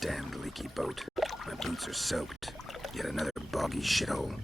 Damned leaky boat. My boots are soaked. Yet another boggy shithole.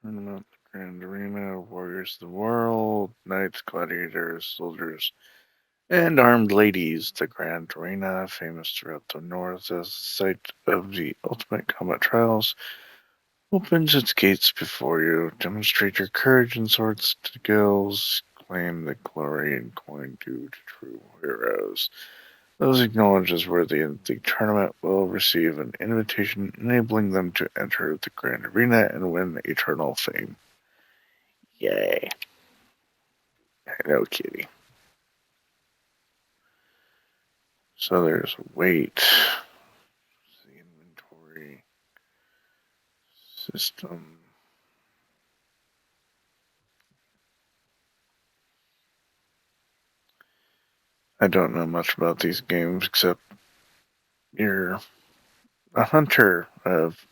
Tournament, Grand Arena, Warriors of the World, Knights, Gladiators, Soldiers, and Armed Ladies. The Grand Arena, famous throughout the North as the site of the ultimate combat trials, opens its gates before you. Demonstrate your courage and sword skills. Claim the glory and coin due to true heroes. Those acknowledged as worthy in the tournament will receive an invitation enabling them to enter the Grand Arena and win eternal fame. Yay. Hello, kitty. So there's weight, the inventory system. I don't know much about these games except you're a hunter of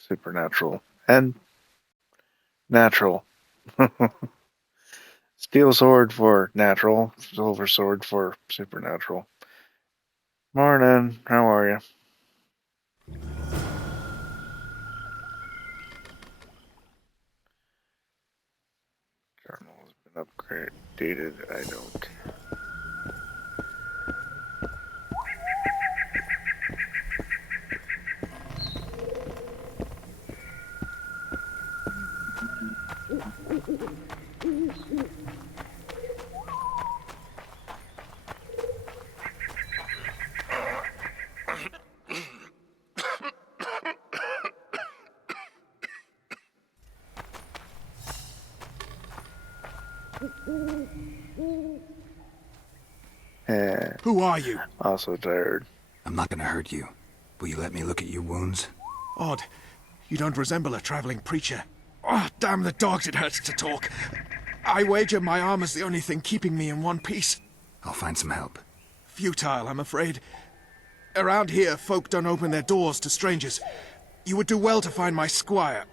supernatural and natural. Steel sword for natural, silver sword for supernatural. Morning, how are you? Journal has been updated. I don't care. Who are you? Also tired. I'm not gonna hurt you. Will you let me look at your wounds? Odd. You don't resemble a traveling preacher. Oh, damn the dogs, it hurts to talk. I wager my armor's the only thing keeping me in one piece. I'll find some help. Futile, I'm afraid. Around here, folk don't open their doors to strangers. You would do well to find my squire.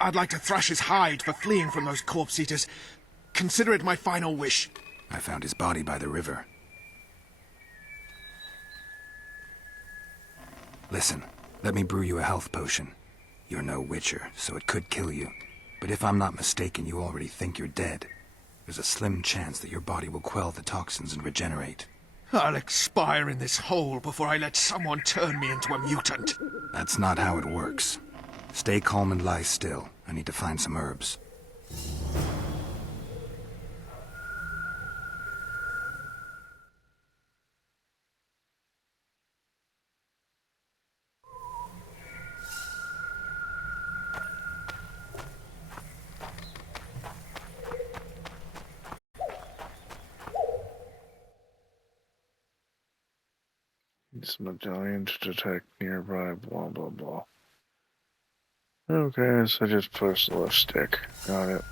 I'd like to thrash his hide for fleeing from those corpse-eaters. Consider it my final wish. I found his body by the river. Listen, let me brew you a health potion. You're no witcher, so it could kill you. But if I'm not mistaken, you already think you're dead. There's a slim chance that your body will quell the toxins and regenerate. I'll expire in this hole before I let someone turn me into a mutant. That's not how it works. Stay calm and lie still. I need to find some herbs. Use medallion to detect nearby, blah blah blah. Okay, so just push the left stick. Got it.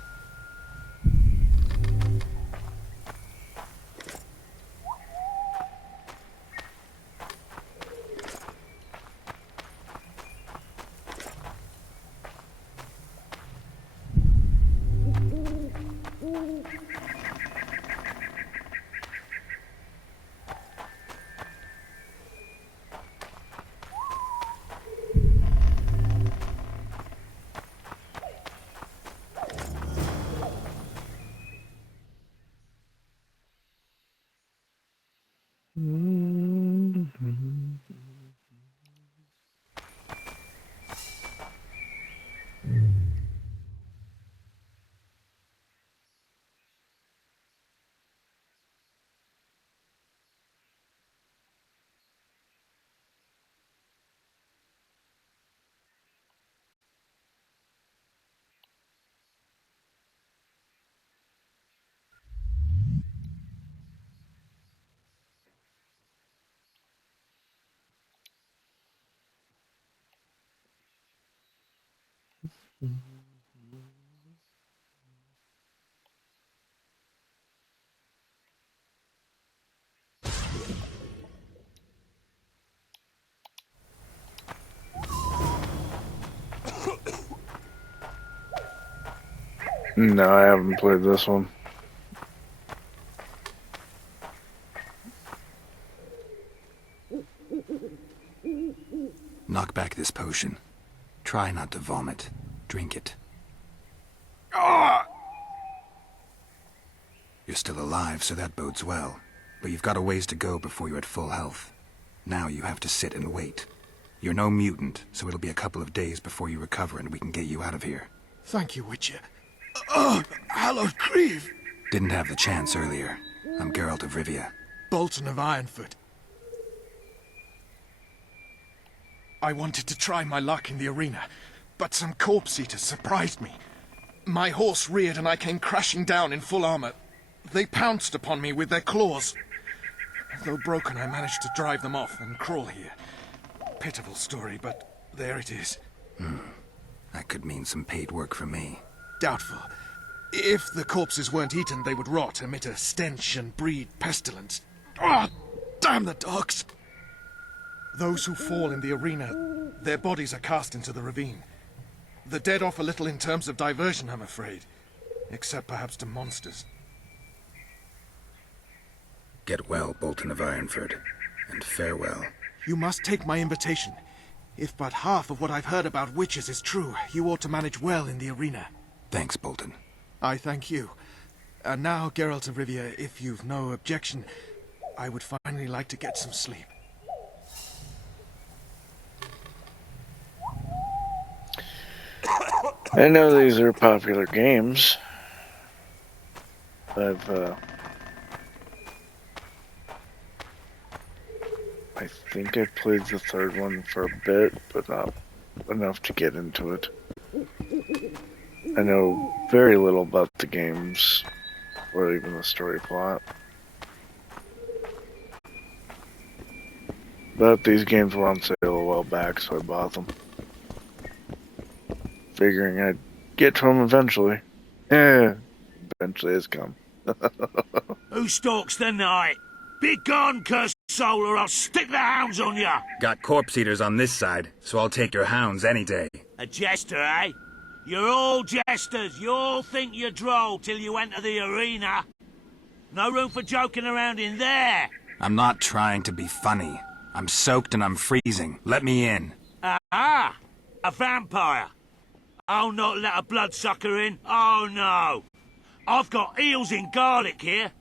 No, I haven't played this one. Knock back this potion. Try not to vomit. Drink it. You're still alive, so that bodes well. But you've got a ways to go before you're at full health. Now you have to sit and wait. You're no mutant, so it'll be a couple of days before you recover and we can get you out of here. Thank you, Witcher. Oh, hallowed grieve! Didn't have the chance earlier. I'm Geralt of Rivia. Bolton of Ironfoot. I wanted to try my luck in the arena, but some corpse eaters surprised me. My horse reared and I came crashing down in full armor. They pounced upon me with their claws. Though broken, I managed to drive them off and crawl here. Pitiful story, but there it is. That could mean some paid work for me. Doubtful. If the corpses weren't eaten, they would rot, emit a stench and breed pestilence. Ah, damn the dogs! Those who fall in the arena, their bodies are cast into the ravine. The dead offer little in terms of diversion, I'm afraid. Except perhaps to monsters. Get well, Bolton of Ironford, and farewell. You must take my invitation. If but half of what I've heard about witches is true, you ought to manage well in the arena. Thanks, Bolton. I thank you. And now, Geralt of Rivia, if you've no objection, I would finally like to get some sleep. I know these are popular games. I think I played the third one for a bit, but not enough to get into it. I know very little about the games, or even the story plot. But these games were on sale a while back, so I bought them. Figuring I'd get to them eventually. Eventually has come. Who stalks the night? Be gone, cursed soul, or I'll stick the hounds on ya! Got corpse eaters on this side, so I'll take your hounds any day. A jester, eh? You're all jesters. You all think you're droll till you enter the arena. No room for joking around in there. I'm not trying to be funny. I'm soaked and I'm freezing. Let me in. Ah, a vampire. I'll not let a bloodsucker in. Oh, no. I've got eels in garlic here.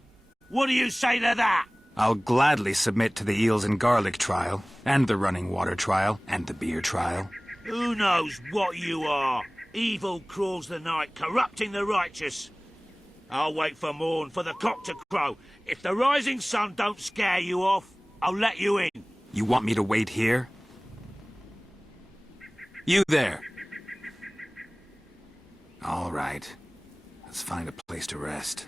What do you say to that? I'll gladly submit to the eels and garlic trial, and the running water trial, and the beer trial. Who knows what you are? Evil crawls the night, corrupting the righteous. I'll wait for morn, for the cock to crow. If the rising sun don't scare you off, I'll let you in. You want me to wait here? You there! All right. Let's find a place to rest.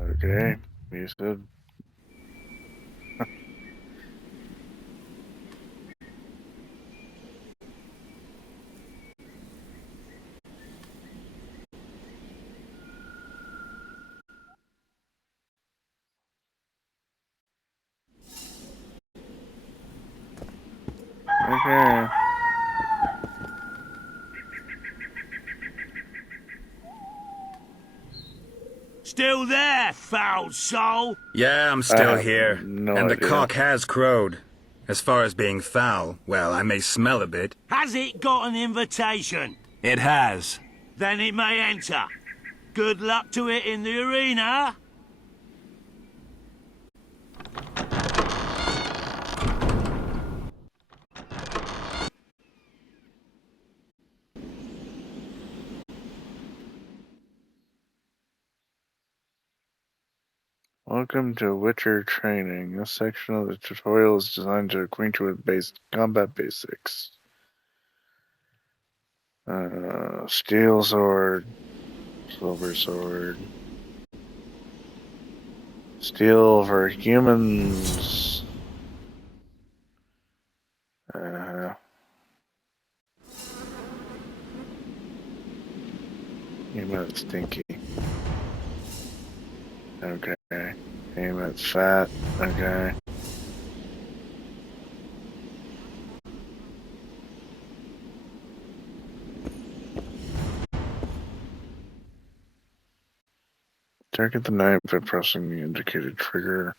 Okay, you said. Okay. Still there, foul soul? Yeah, I'm still have here. no and the idea. cock has crowed. As far as being foul, well, I may smell a bit. Has it got an invitation? It has. Then it may enter. Good luck to it in the arena. Welcome to Witcher Training. This section of the tutorial is designed to acquaint you with combat basics. Steel sword, silver sword. Steel for humans. Human stinky. Okay. Human's fat. Okay. Target the knife by pressing the indicated trigger.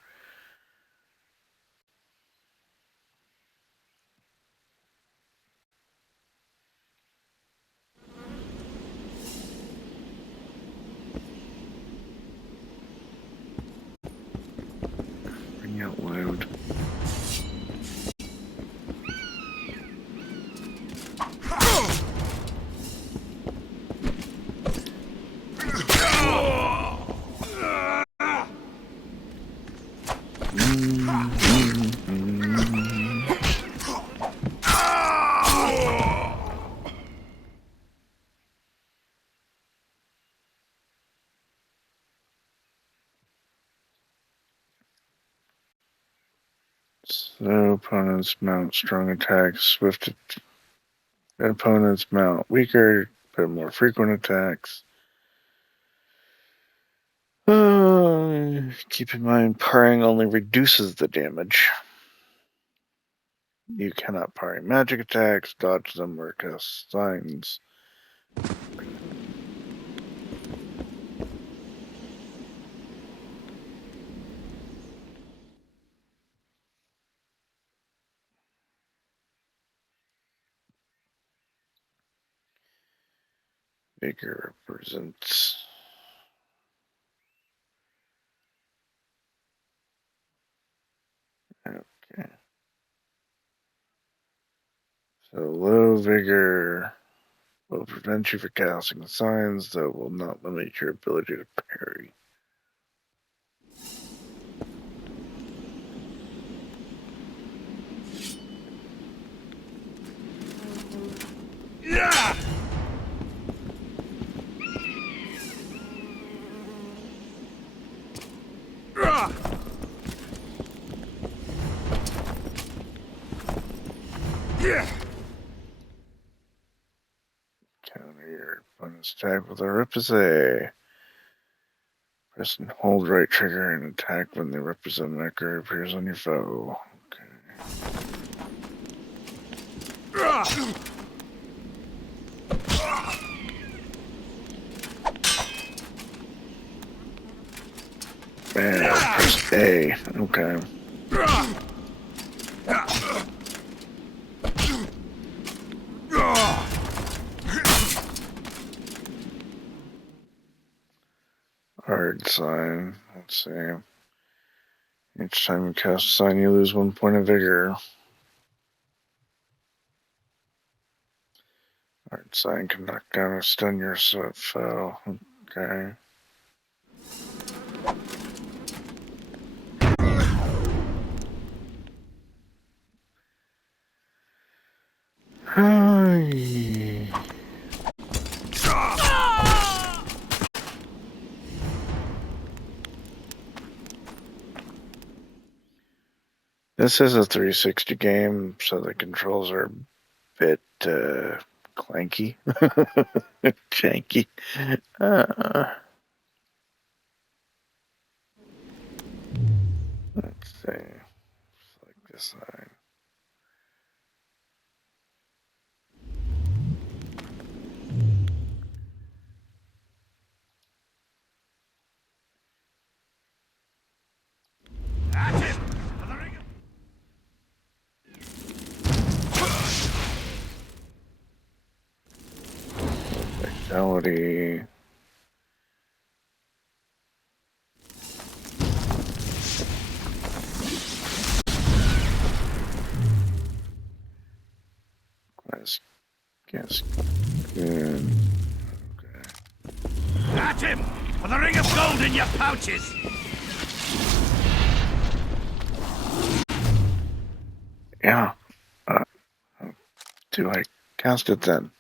Bring out load. So opponents mount strong attacks, swift opponents mount weaker but more frequent attacks. Keep in mind, parrying only reduces the damage. You cannot parry magic attacks, dodge them, or cast signs. Vigor represents. Okay. So low vigor will prevent you from casting signs, though will not limit your ability to parry. Counter your opponent's attack with a repoussé. Press and hold right trigger and attack when the repoussé marker appears on your foe. Okay. And press A. Okay. Hard sign. Let's see. Each time you cast a sign, you lose 1 point of vigor. Hard sign can knock down or stun your foe. Okay. This is a 360 game, so the controls are a bit clanky, janky. Let's see. Select this side. Fatality. Yes. Good. Okay. At him! For the ring of gold in your pouches! Yeah. Do I cast it then?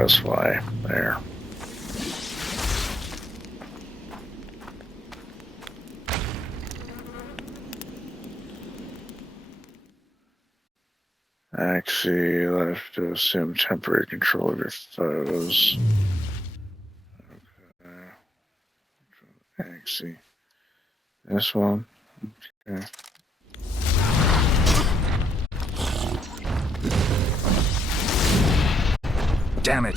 press Y. There. Actually, you'll have to assume temporary control of your foes. Okay. Actually, this one. Okay. Damn it.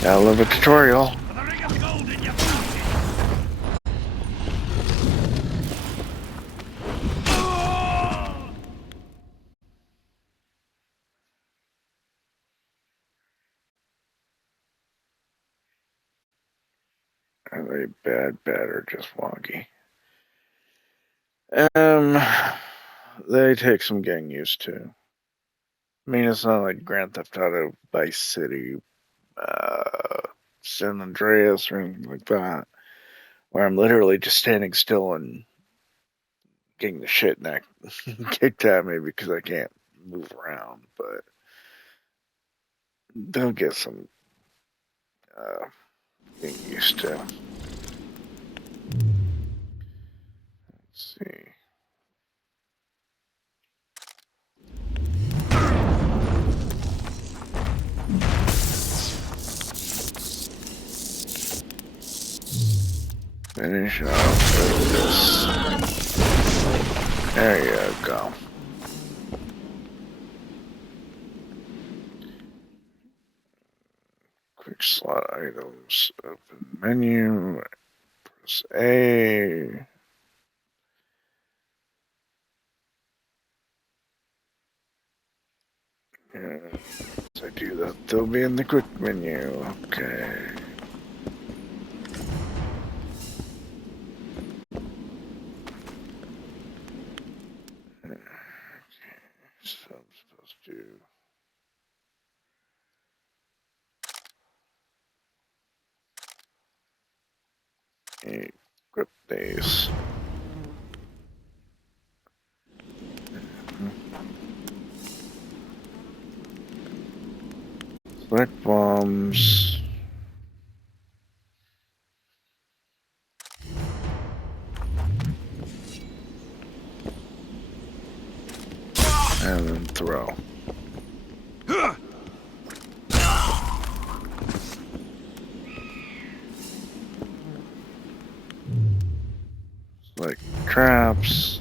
I love a tutorial. Are they bad, or just wonky? They take some getting used to. I mean, it's not like Grand Theft Auto Vice City, San Andreas, or anything like that, where I'm literally just standing still and getting the shit kicked at me because I can't move around. But they'll get some getting used to. Let's see. Finish off with this. There you go. Quick slot items. Open menu. Press A. And as I do that, they'll be in the quick menu. Okay. So I'm supposed to equip these. Select bombs. And then throw. Select traps.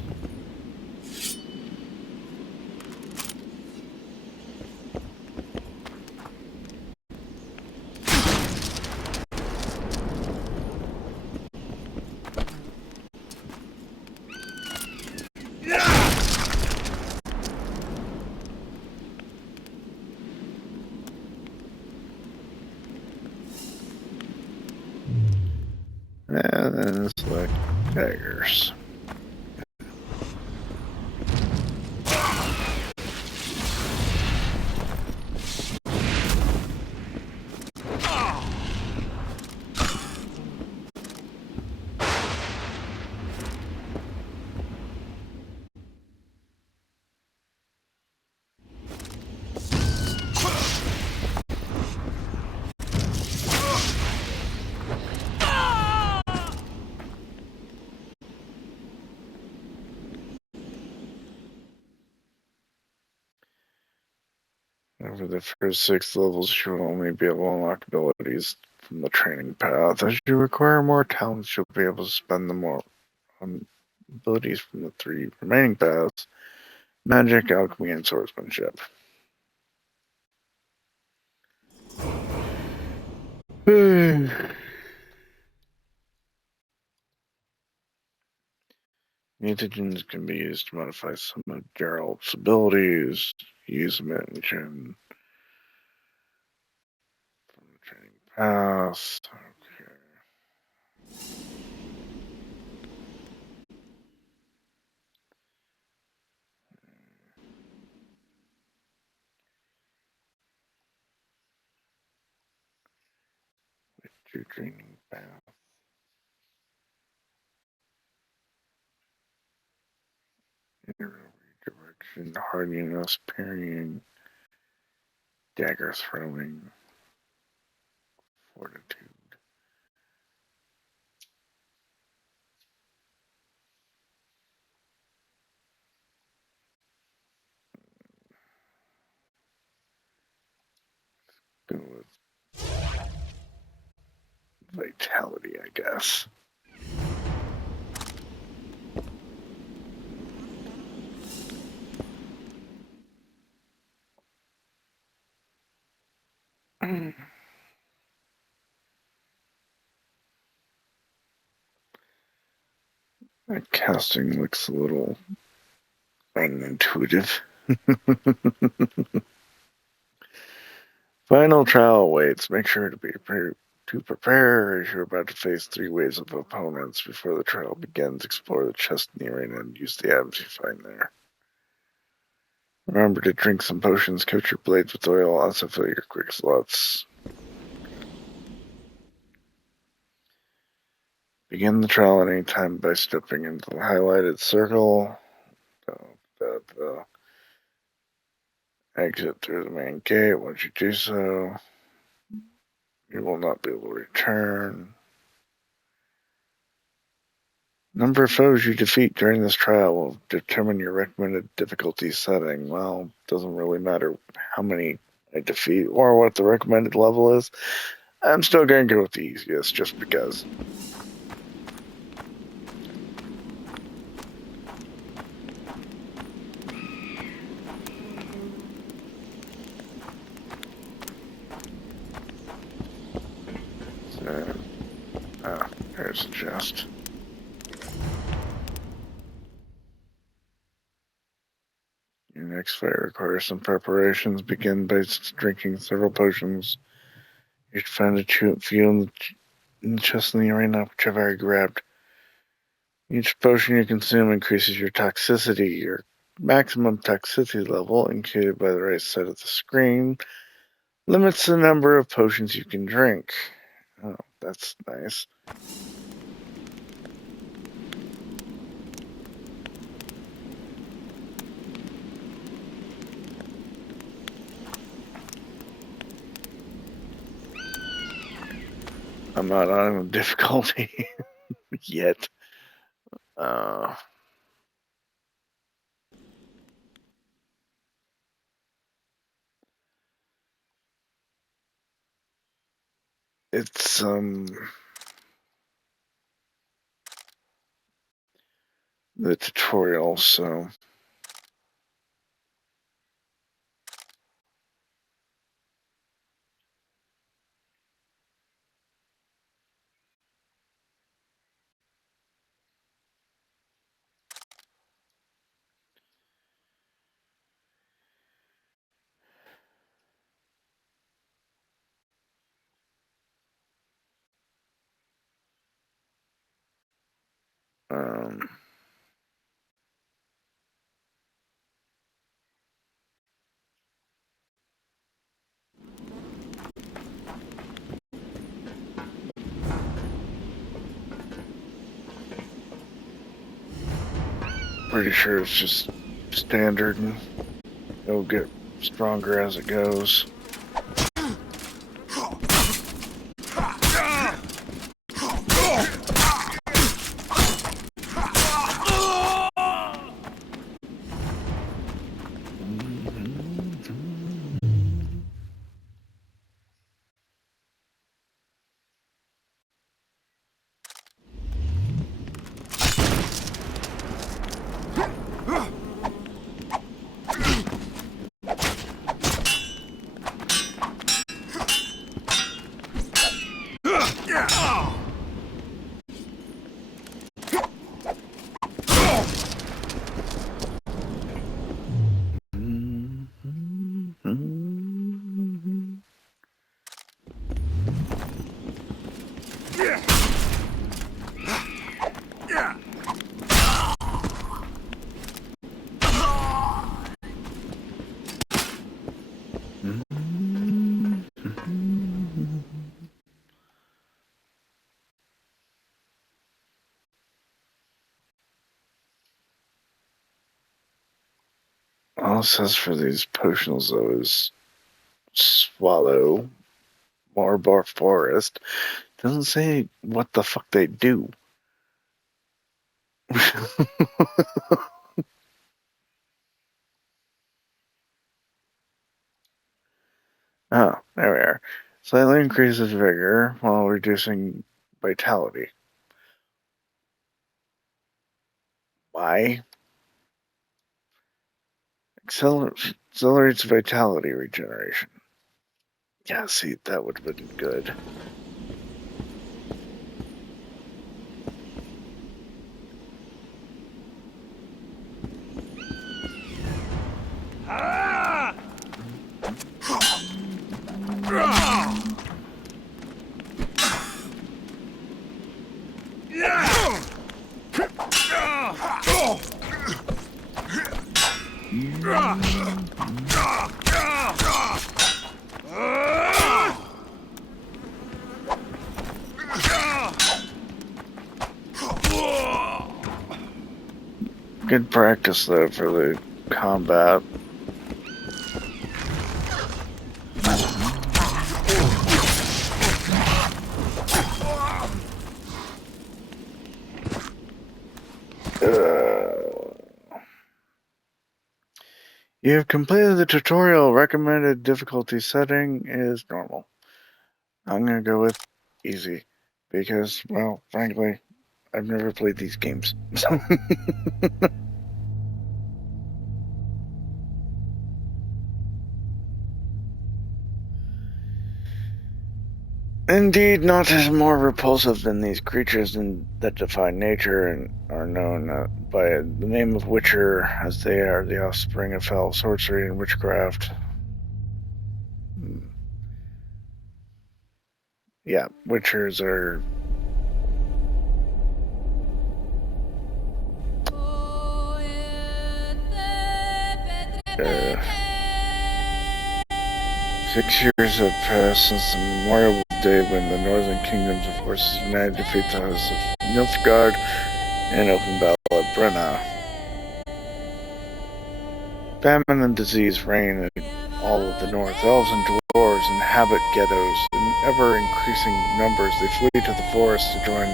And then select daggers. Over the first 6 levels, you will only be able to unlock abilities from the training path. As you acquire more talents, you'll be able to spend them more on abilities from the 3 remaining paths: magic, alchemy, and swordsmanship. Mutagens can be used to modify some of Geralt's abilities. Use them from the training path. Okay. to draining bath. Redirection, hardiness, parrying, dagger throwing, fortitude. Go with vitality, I guess. That casting looks a little unintuitive. Final trial awaits. Make sure to be prepared to prepare as you're about to face 3 waves of opponents. Before the trial begins, explore the chest in the arena and use the items you find there. Remember to drink some potions, coat your blades with oil, also fill your quick slots. Begin the trial at any time by stepping into the highlighted circle. Exit through the main gate. Once you do so, you will not be able to return. Number of foes you defeat during this trial will determine your recommended difficulty setting. Well, it doesn't really matter how many I defeat or what the recommended level is. I'm still going to go with the easiest just because. So, there's a chest. Your next fight requires some preparations. Begin by drinking several potions. You should find a few in the chest in the arena, which I've already grabbed. Each potion you consume increases your toxicity. Your maximum toxicity level, indicated by the right side of the screen, limits the number of potions you can drink. Oh, that's nice. I'm not on difficulty yet. It's the tutorial, so pretty sure it's just standard and it'll get stronger as it goes. All it says for these potions, though, is swallow, Marbar Forest. Doesn't say what the fuck they do. Oh, there we are. Slightly increases vigor while reducing vitality. Why? Accelerates vitality regeneration. Yeah, see, that would have been good. Good practice, though, for the combat. You have completed the tutorial. Recommended difficulty setting is normal. I'm gonna go with easy because, well, frankly, I've never played these games. Indeed, not as more repulsive than these creatures that defy nature and are known by the name of Witcher, as they are the offspring of foul sorcery and witchcraft. Yeah, Witchers are... Uh, 6 years have passed since the memorable day when the northern kingdoms of forces united to defeat the house of Nilfgaard in open battle at Brenna. Famine and disease reign in all of the north. Elves and dwarves inhabit ghettos. In ever-increasing numbers, they flee to the forest to join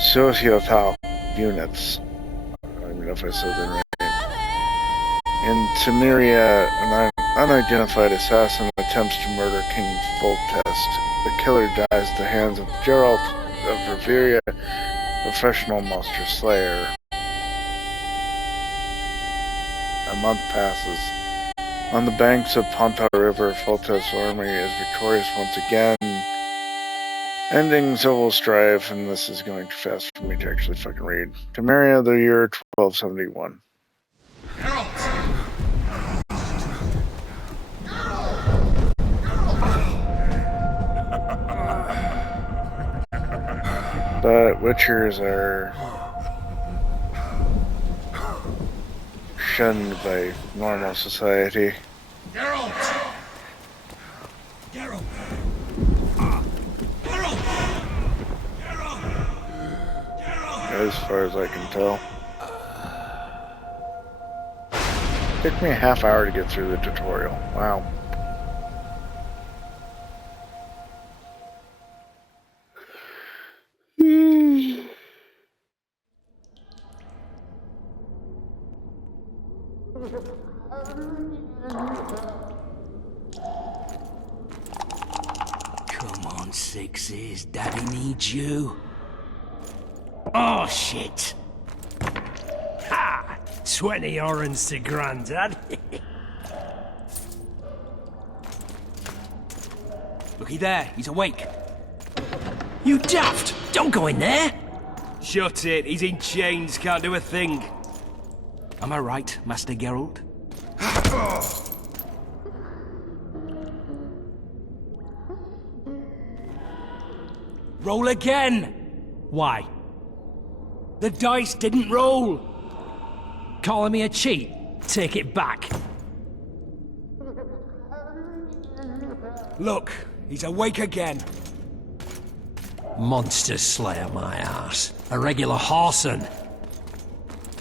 sociothal units. I don't even know if I said that right. In Temeria, an unidentified assassin attempts to murder King Foltest. The killer dies at the hands of Geralt of Riveria, professional monster slayer. A month passes. On the banks of Pontar River, Foltest's army is victorious once again, ending civil strife, and this is going too fast for me to actually fucking read. Temeria, the year 1271. But Witchers are shunned by normal society. Geralt! Geralt! Geralt! Geralt! As far as I can tell. It took me a half hour to get through the tutorial. Wow. Come on, Sixes. Daddy needs you. Oh, shit. Ha! 20 orange to Grandad. Looky there. He's awake. You daft! Don't go in there! Shut it. He's in chains. Can't do a thing. Am I right, Master Geralt? Roll again! Why? The dice didn't roll! Calling me a cheat? Take it back. Look, he's awake again. Monster slayer, my ass. A regular horson.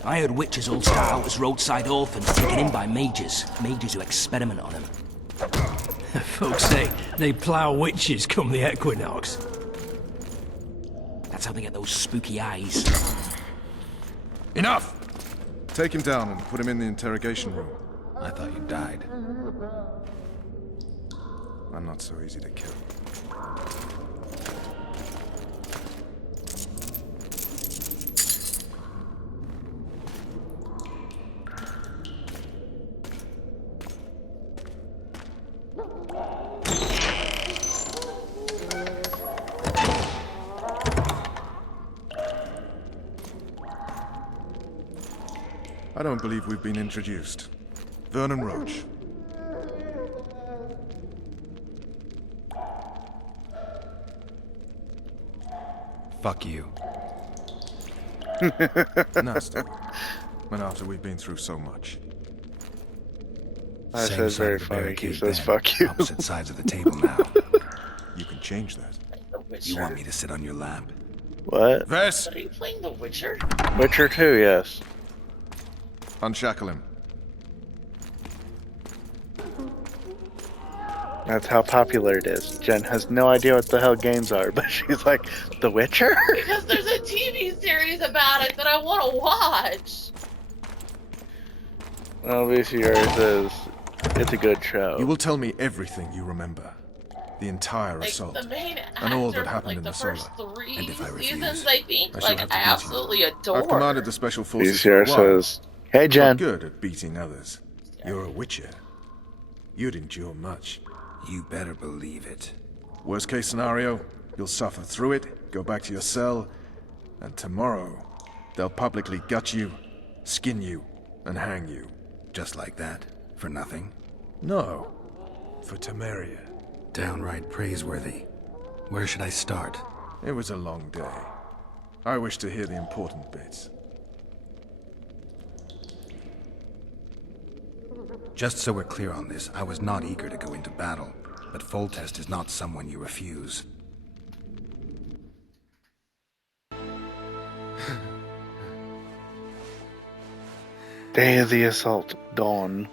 I heard witches all start out as roadside orphans taken in by mages. Mages who experiment on them. Folks say they plough witches come the equinox. That's how they get those spooky eyes. Enough! Take him down and put him in the interrogation room. I thought you died. I'm not so easy to kill. I don't believe we've been introduced. Vernon Roach. Fuck you. Nasty. And after we've been through so much. That Same says side very of the funny. He barricade says, then. fuck you. Opposite sides of the table now. You can change that. You want me to sit on your lap? What? Vess! Are you playing The Witcher? Witcher 2, yes. Unshackle him. That's how popular it is. Jen has no idea what the hell games are, but she's like, The Witcher? Because there's a TV series about it that I want to watch. Well, VCR says it's a good show. You will tell me everything you remember. The entire Like assault. the main actor, And all that from, happened like in the the first solar. three And if I refuse, seasons, I think, I shall like have to I beat you. absolutely adore. I've commanded the special forces for a VCR while. says, Hey, Jen. Not good at beating others. You're a witcher. You'd endure much. You better believe it. Worst case scenario, you'll suffer through it, go back to your cell, and tomorrow, they'll publicly gut you, skin you, and hang you. Just like that? For nothing? No, for Temeria. Downright praiseworthy. Where should I start? It was a long day. I wish to hear the important bits. Just so we're clear on this, I was not eager to go into battle, but Foltest is not someone you refuse. Day of the assault, dawn.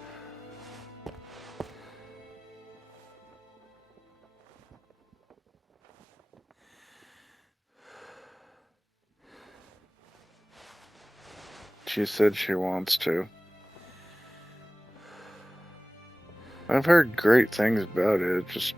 She said she wants to. I've heard great things about it, just...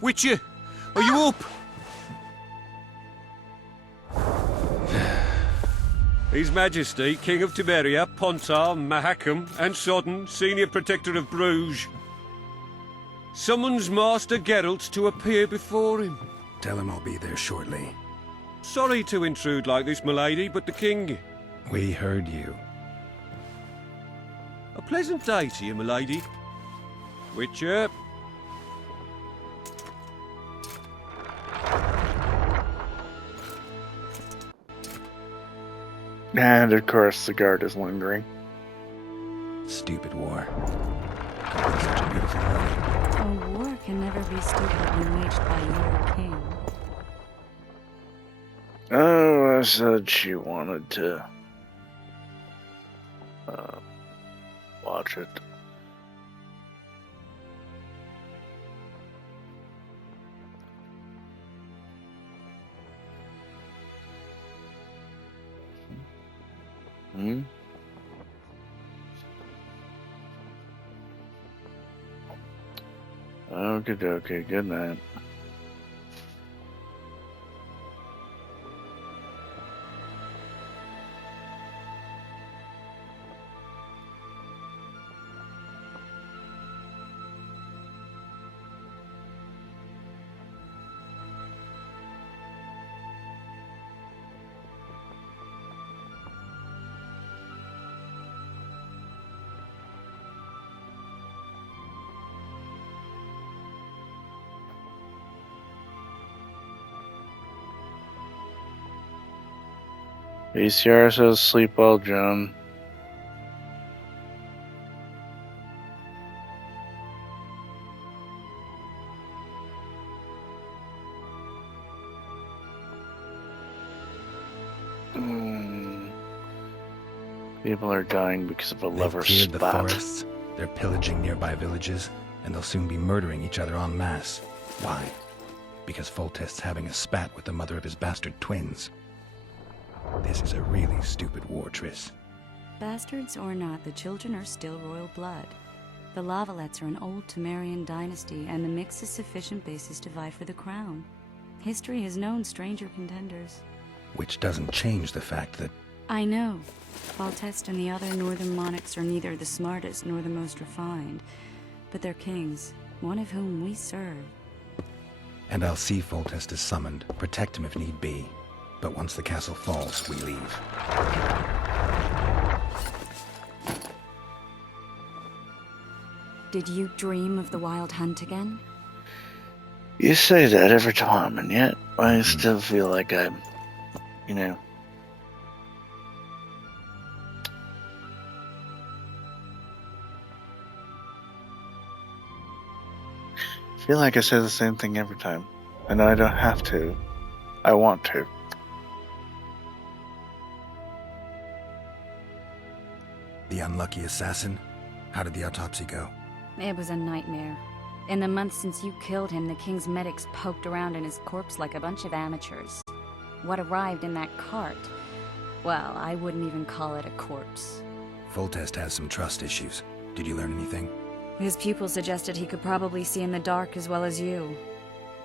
Witcher, are you up? His Majesty, King of Temeria, Pontar, Mahakam, and Sodden, Senior Protector of Bruges, summons Master Geralt to appear before him. Tell him I'll be there shortly. Sorry to intrude like this, milady, but the King... We heard you. A pleasant day to you, milady. Witcher. And of course the guard is lingering. Stupid war. Such a beautiful morning. A war can never be stupid when waged by your king. Oh, I said she wanted to watch it. Hmm? Okie dokie, good night. VCR says sleep well, Joan. People are dying because of a They've lever cleared the spot. forests, they're pillaging nearby villages, and they'll soon be murdering each other en masse. Why? Because Foltest's having a spat with the mother of his bastard twins. This is a really stupid war, Triss. Bastards or not, the children are still royal blood. The Lavalettes are an old Temerian dynasty, and the mix is sufficient basis to vie for the crown. History has known stranger contenders. Which doesn't change the fact that I know. Foltest and the other northern monarchs are neither the smartest nor the most refined, but they're kings, one of whom we serve. And I'll see Foltest is summoned, protect him if need be. But once the castle falls, we leave. Did you dream of the Wild Hunt again? You say that every time, and yet I still feel like I'm, you know. I feel like I say the same thing every time. I know I don't have to. I want to. The unlucky assassin? How did the autopsy go? It was a nightmare. In the months since you killed him, the king's medics poked around in his corpse like a bunch of amateurs. What arrived in that cart? Well, I wouldn't even call it a corpse. Foltest has some trust issues. Did you learn anything? His pupil suggested he could probably see in the dark as well as you.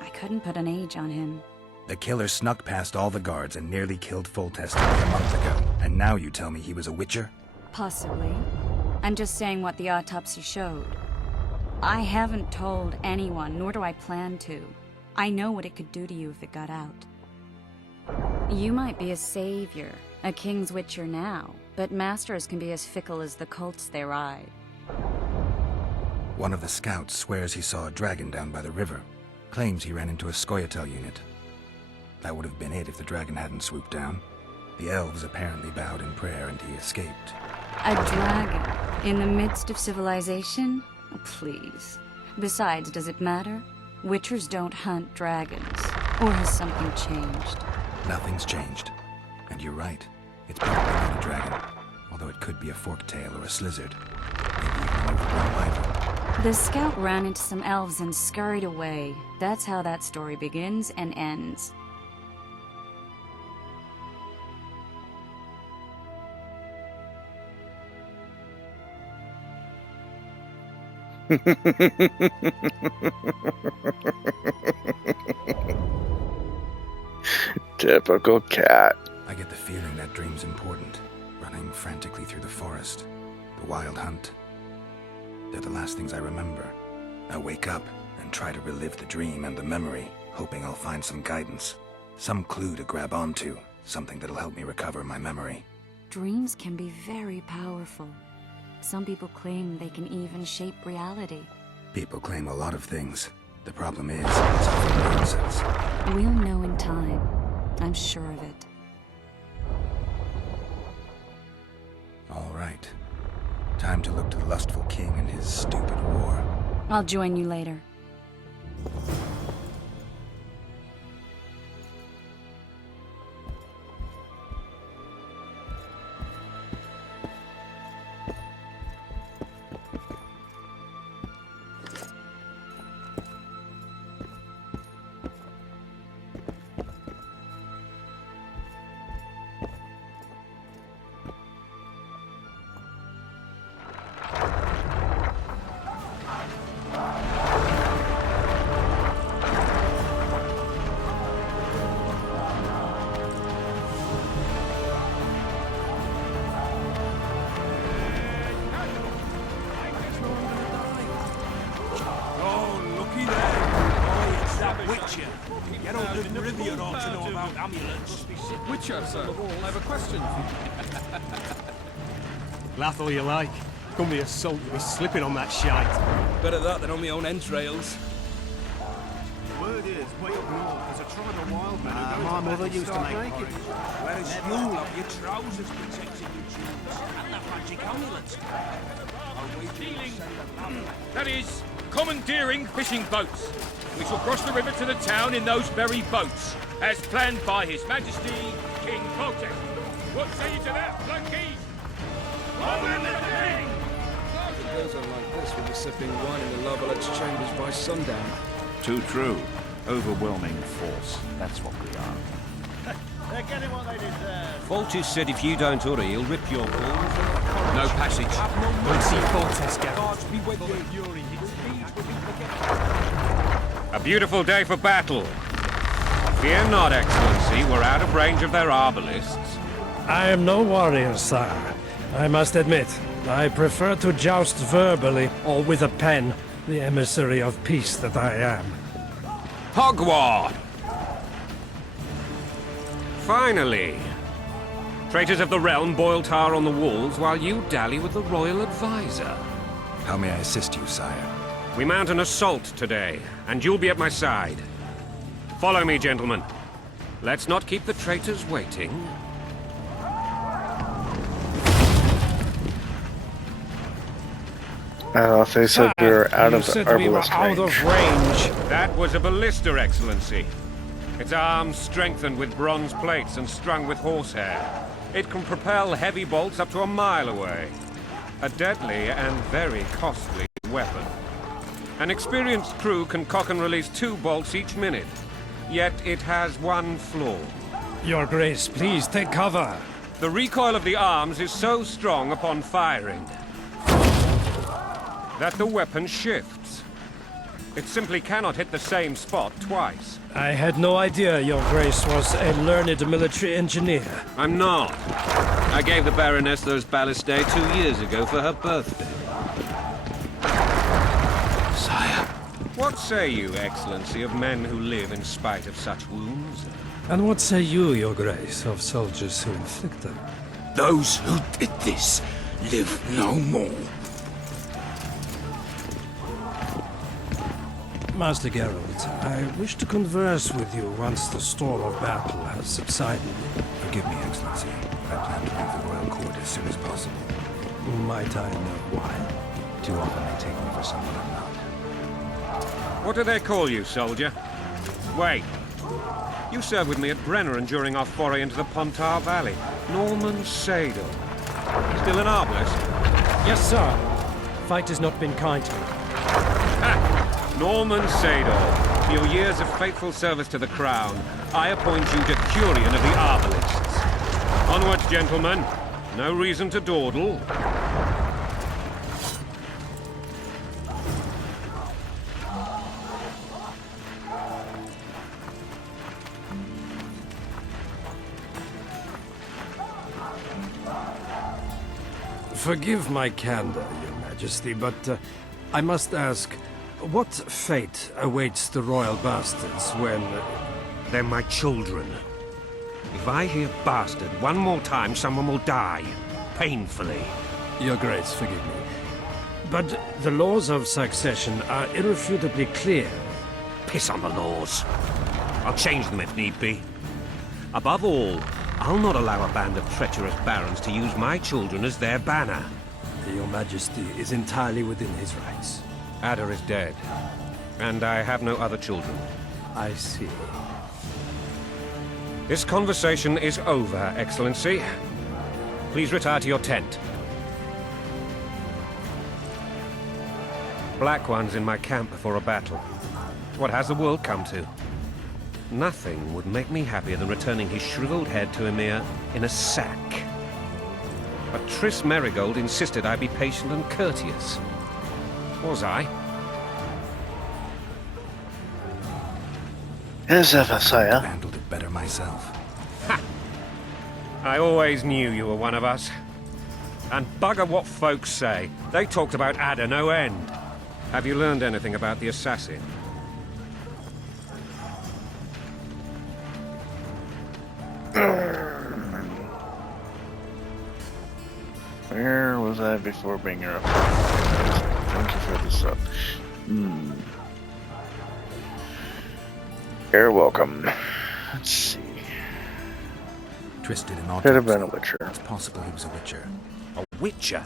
I couldn't put an age on him. The killer snuck past all the guards and nearly killed Foltest a month ago. And now you tell me he was a witcher? Possibly. I'm just saying what the autopsy showed. I haven't told anyone, nor do I plan to. I know what it could do to you if it got out. You might be a savior, a king's witcher now, but masters can be as fickle as the colts they ride. One of the scouts swears he saw a dragon down by the river. Claims he ran into a Scoia'tael unit. That would have been it if the dragon hadn't swooped down. The elves apparently bowed in prayer and he escaped. A dragon? In the midst of civilization? Oh, please. Besides, does it matter? Witchers don't hunt dragons. Or has something changed? Nothing's changed. And you're right. It's probably not a dragon. Although it could be a forktail or a slizzard. Maybe even an overgrown wyvern. The scout ran into some elves and scurried away. That's how that story begins and ends. Typical cat. I get the feeling that dream's important. Running frantically through the forest. The wild hunt. They're the last things I remember. I wake up and try to relive the dream and the memory, hoping I'll find some guidance. Some clue to grab onto. Something that'll help me recover my memory. Dreams can be very powerful. Some people claim they can even shape reality. People claim a lot of things. The problem is, it's often nonsense. We'll know in time. I'm sure of it. All right. Time to look to the lustful king and his stupid war. I'll join you later. Witcher. Get on the Rivian ought to know about amulets. Witcher, sir. I have a question for you. Laugh all you like. Come be a salt, you'll be slipping on that shite. Better that than on my own entrails. Word is, way up north, there's a tribe of wild men who My goes mother to used to start make naked. Whereas you'll have your trousers protecting your jewels and that magic amulet. That is, commandeering fishing boats. We shall cross the river to the town in those very boats, as planned by His Majesty King Protest. What say you to that, flunkies? Over the king! Girls are like this will be sipping wine in the Lovelet's chambers by sundown. Too true. Overwhelming force. That's what we are. They're getting what they deserve. Foltest said if you don't hurry, he'll rip your balls. No passage. We'll see Cortez, Geralt. A beautiful day for battle. Fear not, Excellency. We're out of range of their arbalists. I am no warrior, sire. I must admit, I prefer to joust verbally or with a pen, the emissary of peace that I am. Hogwarts! Finally! Traitors of the realm boil tar on the walls while you dally with the royal advisor. How may I assist you, sire? We mount an assault today, and you'll be at my side. Follow me, gentlemen. Let's not keep the traitors waiting. They said we were out You of the said we were arbalist out of range. That was a ballista, Excellency. Its arms strengthened with bronze plates and strung with horsehair. It can propel heavy bolts up to a mile away. A deadly and very costly weapon. An experienced crew can cock and release 2 bolts each minute. Yet it has one flaw. Your Grace, please take cover. The recoil of the arms is so strong upon firing that the weapon shifts. It simply cannot hit the same spot twice. I had no idea Your Grace was a learned military engineer. I'm not. I gave the Baroness those ballistae 2 years ago for her birthday. Sire. What say you, Excellency, of men who live in spite of such wounds? And what say you, Your Grace, of soldiers who inflict them? Those who did this live no more. Master Geralt, I wish to converse with you once the storm of battle has subsided. Forgive me, Excellency. I plan to leave the royal court as soon as possible. Might I know why? Too often they take me for someone I'm not. What do they call you, soldier? Wait. You served with me at Brenneran during our foray into the Pontar Valley. Norman Sadel. Still an arbalist? Yes, sir. Fight has not been kind to me. Ha! Norman Sador, for your years of faithful service to the Crown, I appoint you Decurion of the Arbalists. Onwards, gentlemen. No reason to dawdle. Forgive my candor, Your Majesty, but I must ask, what fate awaits the royal bastards when... They're my children. If I hear bastard one more time, someone will die. Painfully. Your Grace, forgive me. But the laws of succession are irrefutably clear. Piss on the laws. I'll change them if need be. Above all, I'll not allow a band of treacherous barons to use my children as their banner. Your Majesty is entirely within his rights. Ada is dead, and I have no other children. I see. This conversation is over, Excellency. Please retire to your tent. Black One's in my camp before a battle. What has the world come to? Nothing would make me happier than returning his shriveled head to Emir in a sack. But Triss Merigold insisted I be patient and courteous. Was I? Yes, Messiah. Handled it better myself. Ha! I always knew you were one of us. And bugger what folks say. They talked about Ada no end. Have you learned anything about the assassin? Where was I before being here? Thank you for the sub. You're welcome. Let's see. Twisted and Could have autopsy. been a Witcher. It's possible he was a witcher. A witcher?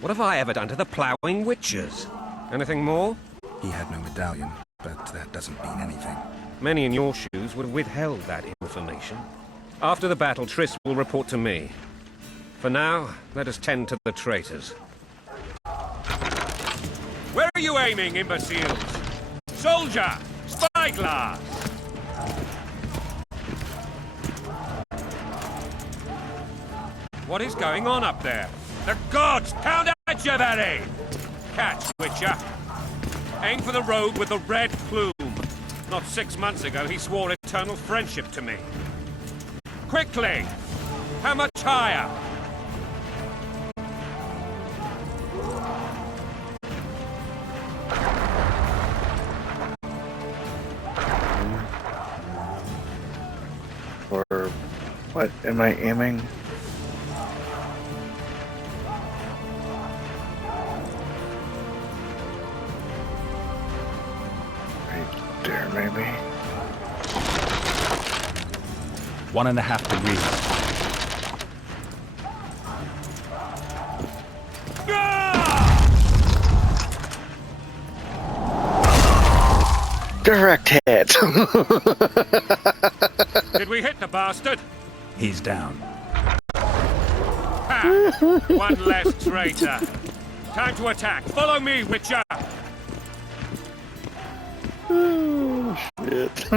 What have I ever done to the ploughing witchers? Anything more? He had no medallion, but that doesn't mean anything. Many in your shoes would have withheld that information. After the battle, Triss will report to me. For now, let us tend to the traitors. Where are you aiming, imbeciles? Soldier! Spyglass! What is going on up there? The gods pound at you, Barry! Catch, Witcher. Aim for the rogue with the red plume. Not 6 months ago, he swore eternal friendship to me. Quickly! How much higher? Or what am I aiming? Right there, maybe. 1.5 degrees. Direct hit. Did we hit the bastard? He's down. Ha! One less traitor. Time to attack. Follow me, Witcher! Shit.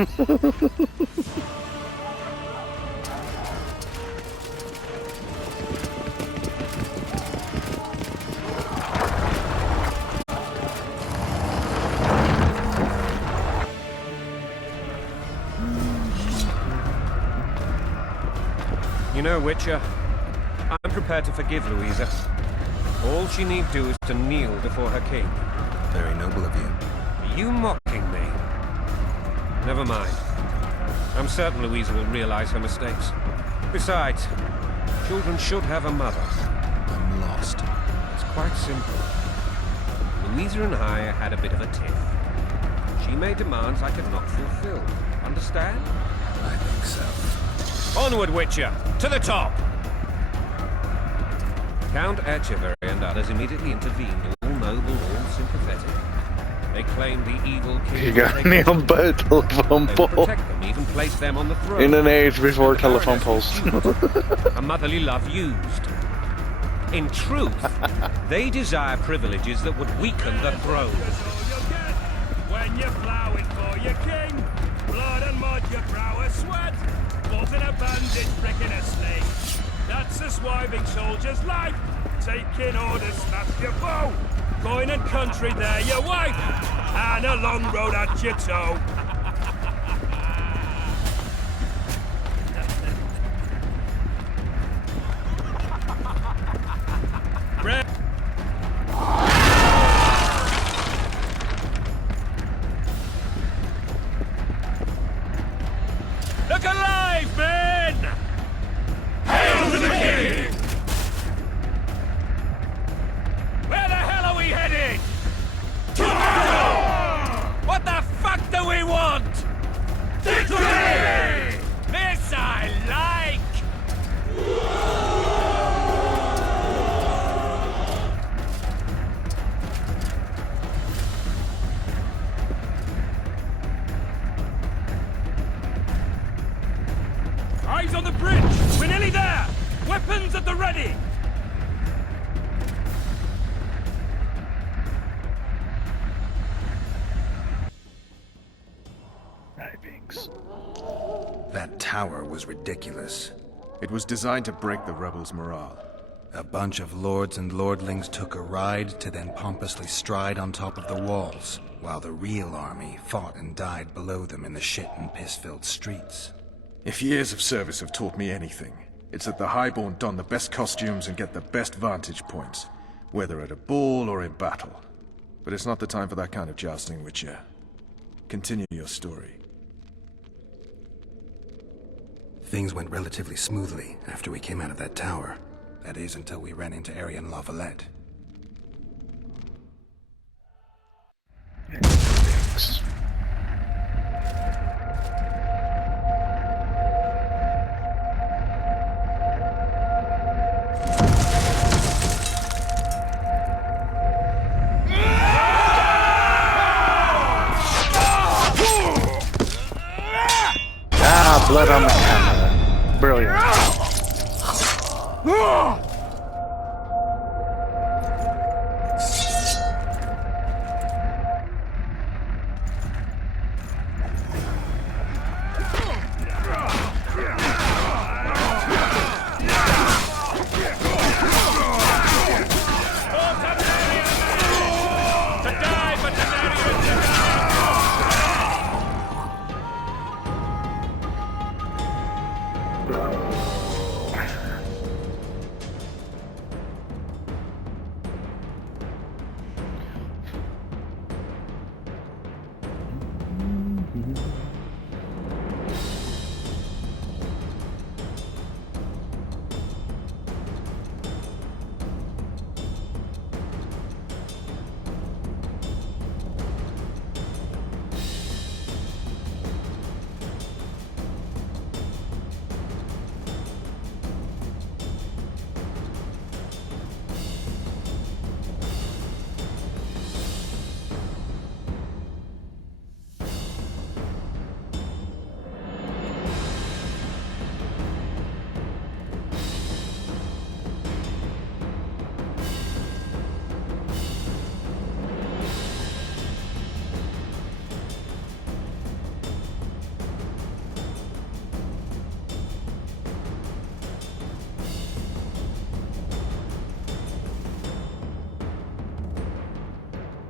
You know, Witcher, I'm prepared to forgive Louisa. All she need do is to kneel before her king. Very noble of you. Are you mocking me? Never mind. I'm certain Louisa will realize her mistakes. Besides, children should have a mother. I'm lost. It's quite simple. Louisa and I had a bit of a tiff. She made demands I could not fulfill. Understand? I think so. Onward, Witcher! To the top! Count Etcheverry and others immediately intervened, all noble, all sympathetic. They claimed the evil king... You got nailed by a telephone They would pole. protect them, even place them on the throne. In an age before The telephone Baroness poles. was used, a motherly love used. In truth, they desire privileges that would weaken the throne. When you're ploughing for your king, blood and mud, your brow a sweat, both in a bandage, brick in a sling. That's a swiving soldier's life. Taking orders, snap your bow. Going and country, there your wife. And a long road at your toe. Look alive, men! Hail to the king! Where the hell are we headed? To battle! What the fuck do we want? Victory! This I like! Eyes on the bridge! We're nearly there! Weapons at the ready! Knifings. That tower was ridiculous. It was designed to break the rebels' morale. A bunch of lords and lordlings took a ride to then pompously stride on top of the walls, while the real army fought and died below them in the shit and piss-filled streets. If years of service have taught me anything, it's that the Highborn don the best costumes and get the best vantage points, whether at a ball or in battle. But it's not the time for that kind of jousting, Witcher. Continue your story. Things went relatively smoothly after we came out of that tower. That is, until we ran into Arian La Valette. Blood on the camera. Brilliant.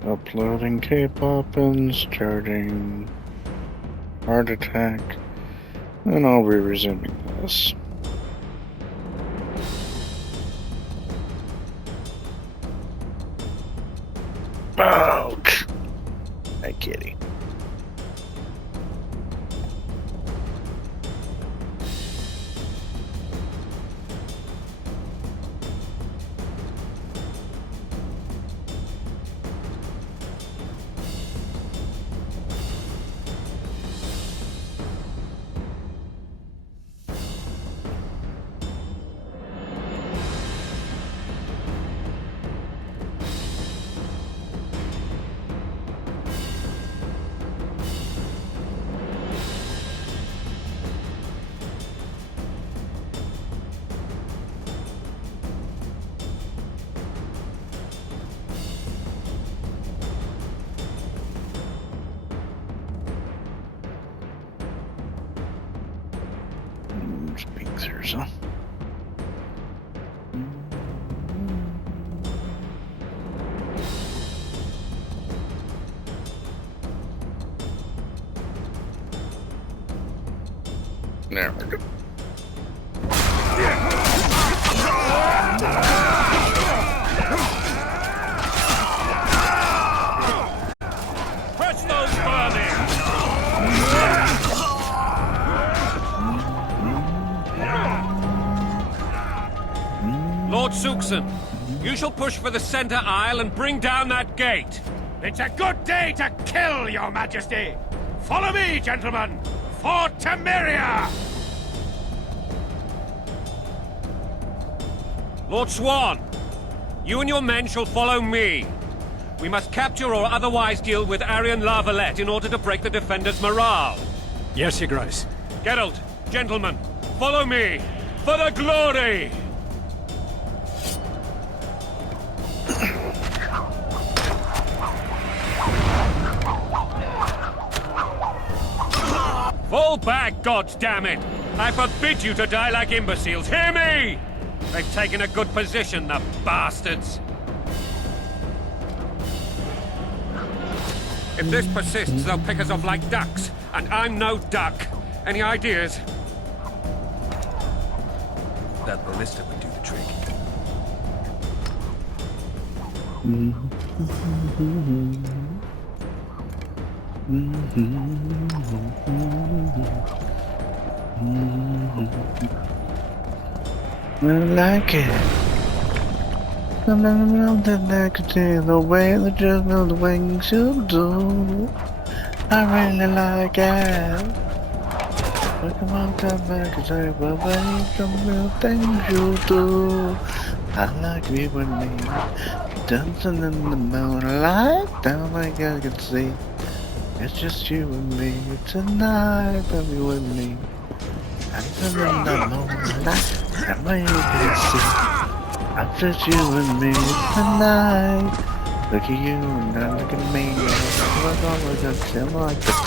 Uploading K-Poppins, charting, heart attack, and I'll be resuming this. Ouch! Hey, kitty. Speakers, huh? There we go. Press those burning! Lord Suxon, you shall push for the center aisle and bring down that gate. It's a good day to kill, Your Majesty! Follow me, gentlemen! For Temeria! Lord Swan, you and your men shall follow me. We must capture or otherwise deal with Arian La Valette in order to break the defenders' morale. Yes, Your Grace. Geralt, gentlemen, follow me! For the glory! Fall back, goddammit! I forbid you to die like imbeciles. Hear me! They've taken a good position, the bastards. If this persists, they'll pick us off like ducks, and I'm no duck. Any ideas? That ballista would do the trick. I like it. Something I could see the way that just the wings you do. I really like it. But come on, come back and say, well, babe, some real things you do. I like you with me. Dancing in the moonlight, down like I can see. It's just you and me tonight, baby, with me. Dancing in the moonlight, and my you can see. I'm just you and me tonight. Look at you, now look at me. I ever gonna look at someone like this.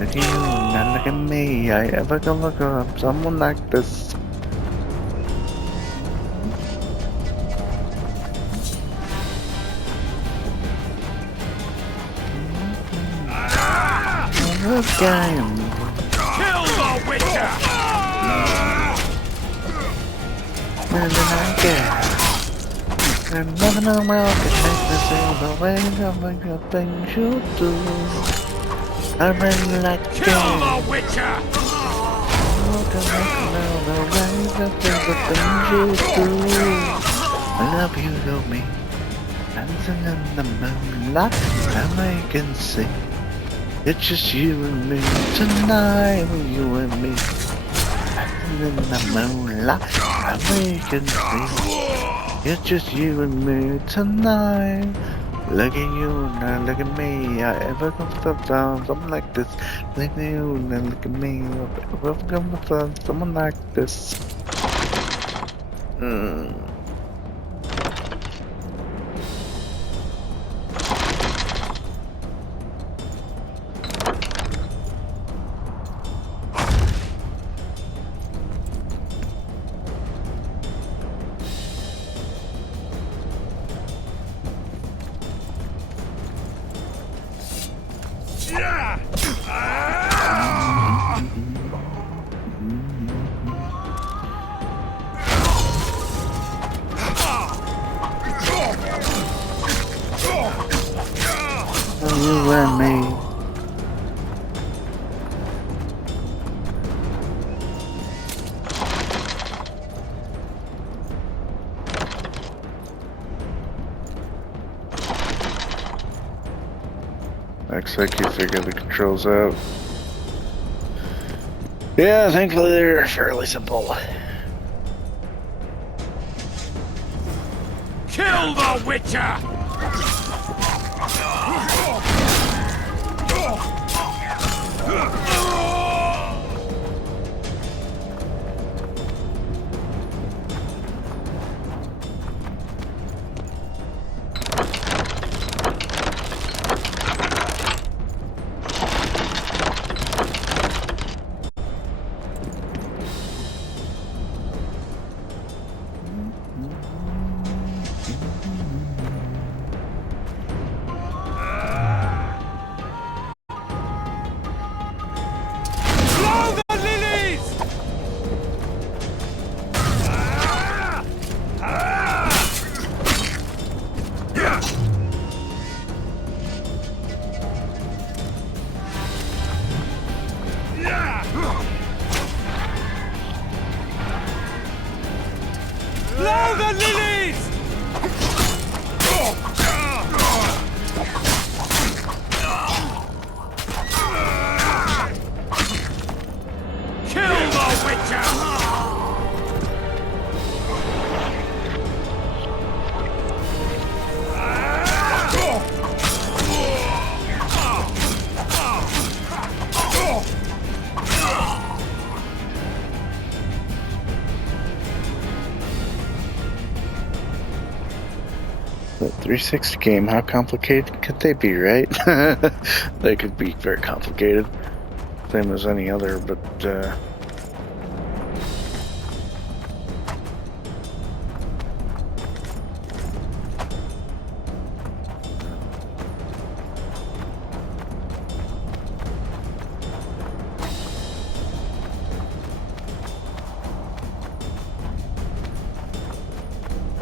Look at you, now look at me. I ever gonna look at someone like this. Look at him. Kill the Witcher! And then I get. And nothing in the world can make me feel the way of the things you do. I really like to Kill the Witcher! can make me know the way of the things you do. I love you, love me. Dancing in the moonlight, and I can see. It's just you and me tonight, you and me. Dancing in the moonlight, and we can see. It's just you and me tonight. Look at you now, look at me. I ever come from something like this. Look at you now, look at me. I ever come from someone like this. You and me. Looks like you figured the controls out. Yeah, thankfully they're fairly simple. Kill the Witcher! Blow the lilies! Kill the Witcher! The 360 game, how complicated could they be, right? They could be very complicated. Same as any other, but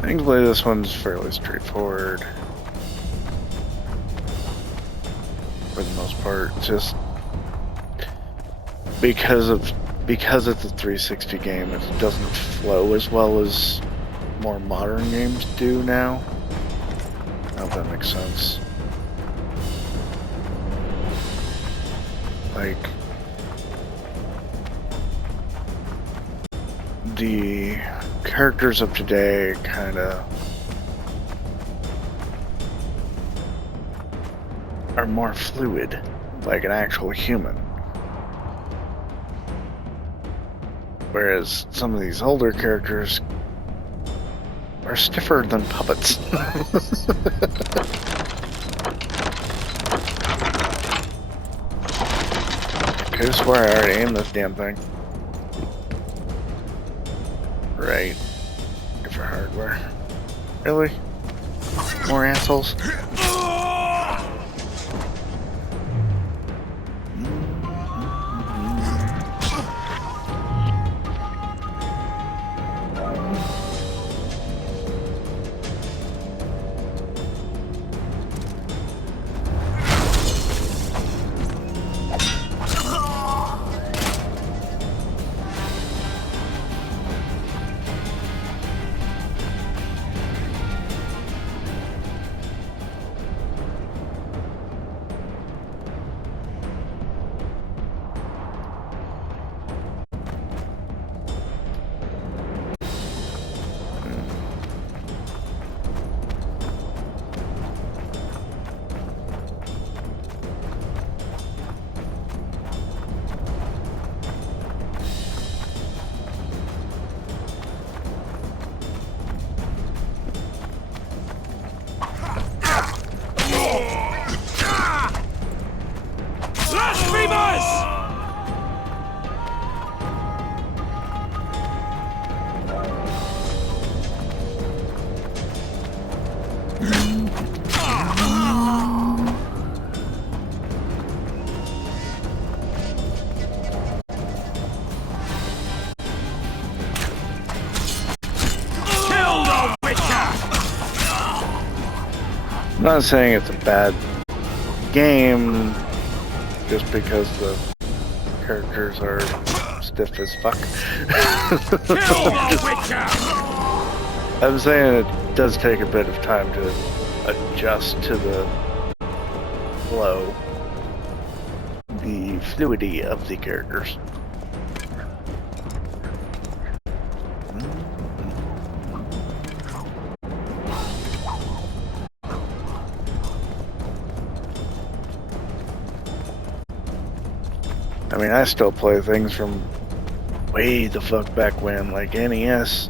thankfully this one's fairly straightforward. For the most part, just because it's a 360 game, it doesn't flow as well as more modern games do now. I hope that makes sense. Like, the characters of today kinda are more fluid, like an actual human. Whereas some of these older characters are stiffer than puppets. I could swear I already aimed this damn thing. Right. Different hardware. Really? More assholes? I'm not saying it's a bad game just because the characters are stiff as fuck. I'm saying it does take a bit of time to adjust to the flow, the fluidity of the characters. I mean, I still play things from way the fuck back when, like NES.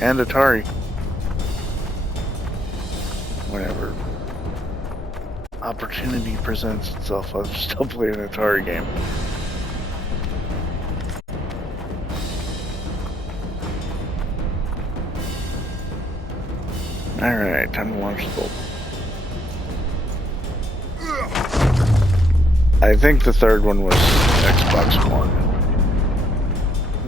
And Atari. Whenever opportunity presents itself, I'll still play an Atari game. Alright, time to launch the bolt. I think the third one was Xbox One.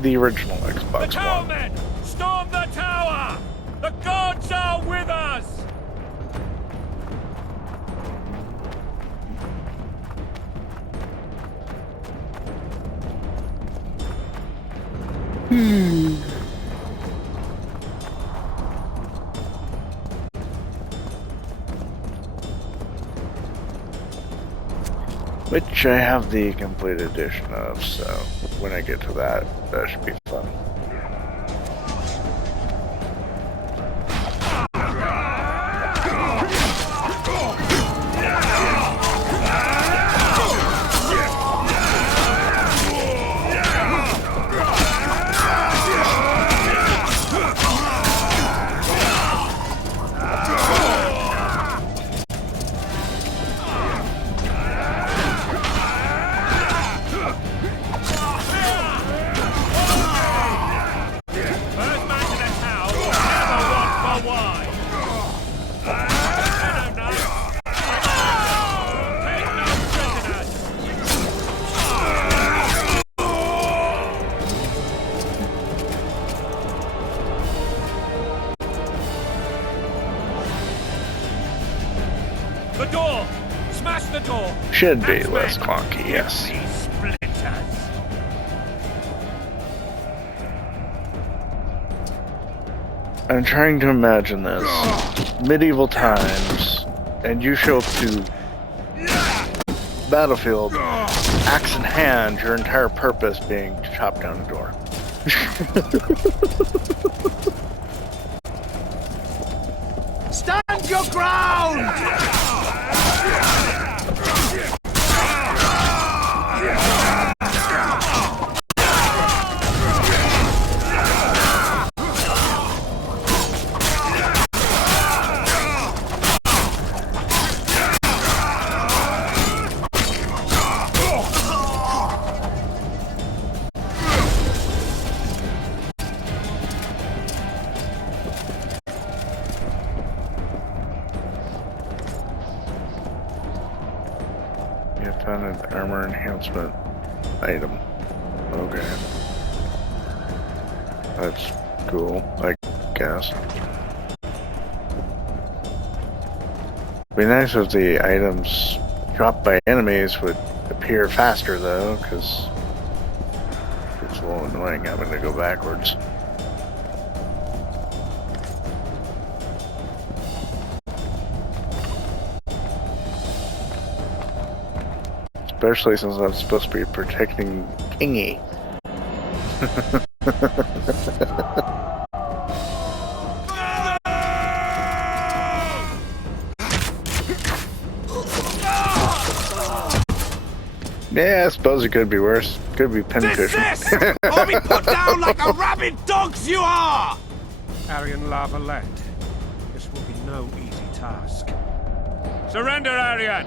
The original Xbox One. Men, storm the tower! The gods are with us! Which I have the complete edition of, so when I get to that, that should be fun. The door! Smash the door! Should be less clunky, yes. I'm trying to imagine this. Medieval times, and you show up to battlefield, axe in hand, your entire purpose being to chop down a door. Stand your ground! Found an armor enhancement item. Okay. That's cool, I guess. Be nice if the items dropped by enemies would appear faster though, because it's a little annoying having to go backwards. Especially since I'm supposed to be protecting Kingy. Yeah, I suppose it could be worse. Could be pinfish. Or be put down like a rabid dogs you are! Arian Lavalette. This will be no easy task. Surrender, Arian!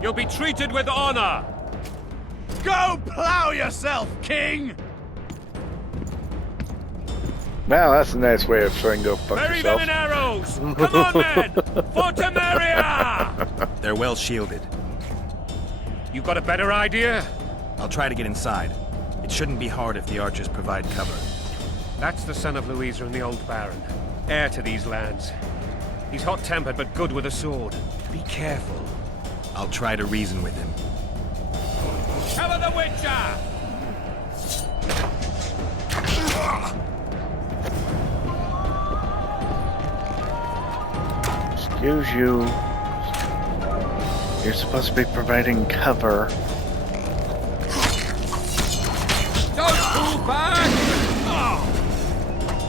You'll be treated with honor! Go plow yourself, King! Wow, that's a nice way of saying go fuck Bury them yourself. in arrows! Come on, men! For Temeria! They're well shielded. You got a better idea? I'll try to get inside. It shouldn't be hard if the archers provide cover. That's the son of Louisa and the old Baron, heir to these lands. He's hot-tempered but good with a sword. Be careful. I'll try to reason with him. Cover the Witcher! Excuse you. You're supposed to be providing cover. Don't pull back!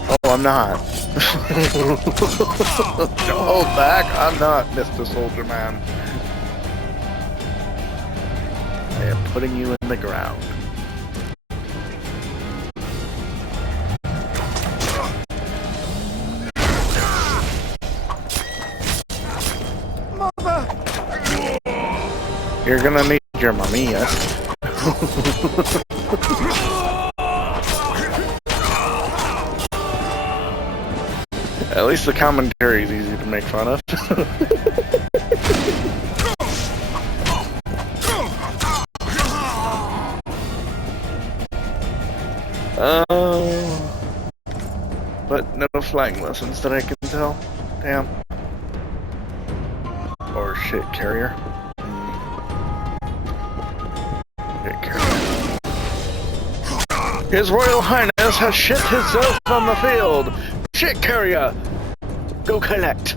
Oh, I'm not. Don't hold back. I'm not, Mr. Soldier Man. I am putting you in the ground. You're gonna need your Mamiya. At least the commentary is easy to make fun of. But no flying lessons that I can tell. Damn. Or shit carrier. His Royal Highness has shit himself on the field! Shit carrier! Go collect!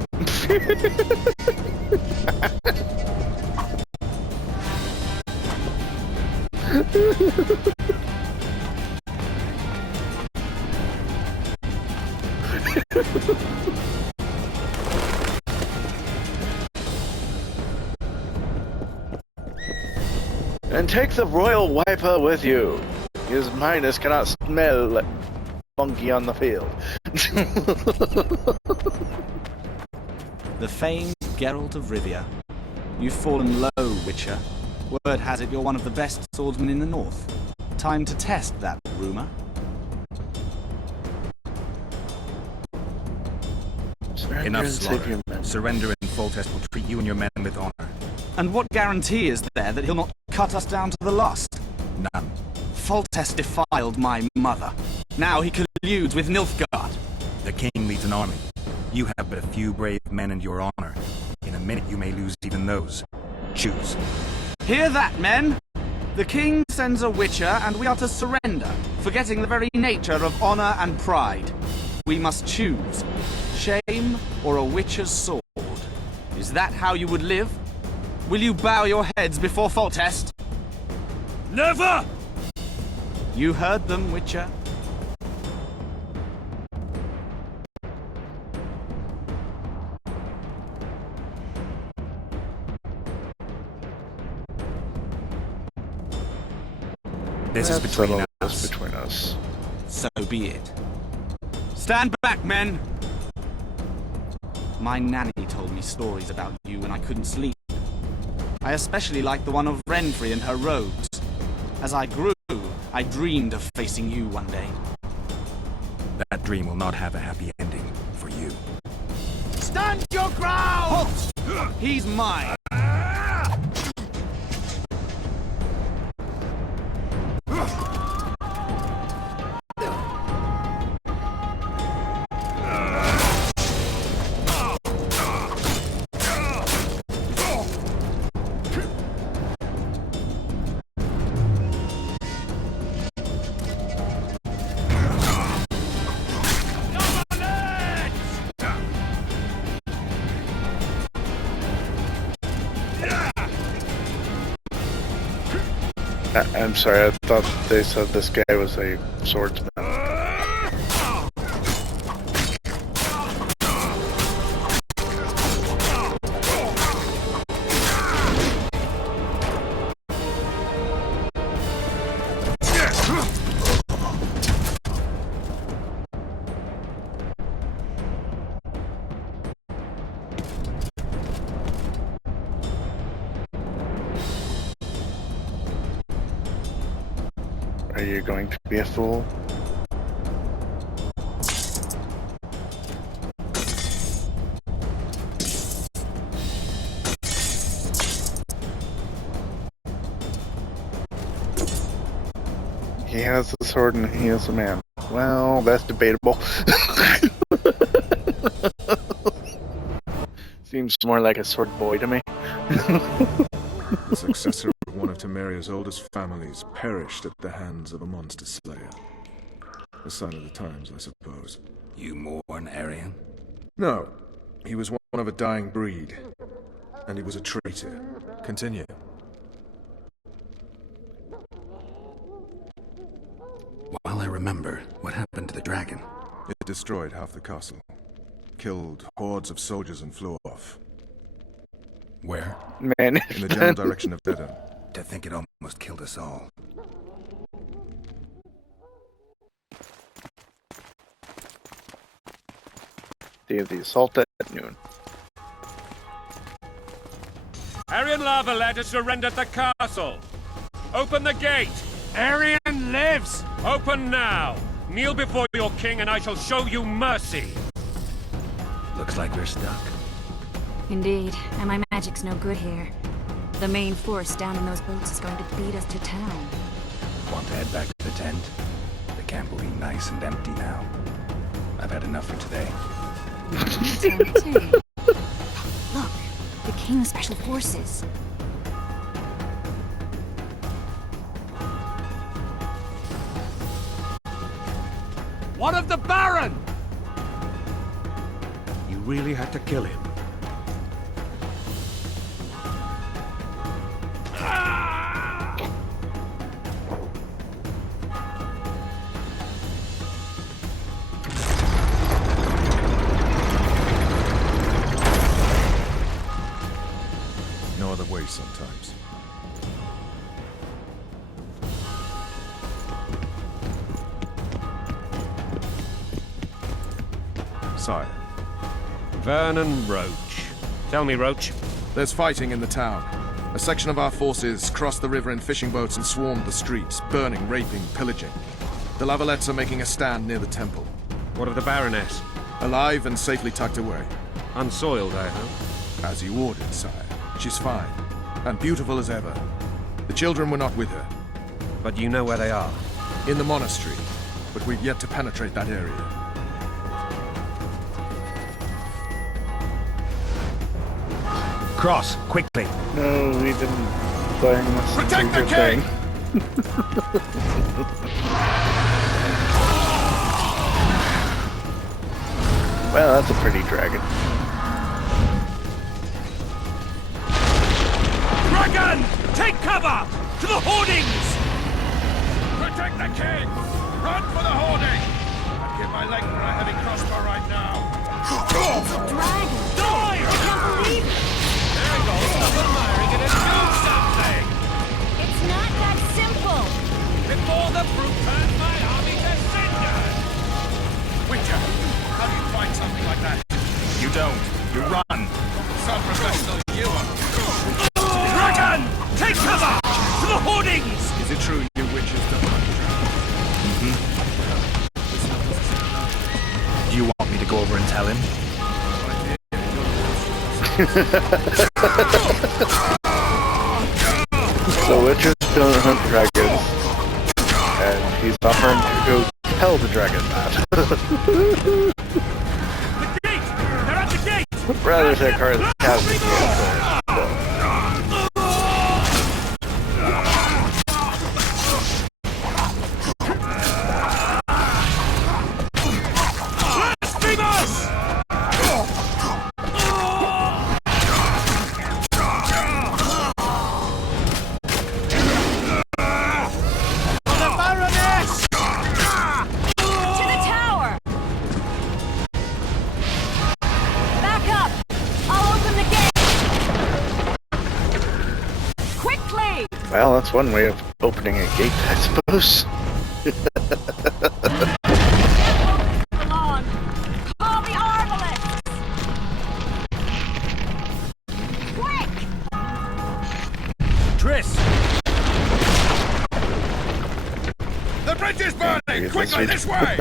And take the Royal Wiper with you. His Highness cannot smell funky on the field. The famed Geralt of Rivia. You've fallen low, Witcher. Word has it you're one of the best swordsmen in the north. Time to test that rumor. Enough slaughter. Surrender and Foltest will treat you and your men with honor. And what guarantee is there that he'll not cut us down to the last? None. Foltest defiled my mother. Now he colludes with Nilfgaard. The king leads an army. You have but a few brave men and your honor. In a minute you may lose even those. Choose. Hear that, men? The king sends a witcher and we are to surrender, forgetting the very nature of honor and pride. We must choose. Shame or a witcher's sword. Is that how you would live? Will you bow your heads before Foltest? Never! You heard them, Witcher. This is between us. Between us. So be it. Stand back, men! My nanny told me stories about you when I couldn't sleep. I especially liked the one of Renfri and her rogues. As I grew, I dreamed of facing you one day. That dream will not have a happy ending for you. Stand your ground! Halt! He's mine. I'm sorry, I thought they said this guy was a swordsman. Are you going to be a fool? He has the sword and he is a man. Well, that's debatable. Seems more like a sword boy to me. The successor of one of Temeria's oldest families perished at the hands of a monster slayer. A sign of the times, I suppose. You mourn Arian? No. He was one of a dying breed. And he was a traitor. Continue. While I remember, what happened to the dragon? It destroyed half the castle. Killed hordes of soldiers and flew off. Where? Man. In the general direction of Dedham. To think it almost killed us all. Day of the assault at noon. Arian Lavalette has surrendered the castle. Open the gate. Arian lives! Open now. Kneel before your king and I shall show you mercy. Looks like we're stuck. Indeed, and my magic's no good here. The main force down in those boats is going to beat us to town. Want to head back to the tent? The camp will be nice and empty now. I've had enough for today. Tempting. Look, the King's Special Forces. What of the Baron? You really had to kill him. No other way sometimes. Sire. Vernon Roach. Tell me, Roach. There's fighting in the town. A section of our forces crossed the river in fishing boats and swarmed the streets, burning, raping, pillaging. The Lavalettes are making a stand near the temple. What of the Baroness? Alive and safely tucked away. Unsoiled, I hope. As you ordered, sire. She's fine. And beautiful as ever. The children were not with her. But you know where they are. In the monastery. But we've yet to penetrate that area. Cross, quickly. No, we didn't bang this. Protect the king! Well, that's a pretty dragon. Dragon! Take cover! To the hoardings! Protect the king! Run for the hoarding! I'd give my leg for a heavy crossbow right now. Dragon! Die! I can't believe it! There he goes, stop admiring it and do something! It's not that simple! Before the brute turns my army to cinders! Witcher, how do you fight something like that? You don't. You run. Some professional you are. Dragon! Take cover! To the hoardings! Is it true you witches don't hunt dragons? Do you want me to go over and tell him? So witches don't hunt dragons, and he's offering to go tell the dragon that. The gate! They're at the gate! Rather say Carl is casting the Blasphemous! Well, that's one way of opening a gate, I suppose. Come on! Call the arbalists! Quick! Triss! The bridge is burning! Quickly, this way!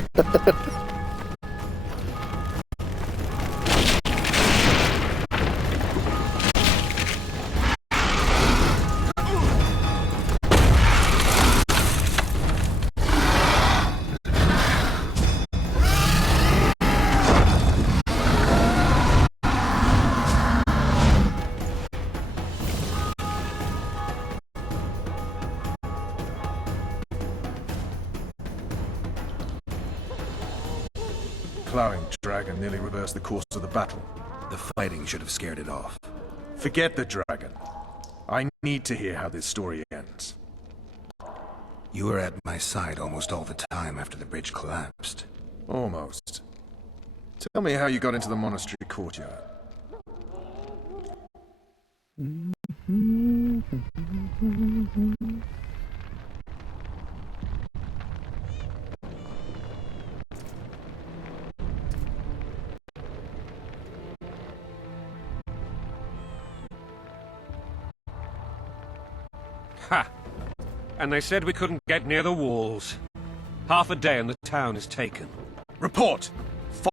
Plowing dragon nearly reversed the course of the battle. The fighting should have scared it off. Forget the dragon. I need to hear how this story ends. You were at my side almost all the time after the bridge collapsed. Almost. Tell me how you got into the monastery courtyard. Ha! And they said we couldn't get near the walls. Half a day and the town is taken. Report!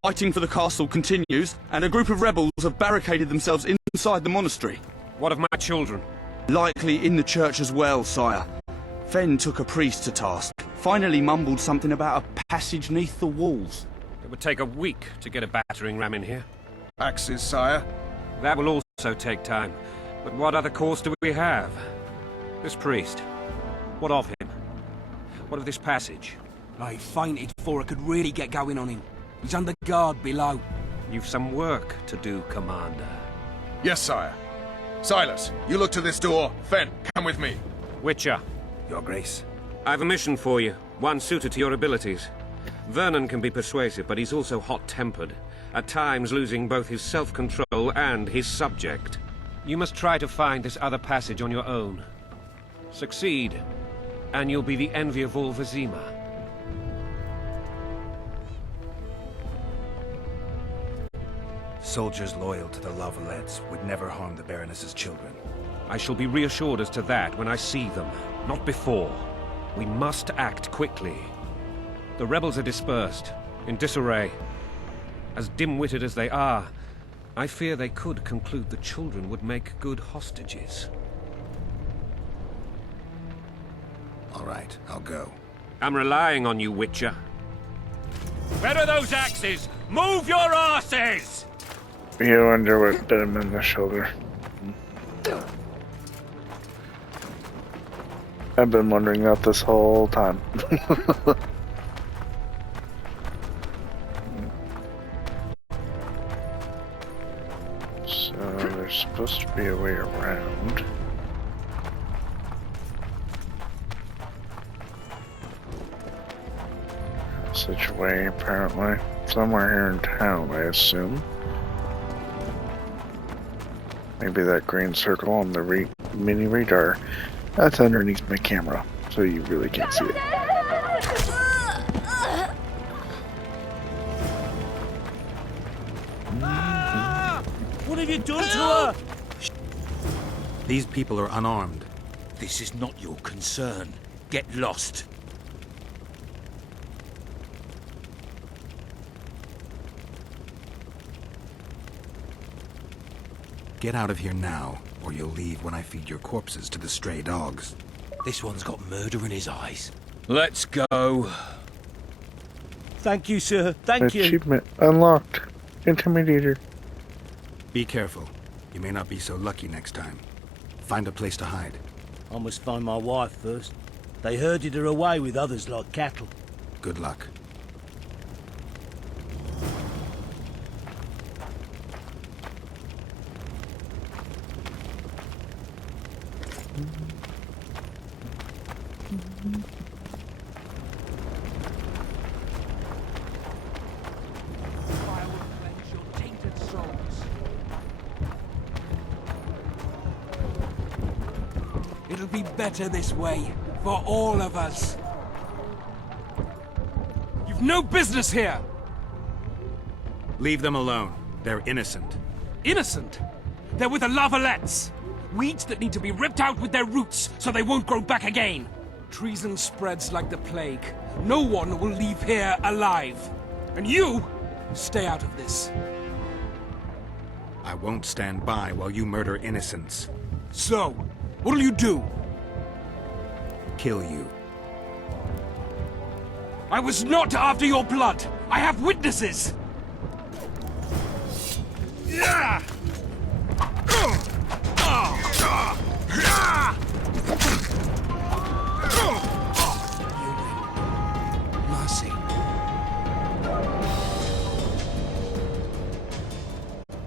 Fighting for the castle continues, and a group of rebels have barricaded themselves inside the monastery. What of my children? Likely in the church as well, sire. Fen took a priest to task. Finally mumbled something about a passage neath the walls. It would take a week to get a battering ram in here. Axes, sire? That will also take time. But what other course do we have? This priest. What of him? What of this passage? I fainted before I could really get going on him. He's under guard below. You've some work to do, Commander. Yes, sire. Silas, you look to this door. Fen, come with me. Witcher. Your Grace. I've a mission for you, one suited to your abilities. Vernon can be persuasive, but he's also hot-tempered, at times losing both his self-control and his subject. You must try to find this other passage on your own. Succeed, and you'll be the envy of all Vizima. Soldiers loyal to the La Valettes would never harm the Baroness's children. I shall be reassured as to that when I see them, not before. We must act quickly. The rebels are dispersed, in disarray. As dim-witted as they are, I fear they could conclude the children would make good hostages. All right, I'll go. I'm relying on you, Witcher. Where are those axes? Move your asses! You wonder what bit him in the shoulder. I've been wondering that this whole time. So there's supposed to be a way around. Such a way, apparently. Somewhere here in town, I assume. Maybe that green circle on the mini radar. That's underneath my camera, so you really can't see it. What have you done to her? These people are unarmed. This is not your concern. Get lost. Get out of here now, or you'll leave when I feed your corpses to the stray dogs. This one's got murder in his eyes. Let's go. Thank you, sir. Thank you. Achievement unlocked. Intimidator. Be careful. You may not be so lucky next time. Find a place to hide. I must find my wife first. They herded her away with others like cattle. Good luck. It'll be better this way, for all of us. You've no business here! Leave them alone. They're innocent. Innocent? They're with the Lavalettes! Weeds that need to be ripped out with their roots so they won't grow back again. Treason spreads like the plague. No one will leave here alive. And you, stay out of this. I won't stand by while you murder innocents. So, what'll you do? Kill you. I was not after your blood! I have witnesses! Yeah! Mercy.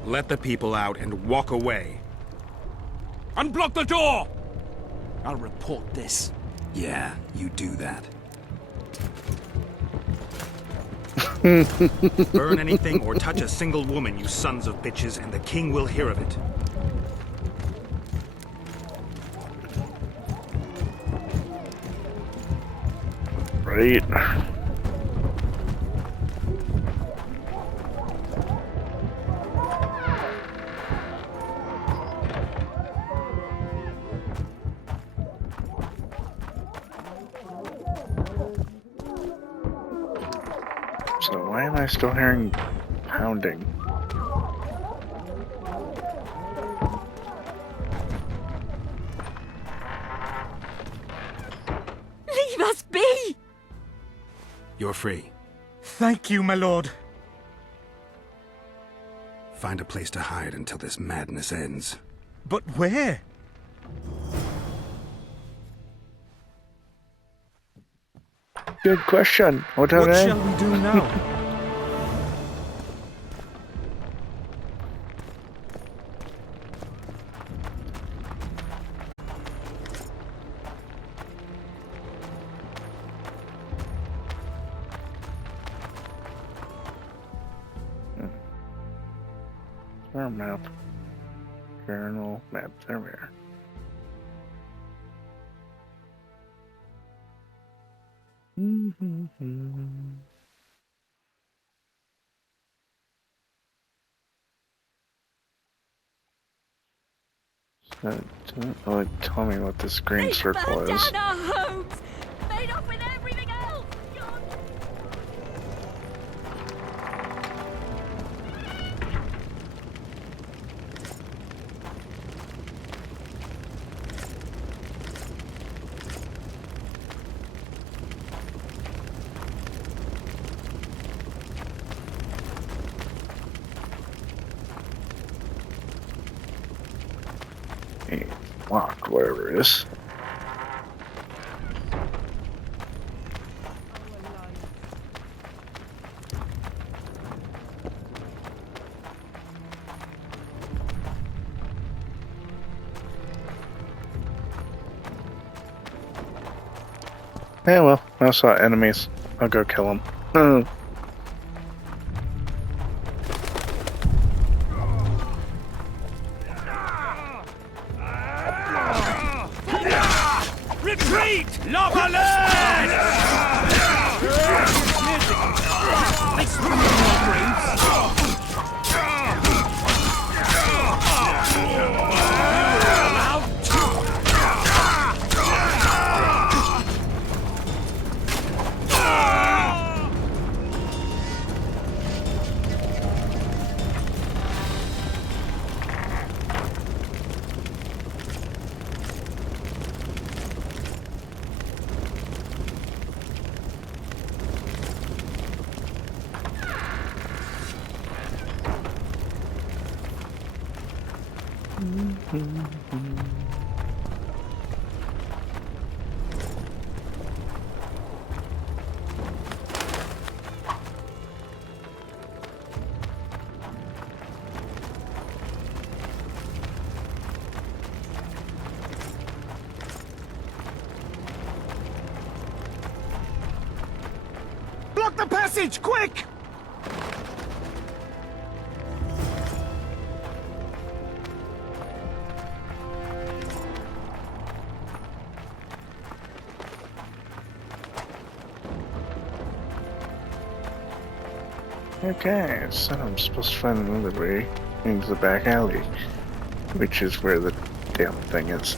Let the people out and walk away. Unblock the door! I'll report this. Yeah, you do that. Burn anything or touch a single woman, you sons of bitches, and the king will hear of it. Right. So why am I still hearing pounding? Leave us be! You're free. Thank you, my lord. Find a place to hide until this madness ends. But where? Good question. What What shall we do now? Our map. Journal map. There we are. Tell me what this green circle is. Down our homes! Made off with everything else! Locked, whatever it is. Yeah, well, I saw enemies. I'll go kill them. Retreat! Lavalette! Block the passage, quick! Okay, so I'm supposed to find another way into the back alley, which is where the damn thing is.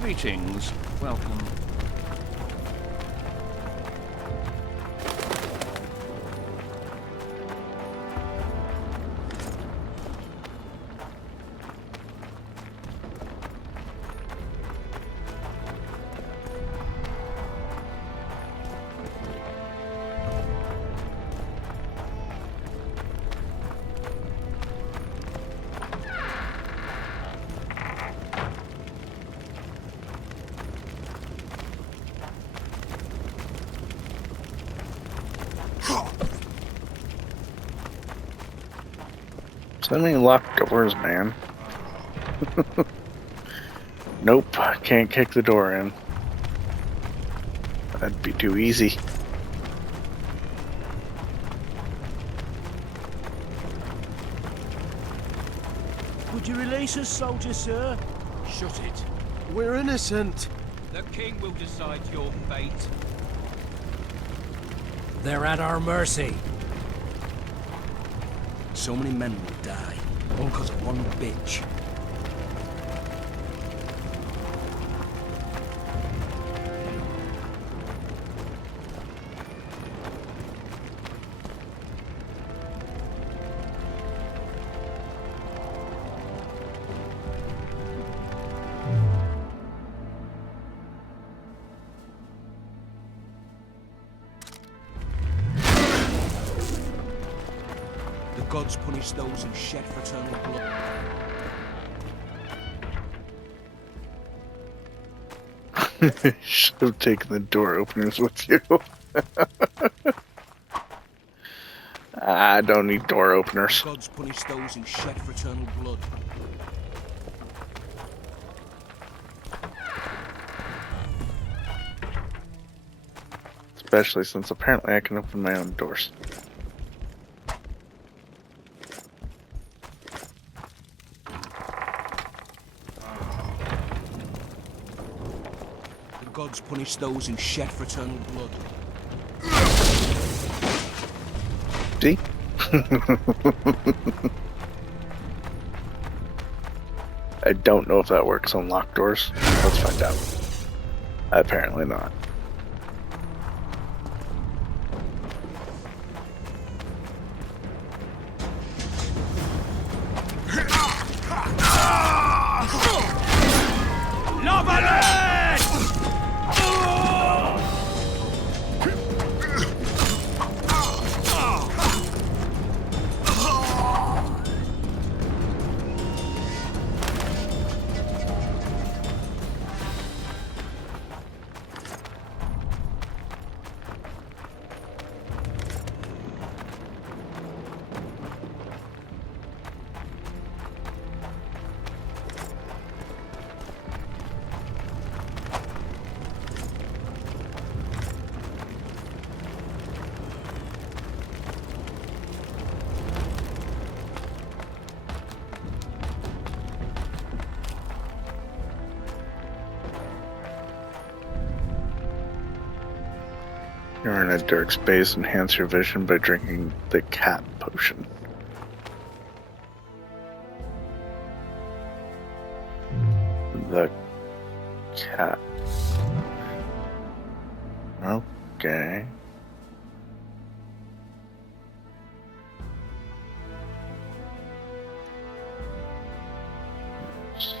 Greetings. Welcome. So many locked doors, man. Nope, can't kick the door in. That'd be too easy. Would you release us, soldier, sir? Shut it. We're innocent. The king will decide your fate. They're at our mercy. So many men will die, all because of one bitch. The gods punish those who shed fraternal blood. Should have taken the door openers with you. I don't need door openers. The gods punish those who shed fraternal blood. Especially since apparently I can open my own doors. The gods punish those who shed fraternal blood. See? I don't know if that works on locked doors. Let's find out. Apparently not. You're in a dark space. Enhance your vision by drinking the cat potion. The cat. Okay. Let's see.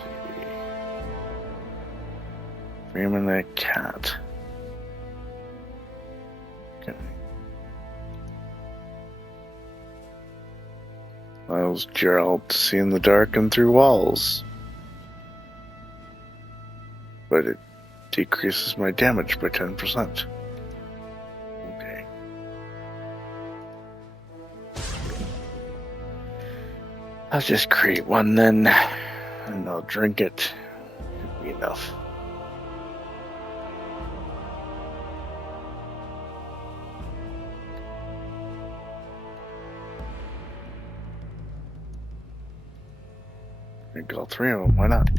Freeman the cat. Okay. Allows Gerald to see in the dark and through walls. But it decreases my damage by 10%. Okay. I'll just create one then, and I'll drink it. It'll be enough. Drink all three of them, why not?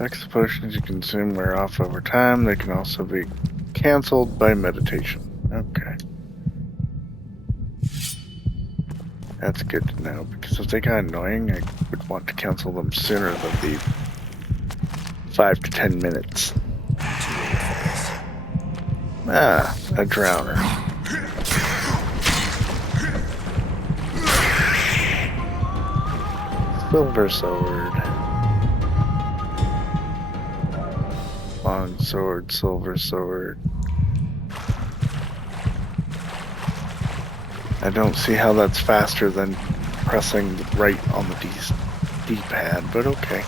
Next potions you consume wear off over time. They can also be cancelled by meditation. Okay. That's good to know, because if they got annoying, I would want to cancel them sooner than the 5 to 10 minutes. Ah, a drowner. Silver sword. Long sword, silver sword. I don't see how that's faster than pressing right on the D-pad, but okay.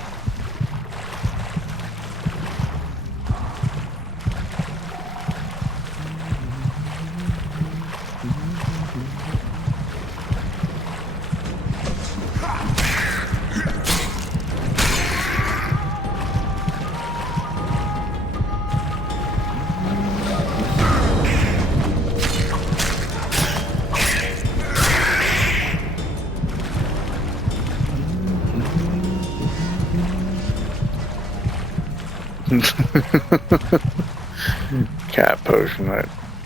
Cat potion.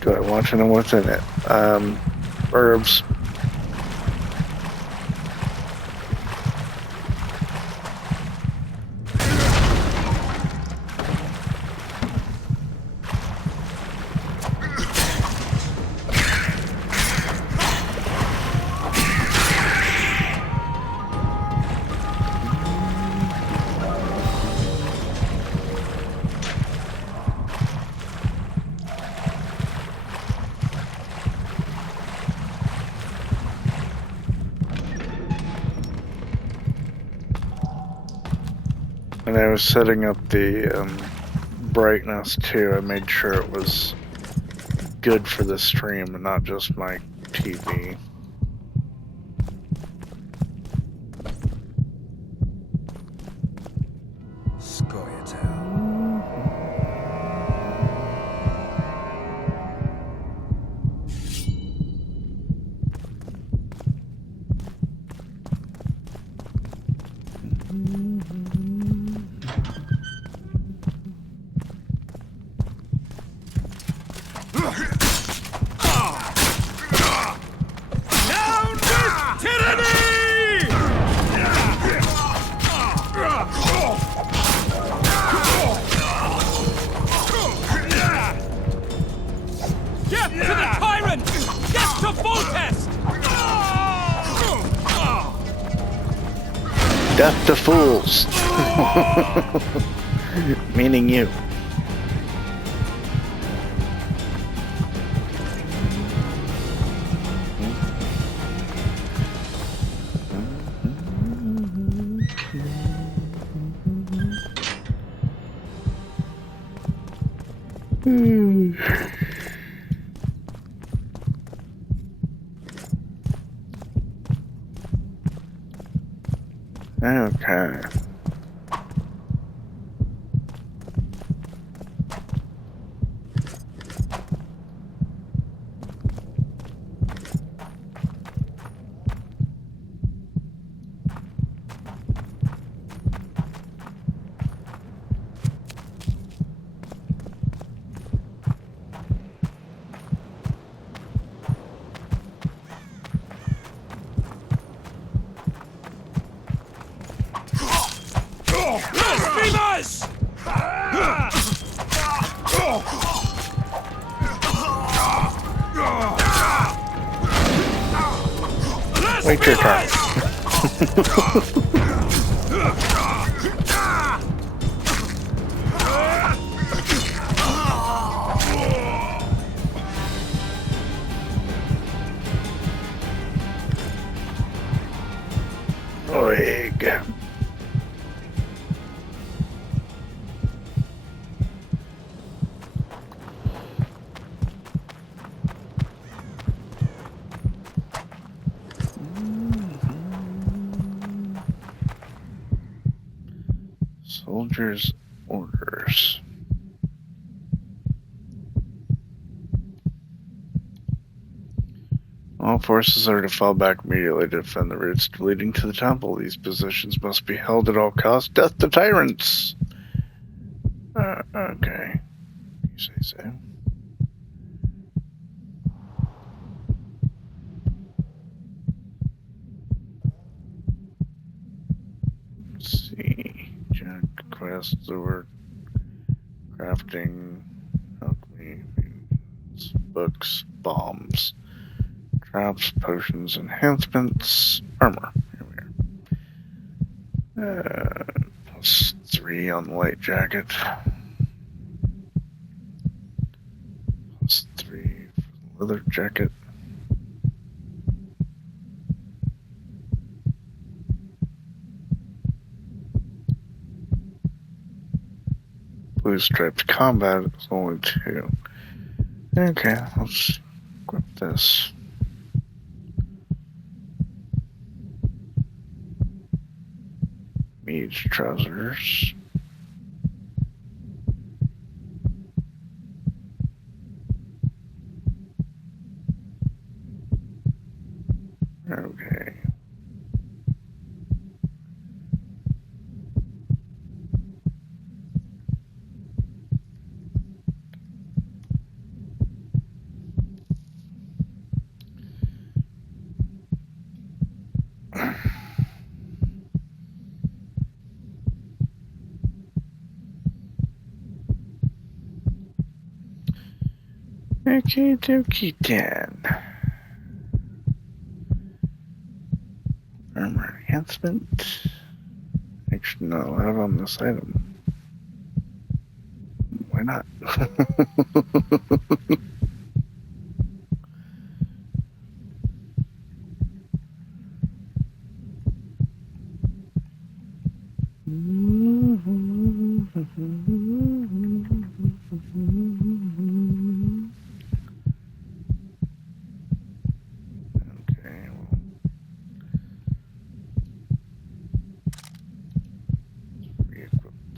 Do I want to know what's in it? Herbs. When I was setting up the brightness too, I made sure it was good for the stream and not just my TV. Death to fools! Meaning you. Okay. Blasphemers! Wait your turn. Egg. Soldiers' orders. All forces are to fall back immediately to defend the routes leading to the temple. These positions must be held at all costs. Death to tyrants! Okay. You say so. Let's see. Jack quest, sword, crafting, alchemy, books, bombs. Traps, potions, enhancements, armor. Here we are. +3 on the light jacket. +3 for the leather jacket. Blue striped combat is only 2. Okay, let's equip this. Mage trousers. Okay. Okie dokie then. Armor enhancement. Actually, not allowed on this item. Why not?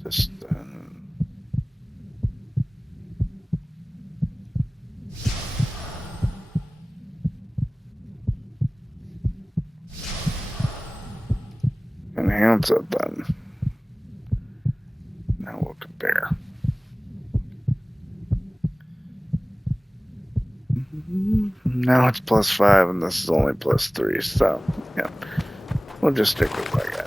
This then. Enhance it then. Now we'll compare. Now it's +5 and this is only +3, so yeah. We'll just stick with what I got.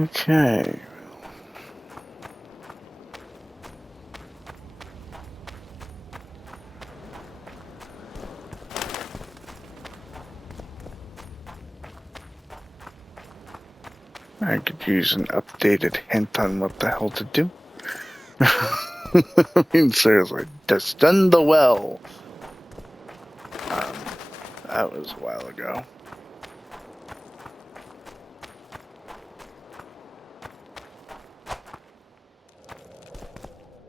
Okay. I could use an updated hint on what the hell to do. I mean, seriously, descend the well. That was a while ago.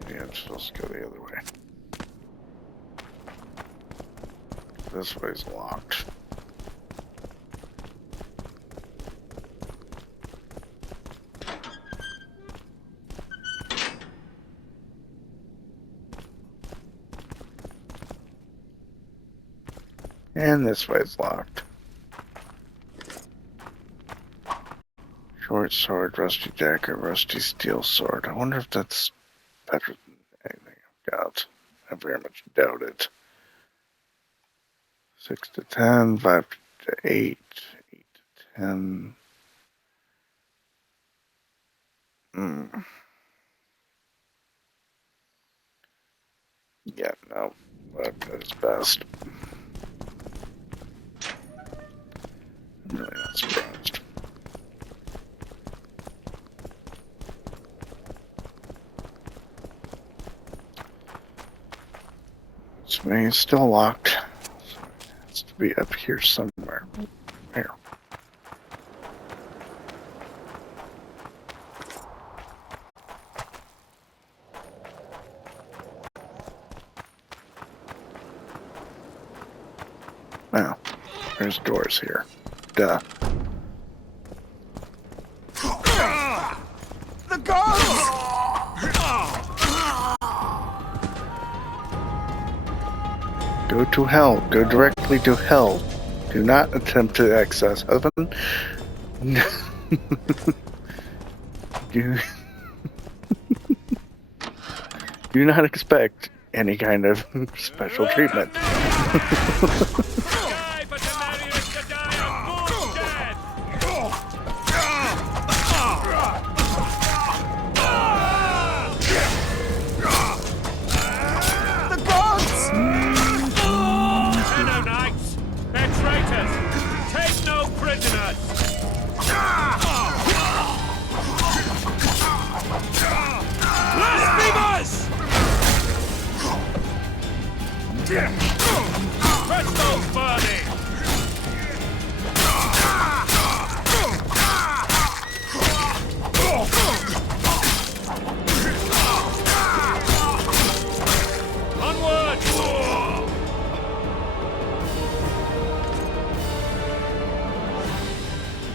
Yeah, let's go the other way. This way's locked. And this way's locked. Short sword, rusty dagger, rusty steel sword. I wonder if that's better than anything I've got. I very much doubt it. 6 to 10, 5 to 8, 8 to 10. Yeah, no, that is best. I'm really not surprised. This way is still locked. So it has to be up here somewhere. Here. Now, there's doors here. Duh. The guards! Go to hell. Go directly to hell. Do not attempt to access heaven. Do not expect any kind of special treatment.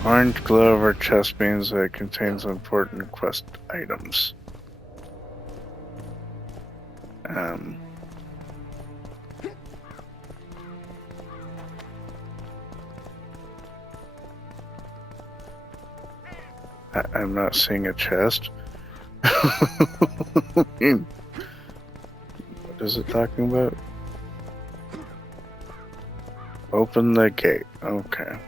Orange glove or chest means that it contains important quest items. I'm not seeing a chest. What is it talking about? Open the gate. Okay.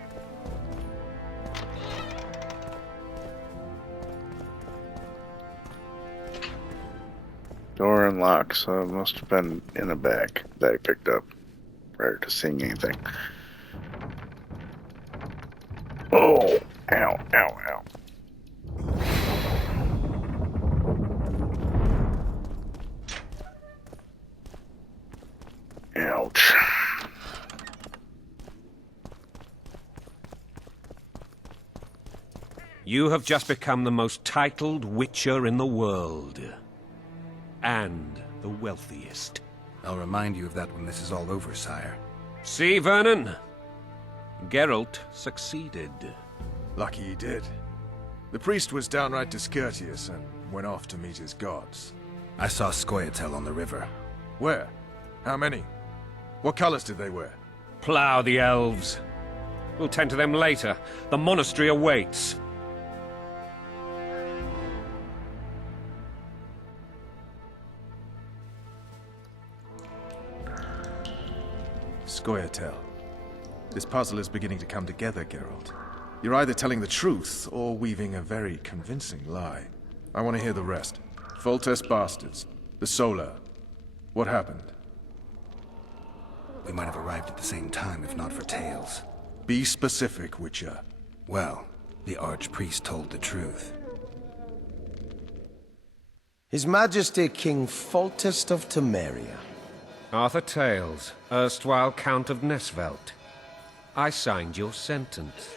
Door unlocked, so it must have been in a bag that I picked up prior to seeing anything. Oh! Ow, ow, ow. Ouch. You have just become the most titled witcher in the world. And the wealthiest. I'll remind you of that when this is all over, sire. See, Vernon? Geralt succeeded. Lucky he did. The priest was downright discourteous and went off to meet his gods. I saw Scoia'tael on the river. Where? How many? What colors did they wear? Plough the elves. We'll tend to them later. The monastery awaits. Scoia'tael. This puzzle is beginning to come together, Geralt. You're either telling the truth or weaving a very convincing lie. I want to hear the rest. Foltest bastards. The Solar. What happened? We might have arrived at the same time if not for Tails. Be specific, Witcher. Well, the Archpriest told the truth. His Majesty King Foltest of Temeria. Arthur Tails, erstwhile Count of Nesvelt. I signed your sentence.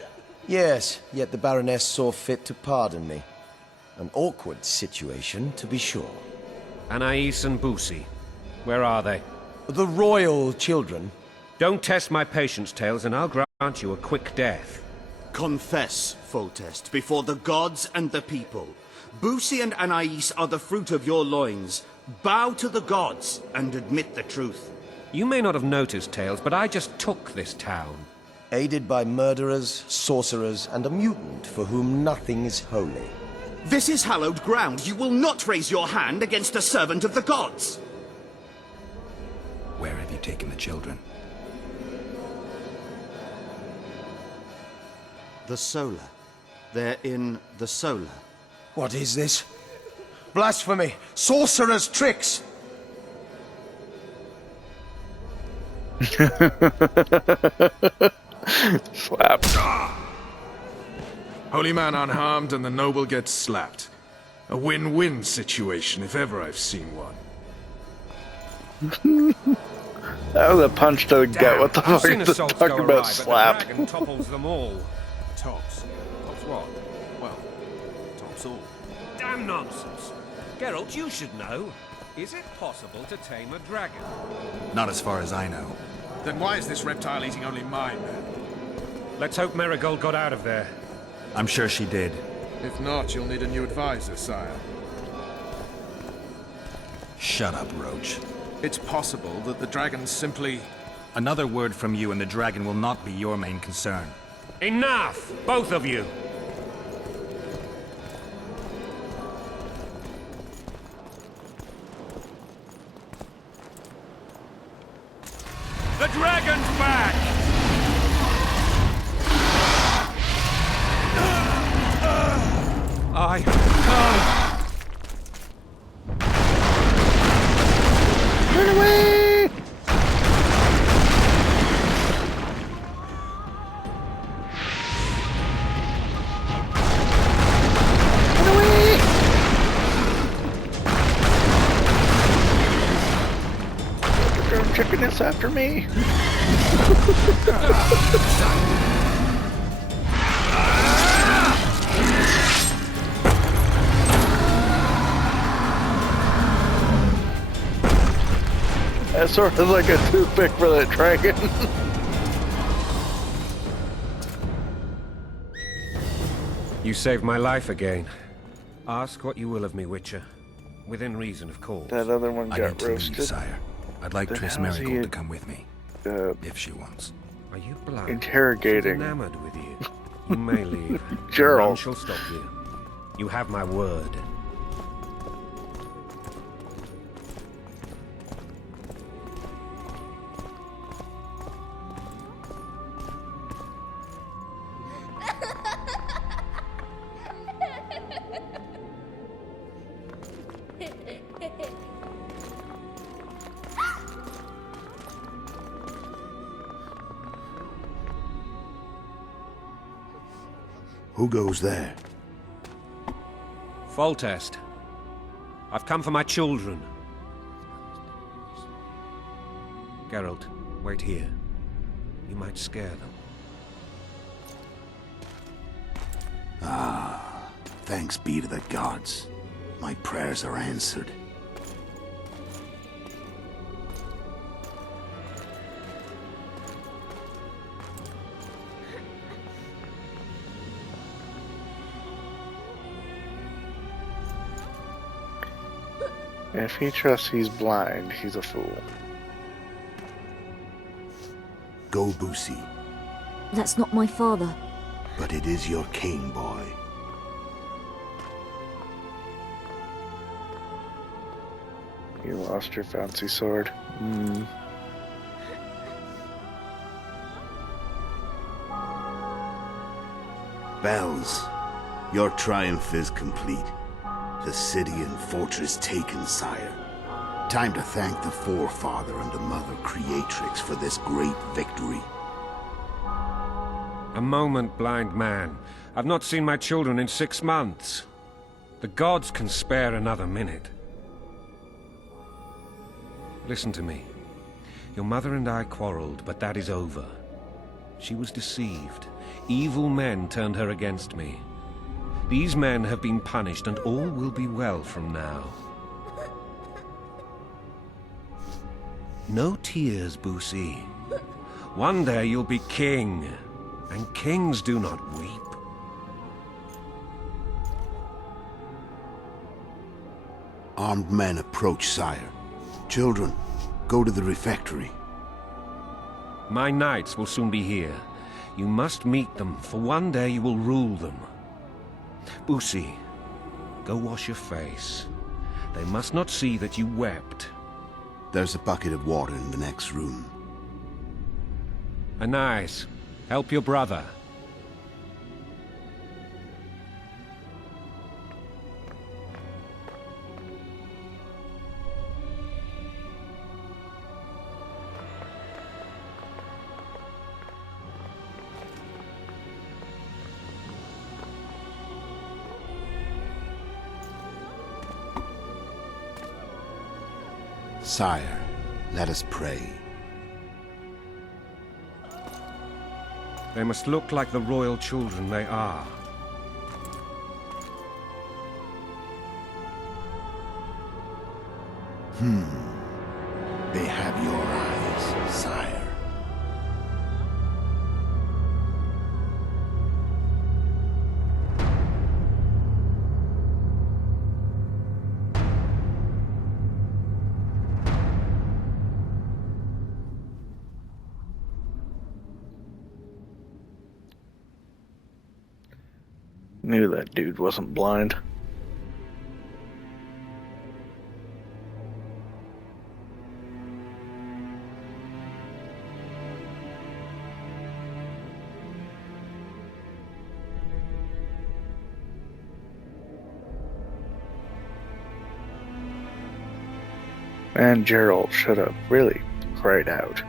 Yes, yet the Baroness saw fit to pardon me. An awkward situation, to be sure. Anais and Boosie. Where are they? The royal children. Don't test my patience, Tails, and I'll grant you a quick death. Confess, Foltest, before the gods and the people. Boosie and Anais are the fruit of your loins. Bow to the gods and admit the truth. You may not have noticed, Tails, but I just took this town. Aided by murderers, sorcerers, and a mutant for whom nothing is holy. This is hallowed ground. You will not raise your hand against a servant of the gods. Where have you taken the children? The Solar. They're in the Solar. What is this? Blasphemy! Sorcerer's tricks! Slap. Holy man unharmed and the noble gets slapped. A win-win situation if ever I've seen one. That was a punch to the gut. What the I've fuck seen is this assaults talking go about awry, but slap? the dragon topples them all. Tops? Tops what? Well, tops all. Damn nonsense. Geralt, you should know. Is it possible to tame a dragon? Not as far as I know. Then why is this reptile eating only my men? Let's hope Marigold got out of there. I'm sure she did. If not, you'll need a new advisor, sire. Shut up, Roach. It's possible that the dragon simply... Another word from you and the dragon will not be your main concern. Enough! Both of you! The dragon's back! Run away! Run away! The drone chicken is after me. That's sort of like a toothpick for that dragon. You saved my life again. Ask what you will of me, Witcher. Within reason, of course. That other one I got need to leave, roasted. sire. I'd like The Triss hell is he Merigold to come with me. If she wants. Are you blind? Interrogating. She's enamored with you. You may leave. Gerald. None shall stop you. You have my word. Who goes there? Foltest. I've come for my children. Geralt, wait here. You might scare them. Ah, thanks be to the gods. My prayers are answered. If he trusts he's blind, he's a fool. Go, Boosie. That's not my father. But it is your king, boy. You lost your fancy sword. Hmm. Bells, your triumph is complete. The city and fortress taken, sire. Time to thank the Forefather and the Mother Creatrix for this great victory. A moment, blind man. I've not seen my children in 6 months. The gods can spare another minute. Listen to me. Your mother and I quarreled, but that is over. She was deceived. Evil men turned her against me. These men have been punished, and all will be well from now. No tears, Boosie. One day you'll be king, and kings do not weep. Armed men approach, sire. Children, go to the refectory. My knights will soon be here. You must meet them, for one day you will rule them. Boosie, go wash your face. They must not see that you wept. There's a bucket of water in the next room. Anais, help your brother. Sire, let us pray. They must look like the royal children they are. They have your eyes, sire. Knew that dude wasn't blind. And Gerald should have really cried out.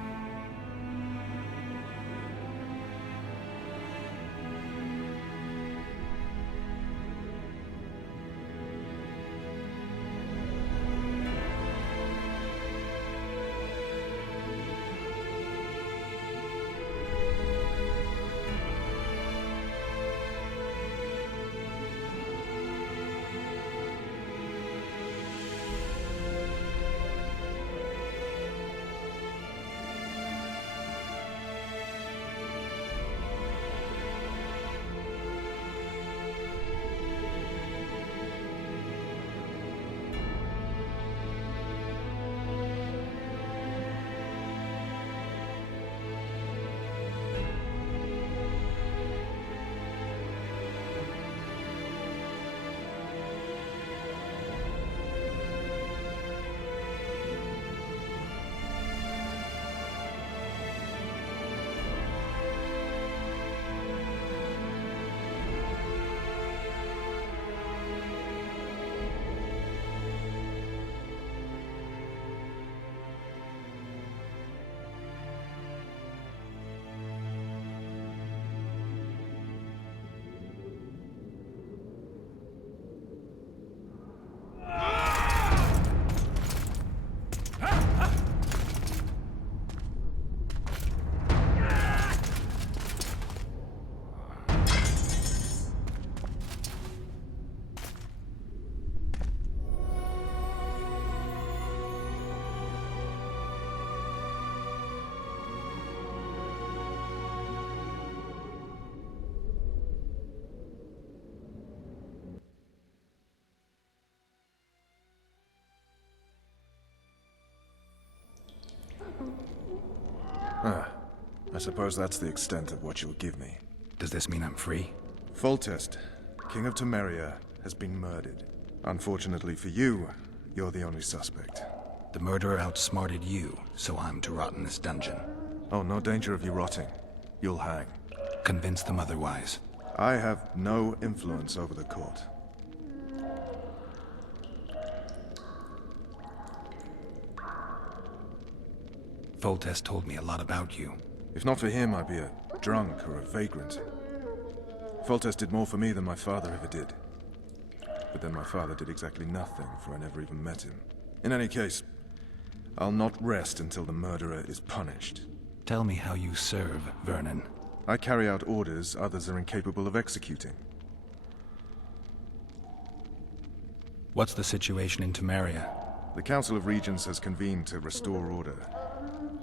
I suppose that's the extent of what you'll give me. Does this mean I'm free? Foltest, King of Temeria, has been murdered. Unfortunately for you, you're the only suspect. The murderer outsmarted you, so I'm to rot in this dungeon. Oh, no danger of you rotting. You'll hang. Convince them otherwise. I have no influence over the court. Foltest told me a lot about you. If not for him, I'd be a drunk or a vagrant. Foltest did more for me than my father ever did. But then my father did exactly nothing, for I never even met him. In any case, I'll not rest until the murderer is punished. Tell me how you serve, Vernon. I carry out orders others are incapable of executing. What's the situation in Temeria? The Council of Regents has convened to restore order.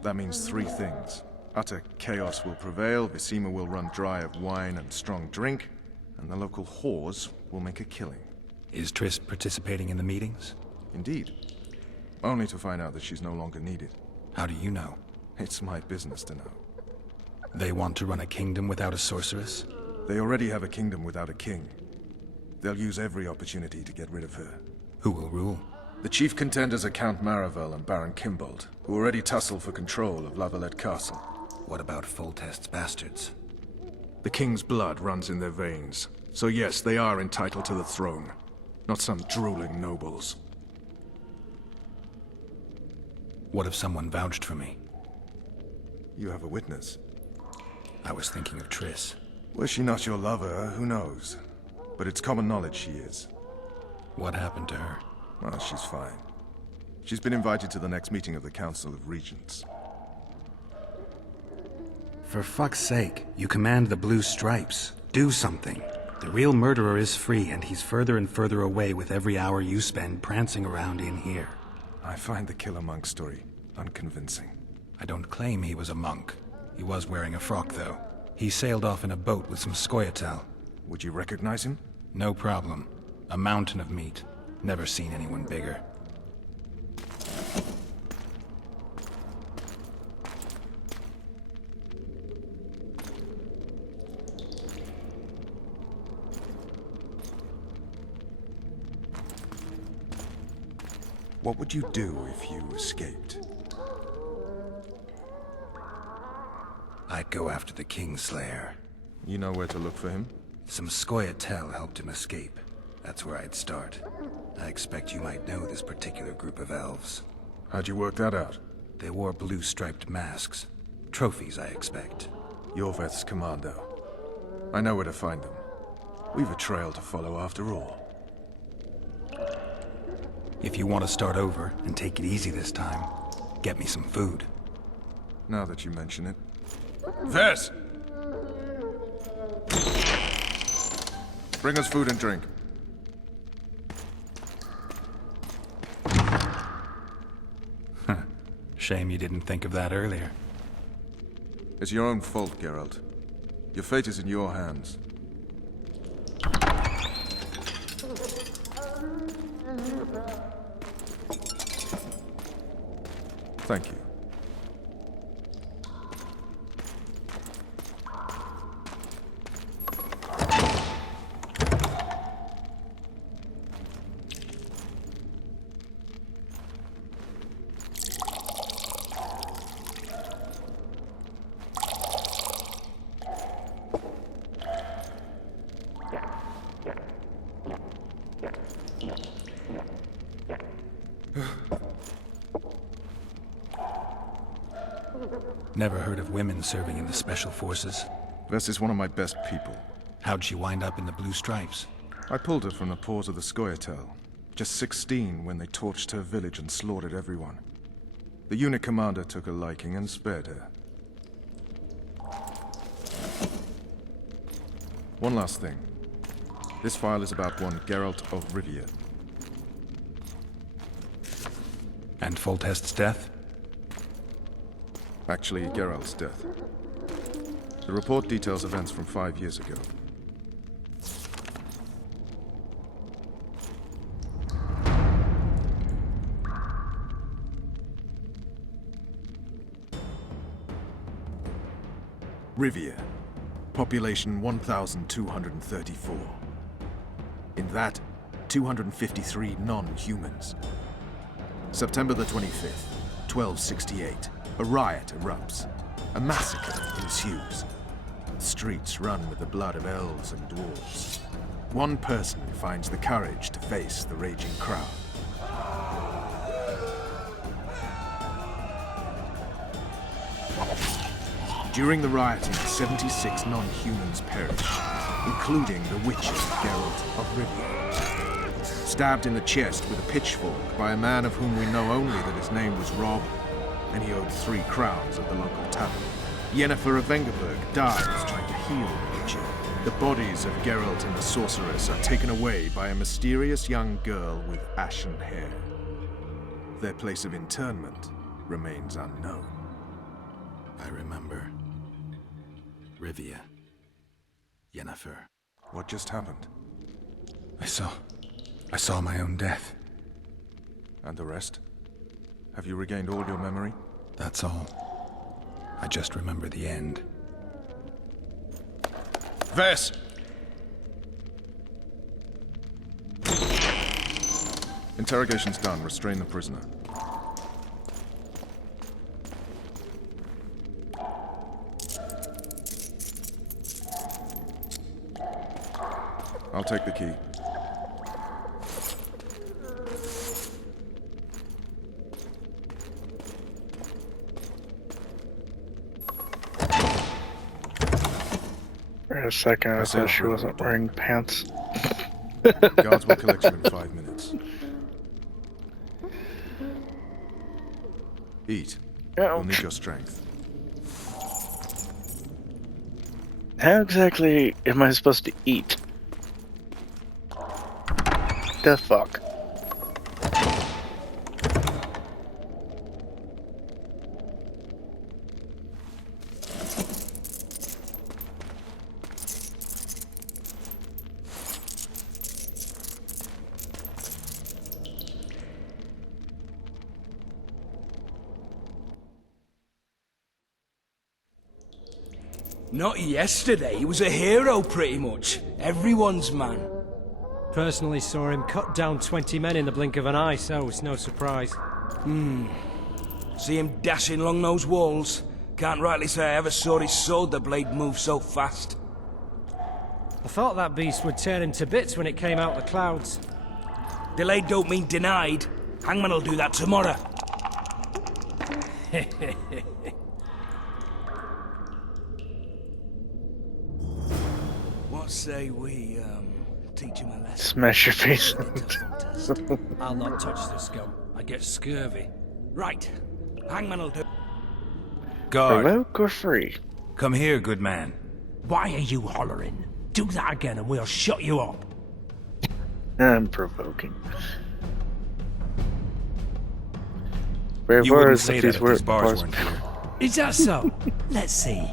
That means three things. Utter chaos will prevail, Visima will run dry of wine and strong drink, and the local whores will make a killing. Is Triss participating in the meetings? Indeed. Only to find out that she's no longer needed. How do you know? It's my business to know. They want to run a kingdom without a sorceress? They already have a kingdom without a king. They'll use every opportunity to get rid of her. Who will rule? The chief contenders are Count Maravel and Baron Kimbold, who already tussle for control of La Valette Castle. What about Foltest's bastards? The king's blood runs in their veins, so yes, they are entitled to the throne. Not some drooling nobles. What if someone vouched for me? You have a witness. I was thinking of Triss. Was she not your lover, who knows? But it's common knowledge she is. What happened to her? Well, she's fine. She's been invited to the next meeting of the Council of Regents. For fuck's sake, you command the Blue Stripes. Do something. The real murderer is free, and he's further and further away with every hour you spend prancing around in here. I find the Killer Monk story unconvincing. I don't claim he was a monk. He was wearing a frock, though. He sailed off in a boat with some Scoia'tael. Would you recognize him? No problem. A mountain of meat. Never seen anyone bigger. What would you do if you escaped? I'd go after the Kingslayer. You know where to look for him? Some Scoia'tael helped him escape. That's where I'd start. I expect you might know this particular group of elves. How'd you work that out? They wore blue-striped masks. Trophies, I expect. Yorveth's commando. I know where to find them. We've a trail to follow after all. If you want to start over and take it easy this time, get me some food. Now that you mention it. Vess! Bring us food and drink. Shame you didn't think of that earlier. It's your own fault, Geralt. Your fate is in your hands. Thank you. Never heard of women serving in the Special Forces. Vess is one of my best people. How'd she wind up in the Blue Stripes? I pulled her from the paws of the Scoia'tael. Just 16 when they torched her village and slaughtered everyone. The unit commander took a liking and spared her. One last thing. This file is about one Geralt of Rivia. And Foltest's death? Actually, Geralt's death. The report details events from 5 years ago. Rivia. Population 1,234. In that, 253 non-humans. September the 25th, 1268. A riot erupts. A massacre ensues. The streets run with the blood of elves and dwarves. One person finds the courage to face the raging crowd. During the rioting, 76 non-humans perished, including the Witcher, Geralt of Rivia. Stabbed in the chest with a pitchfork by a man of whom we know only that his name was Rob, and he owed 3 crowns at the local tavern. Yennefer of Vengerberg dies trying to heal the Witcher. The bodies of Geralt and the sorceress are taken away by a mysterious young girl with ashen hair. Their place of interment remains unknown. I remember. Rivia. Yennefer. What just happened? I saw my own death. And the rest? Have you regained all your memory? That's all. I just remember the end. Ves! Interrogation's done. Restrain the prisoner. I'll take the key. For a second, I thought she wasn't wearing pants. Guards will collect you in 5 minutes. Eat. You'll need your strength. How exactly am I supposed to eat? The fuck? Not yesterday. He was a hero, pretty much. Everyone's man. Personally saw him cut down 20 men in the blink of an eye, so it's no surprise. See him dashing along those walls. Can't rightly say I ever saw his sword the blade move so fast. I thought that beast would tear him to bits when it came out the clouds. Delayed don't mean denied. Hangman will do that tomorrow. What say we, teach him a lesson? Smash your face. I'll not touch the scum. I get scurvy. Right. Hangman will do. Guard. Provoke or free? Come here, good man. Why are you hollering? Do that again and we'll shut you up. I'm provoking. You wouldn't say that if these bars weren't here. Is that so? Let's see.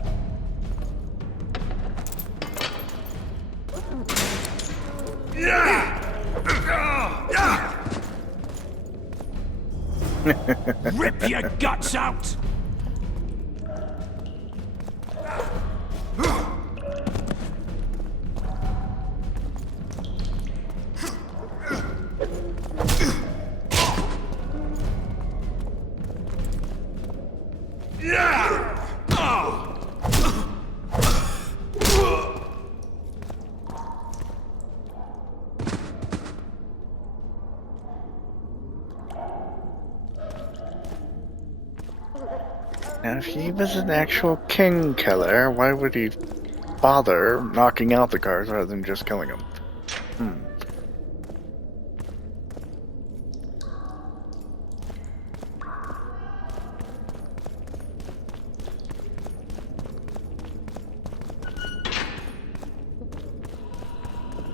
Rip your guts out! Now, if he was an actual king killer, why would he bother knocking out the guards rather than just killing them?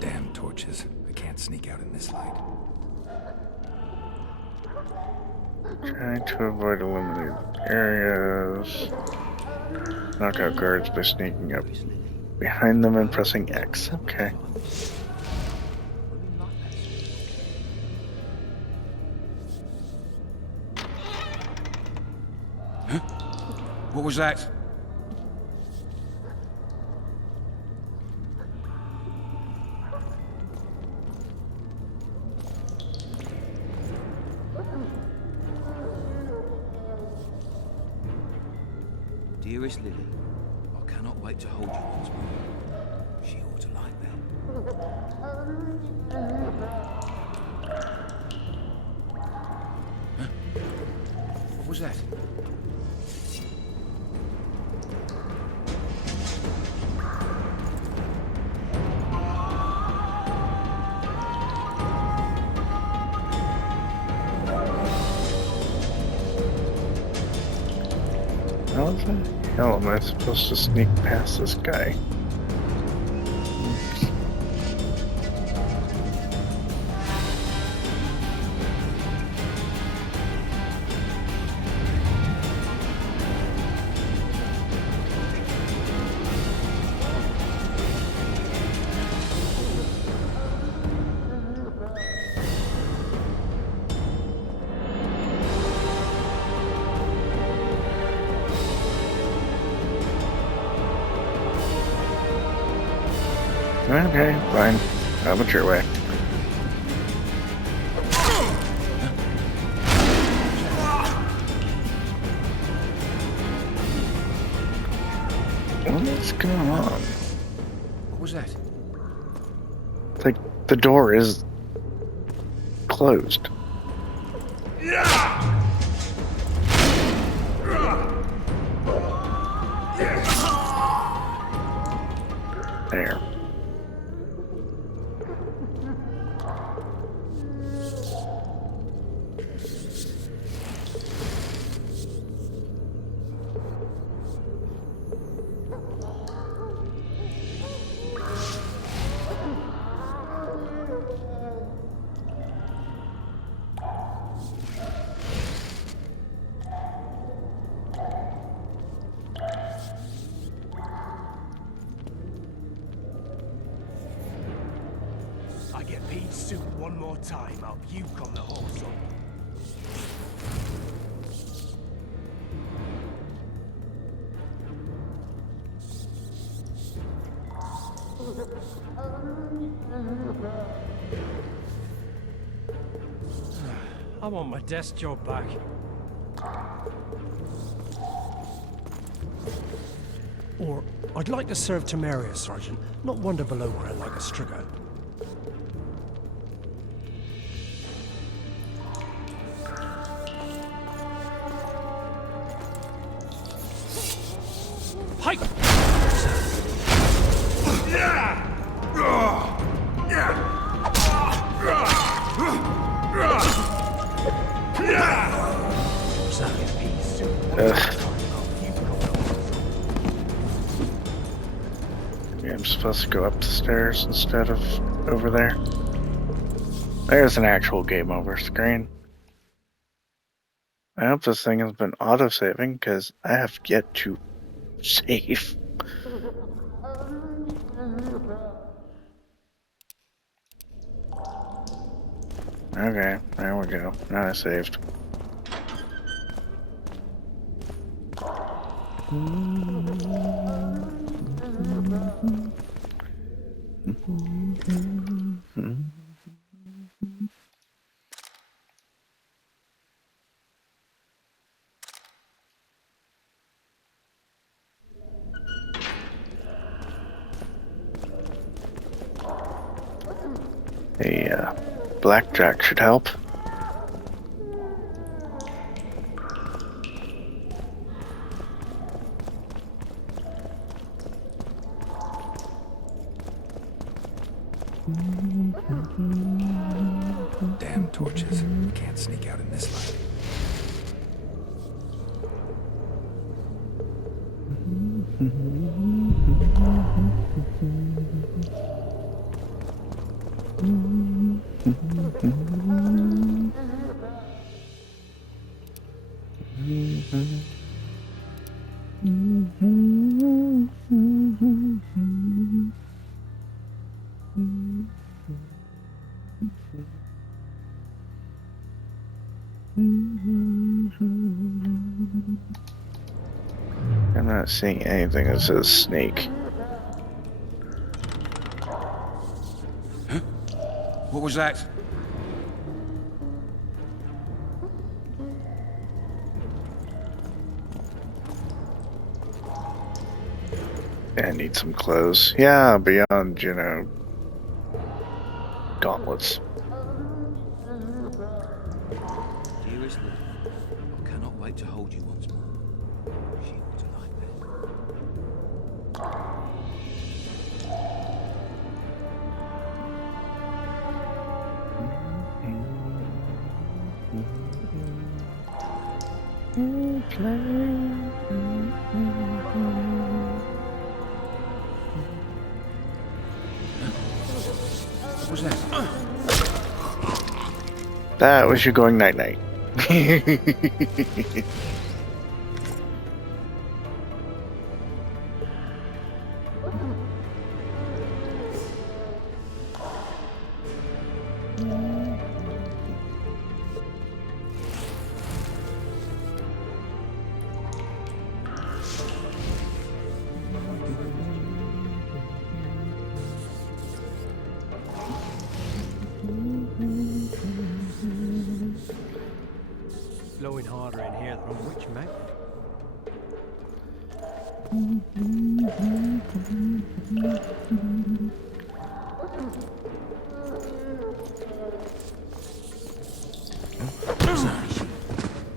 Damn torches. I can't sneak out in this light. Trying to avoid illuminated areas. Knock out guards by sneaking up behind them and pressing X. Okay. Huh? What was that? Dearest Lily, I cannot wait to hold you once more. She ought to like that. Huh? What was that? How the hell am I supposed to sneak past this guy? Okay, fine. Have it your way. What's going on? What was that? Like, the door is closed. There. I get paid soon one more time, I'll puke on the horse. I want my desk job back. Or, I'd like to serve Temeria, Sergeant, not wander below her like a Strigo. Hike! Maybe I'm supposed to go up the stairs instead of over there. There's an actual game over screen. I hope this thing has been auto-saving, because I have yet to save. Okay, there we go. Now I saved. Blackjack should help. Damn torches. Can't sneak out in this light. I'm not seeing anything that says snake. Huh? What was that? I need some clothes. Yeah, beyond, you know, gauntlets. Dearest Lily, I cannot wait to hold you once more. She ought to like What was that? That was you going night-night. blowing harder in here than on Witch Magnet.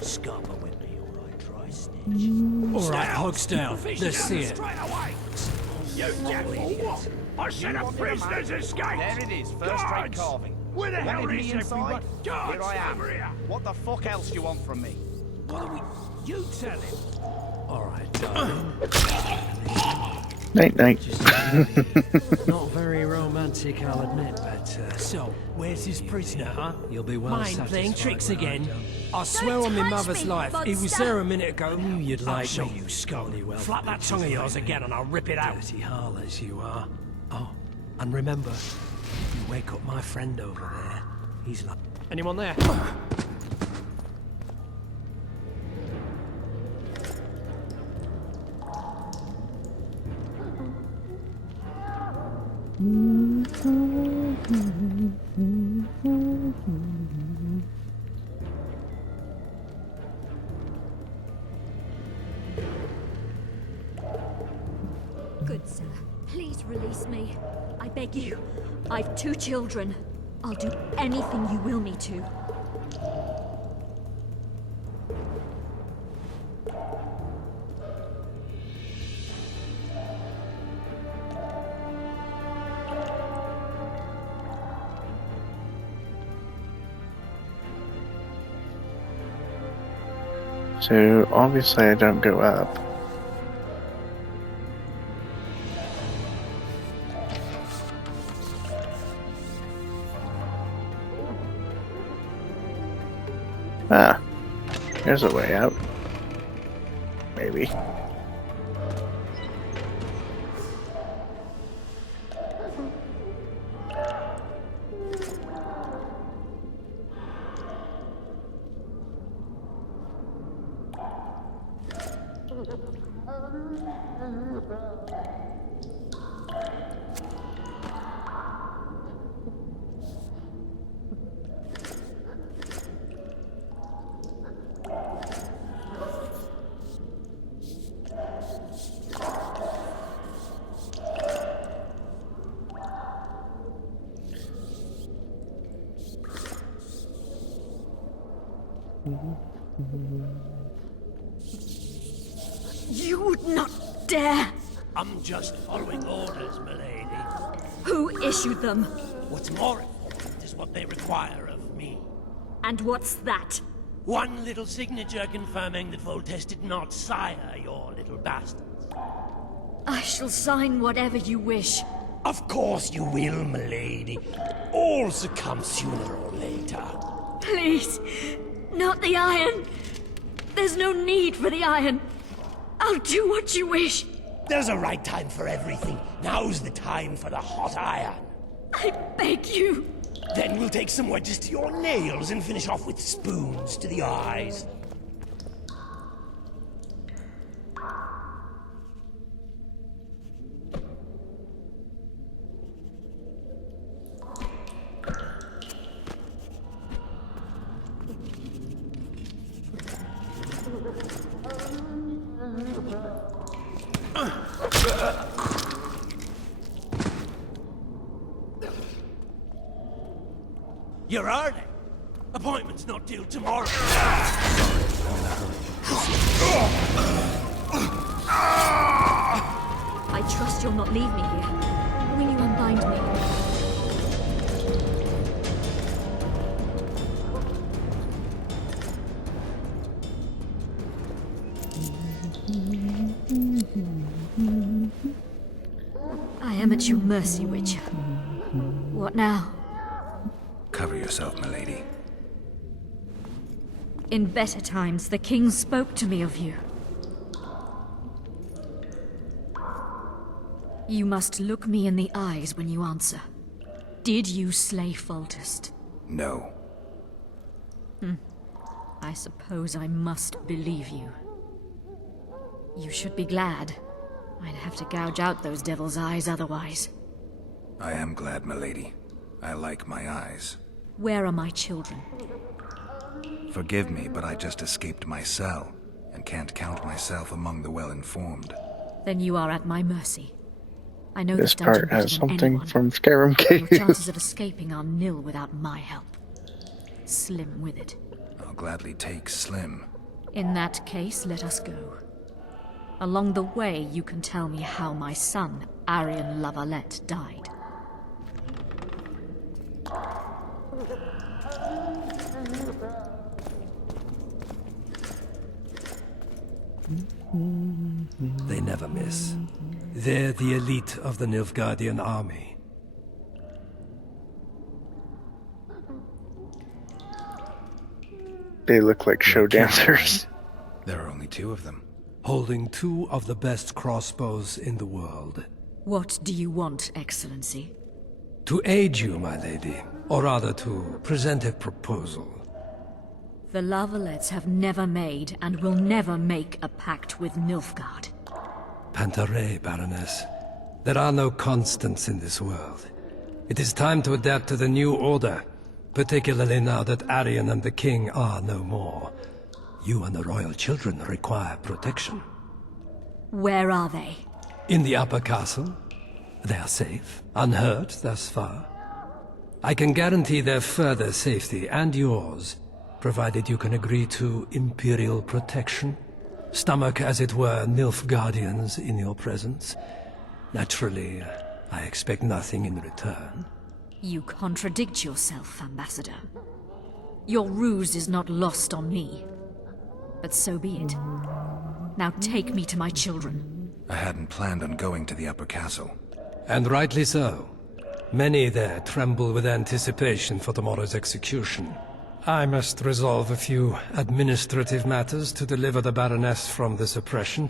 Scupper with me, alright, dry snitch. Alright, hogs down. Let's see it. You devil idiot! I said a prisoner's escaped! There it is, first-rate carving. Where the hell Wanted is me inside? everyone? Guards, Here I am. over here! What the fuck else do you want from me? What are we... You tell him! Alright, darling. Night, night. Not very romantic, I'll admit, but So, where's his prisoner, huh? you'll be well Mind satisfied playing tricks when I'm again? done. I swear on my mother's life, he was there a minute ago. I knew you'd I'll like show me. you, skull. Bloody well Flap that bitches tongue of like yours me. again and I'll rip it out. Dirty harlots you are. Oh, and remember, you wake up my friend over there. He's like... Anyone there? Good sir, please release me. I beg you. I've 2 children. I'll do anything you will me to. So obviously I don't go up. Ah, there's a way out. Maybe. You would not dare! I'm just following orders, milady. Who issued them? What's more important is what they require of me. And what's that? One little signature confirming that Voltes did not sire your little bastards. I shall sign whatever you wish. Of course you will, milady. All succumb sooner or later. Please, not the iron. There's no need for the iron. I'll do what you wish. There's a right time for everything. Now's the time for the hot iron. I beg you. Then we'll take some wedges to your nails and finish off with spoons to the eyes. You're early. Appointment's not till tomorrow. I trust you'll not leave me here. Will you unbind me? I am at your mercy, Witcher. What now? Cover yourself, milady. In better times, the king spoke to me of you. You must look me in the eyes when you answer. Did you slay Foltest? No. I suppose I must believe you. You should be glad. I'd have to gouge out those devil's eyes otherwise. I am glad, milady. I like my eyes. Where are my children? Forgive me, but I just escaped my cell, and can't count myself among the well-informed. Then you are at my mercy. I know This dungeon part better has than something anyone. from Skyrim Your Cave. chances of escaping are nil without my help. Slim with it. I'll gladly take Slim. In that case, let us go. Along the way, you can tell me how my son, Arian La Valette, died. They never miss. They're the elite of the Nilfgaardian army. They look like show dancers. There are only 2 of them. Holding 2 of the best crossbows in the world. What do you want, Excellency? To aid you, my lady, or rather to present a proposal. The La Valettes have never made and will never make a pact with Nilfgaard. Pantaray, Baroness. There are no constants in this world. It is time to adapt to the new order, particularly now that Arian and the King are no more. You and the royal children require protection. Where are they? In the upper castle. They are safe, unhurt thus far. I can guarantee their further safety and yours, provided you can agree to Imperial protection. Stomach, as it were, Nilfgaardians in your presence. Naturally, I expect nothing in return. You contradict yourself, Ambassador. Your ruse is not lost on me. But so be it. Now take me to my children. I hadn't planned on going to the upper castle. And rightly so. Many there tremble with anticipation for tomorrow's execution. I must resolve a few administrative matters to deliver the Baroness from this oppression,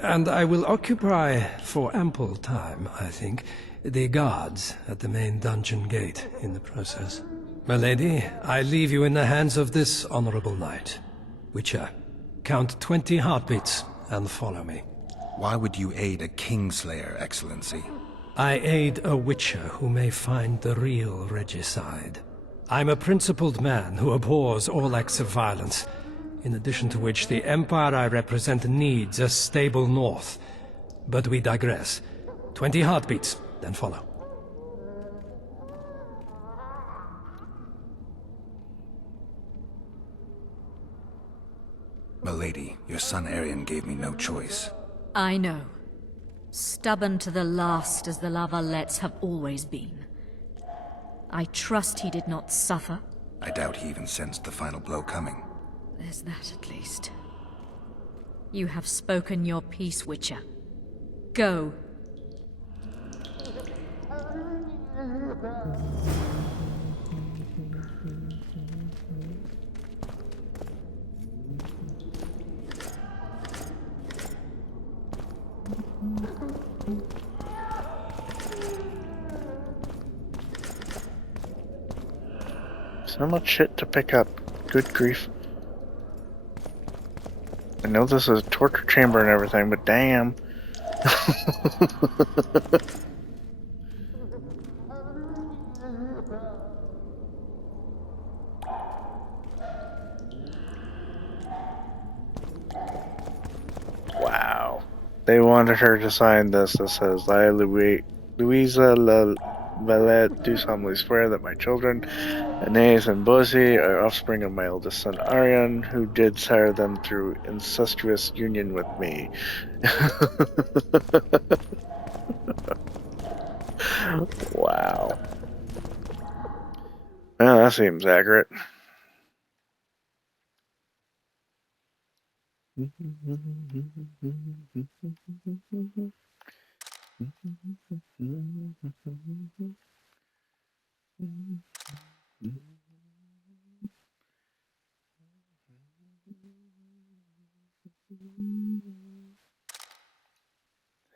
and I will occupy, for ample time, I think, the guards at the main dungeon gate in the process. My lady, I leave you in the hands of this honorable knight. Witcher, count 20 heartbeats and follow me. Why would you aid a Kingslayer, Excellency? I aid a Witcher who may find the real regicide. I'm a principled man who abhors all acts of violence, in addition to which the Empire I represent needs a stable north. But we digress. 20 heartbeats, then follow. Milady, your son Arian gave me no choice. I know. Stubborn to the last as the La Valettes have always been. I trust he did not suffer. I doubt he even sensed the final blow coming. There's that at least. You have spoken your piece, Witcher. Go. So much shit to pick up. Good grief. I know this is a torture chamber and everything, but damn. Wow. They wanted her to sign this that says, I, Louisa La Valette, do solemnly swear that my children, Anais and Bosie, are offspring of my eldest son Arian, who did sire them through incestuous union with me. Wow. Well, that seems accurate.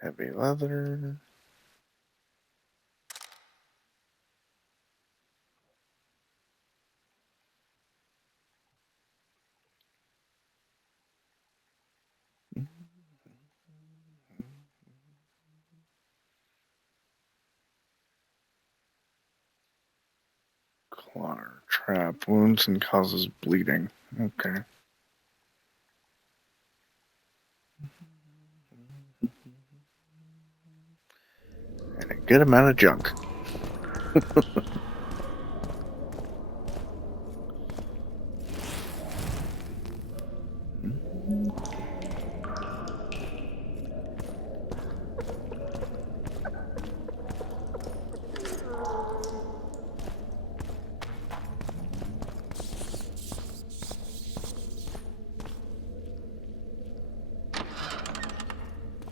Heavy leather. Clar trap wounds and causes bleeding. Okay. And a good amount of junk.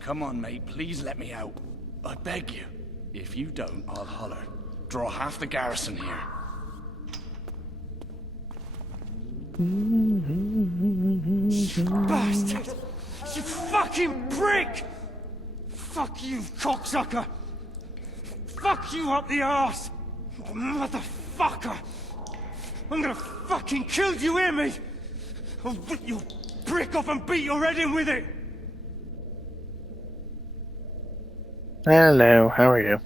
Come on, mate, please let me out. I beg you. If you don't, I'll holler. Draw half the garrison here. Bastard! You fucking prick! Fuck you, cocksucker! Fuck you up the arse! Motherfucker! I'm gonna fucking kill you, hear me? I'll rip your prick off and beat your head in with it! Hello, how are you?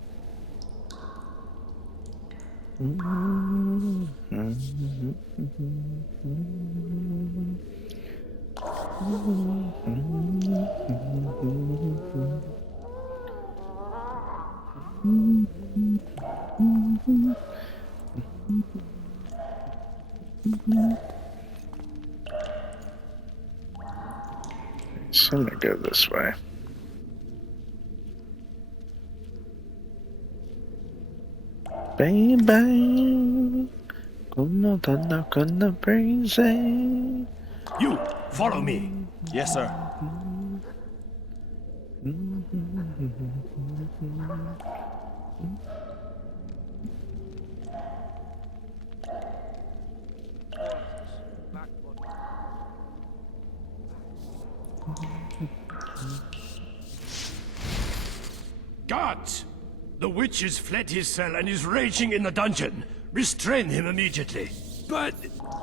Seem to go this way. Bang bang, gonna crazy. You, follow me. Yes, sir. Guards! The witch has fled his cell and is raging in the dungeon. Restrain him immediately. But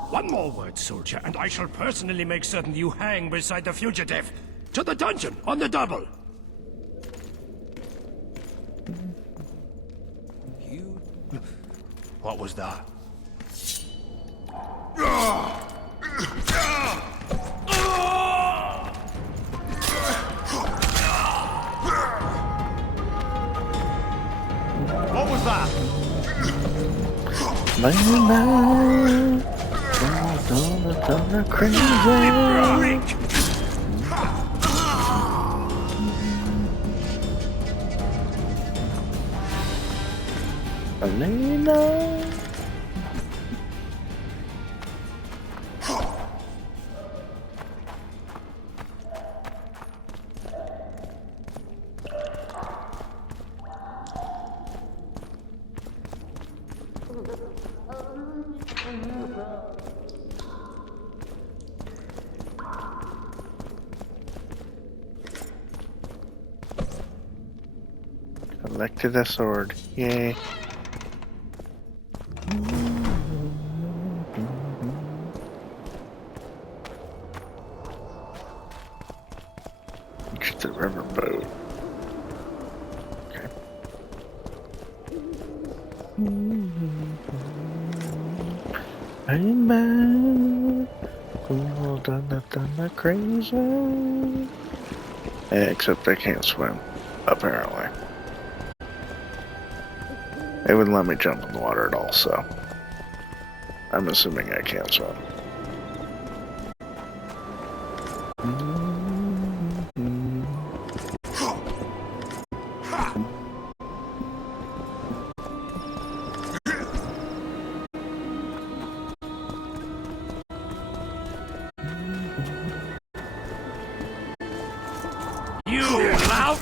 one more word, soldier, and I shall personally make certain you hang beside the fugitive. To the dungeon, on the double. You... What was that? What was that? Gonna crazy. Elena. Collected a sword. Yay. It's the river boat. Okay. I'm back. Oh, done crazy. Except I can't swim, apparently. It wouldn't let me jump in the water at all, so I'm assuming I can't swim. You lout!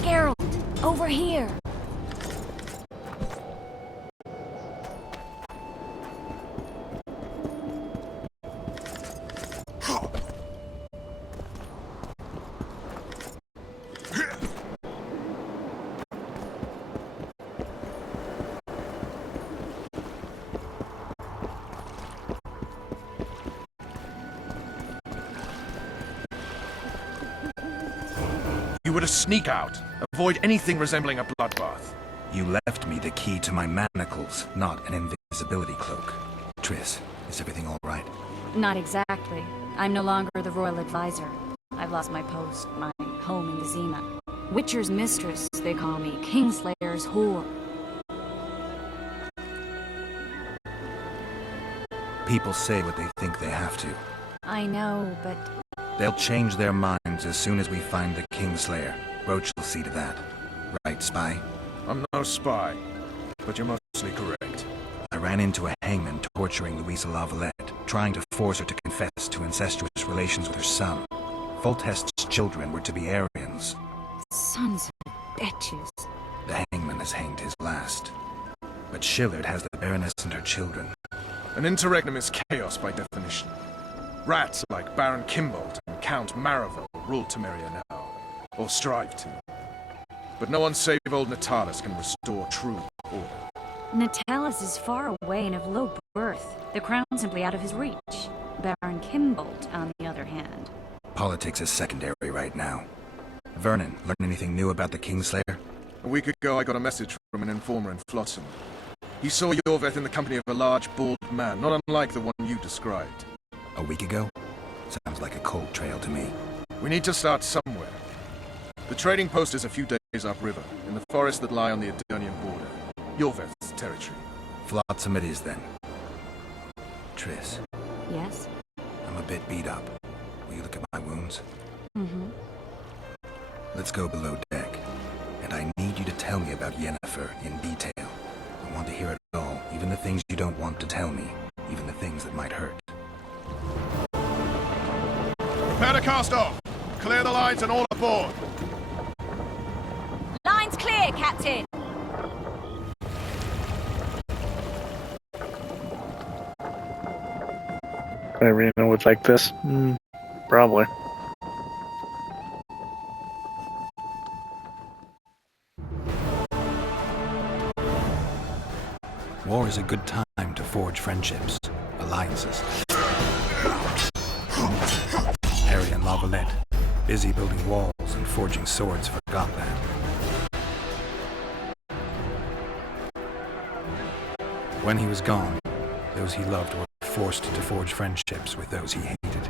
Geralt, over here. You were to sneak out. Avoid anything resembling a bloodbath. You left me the key to my manacles, not an invisibility cloak. Triss, is everything all right? Not exactly. I'm no longer the royal advisor. I've lost my post, my home in Vizima. Witcher's mistress, they call me. Kingslayer's whore. People say what they think they have to. I know, but... They'll change their minds as soon as we find the Kingslayer. Roach will see to that. Right, spy? I'm no spy, but you're mostly correct. I ran into a hangman torturing Louisa Lavalette, trying to force her to confess to incestuous relations with her son. Foltest's children were to be Aryans. Sons of bitches. The hangman has hanged his last. But Shillard has the Baroness and her children. An interregnum is chaos by definition. Rats like Baron Kimbold and Count Maravel rule Temeria now, or strive to. But no one save old Natalis can restore true order. Natalis is far away and of low birth. The crown simply out of his reach. Baron Kimbold, on the other hand. Politics is secondary right now. Vernon, learn anything new about the Kingslayer? A week ago I got a message from an informer in Flotsam. He saw Yorveth in the company of a large, bald man, not unlike the one you described. A week ago? Sounds like a cold trail to me. We need to start somewhere. The trading post is a few days upriver, in the forests that lie on the Edirnian border. Yorveth's territory. Flotsam it is, then. Triss. Yes? I'm a bit beat up. Will you look at my wounds? Mm-hmm. Let's go below deck. And I need you to tell me about Yennefer in detail. I want to hear it all, even the things you don't want to tell me, even the things that might hurt. Prepare to cast off! Clear the lines and all aboard! Lines clear, Captain! Irina would like this? Probably. War is a good time to forge friendships, alliances. Harry and Lavalette, busy building walls and forging swords, forgot that. When he was gone, those he loved were forced to forge friendships with those he hated.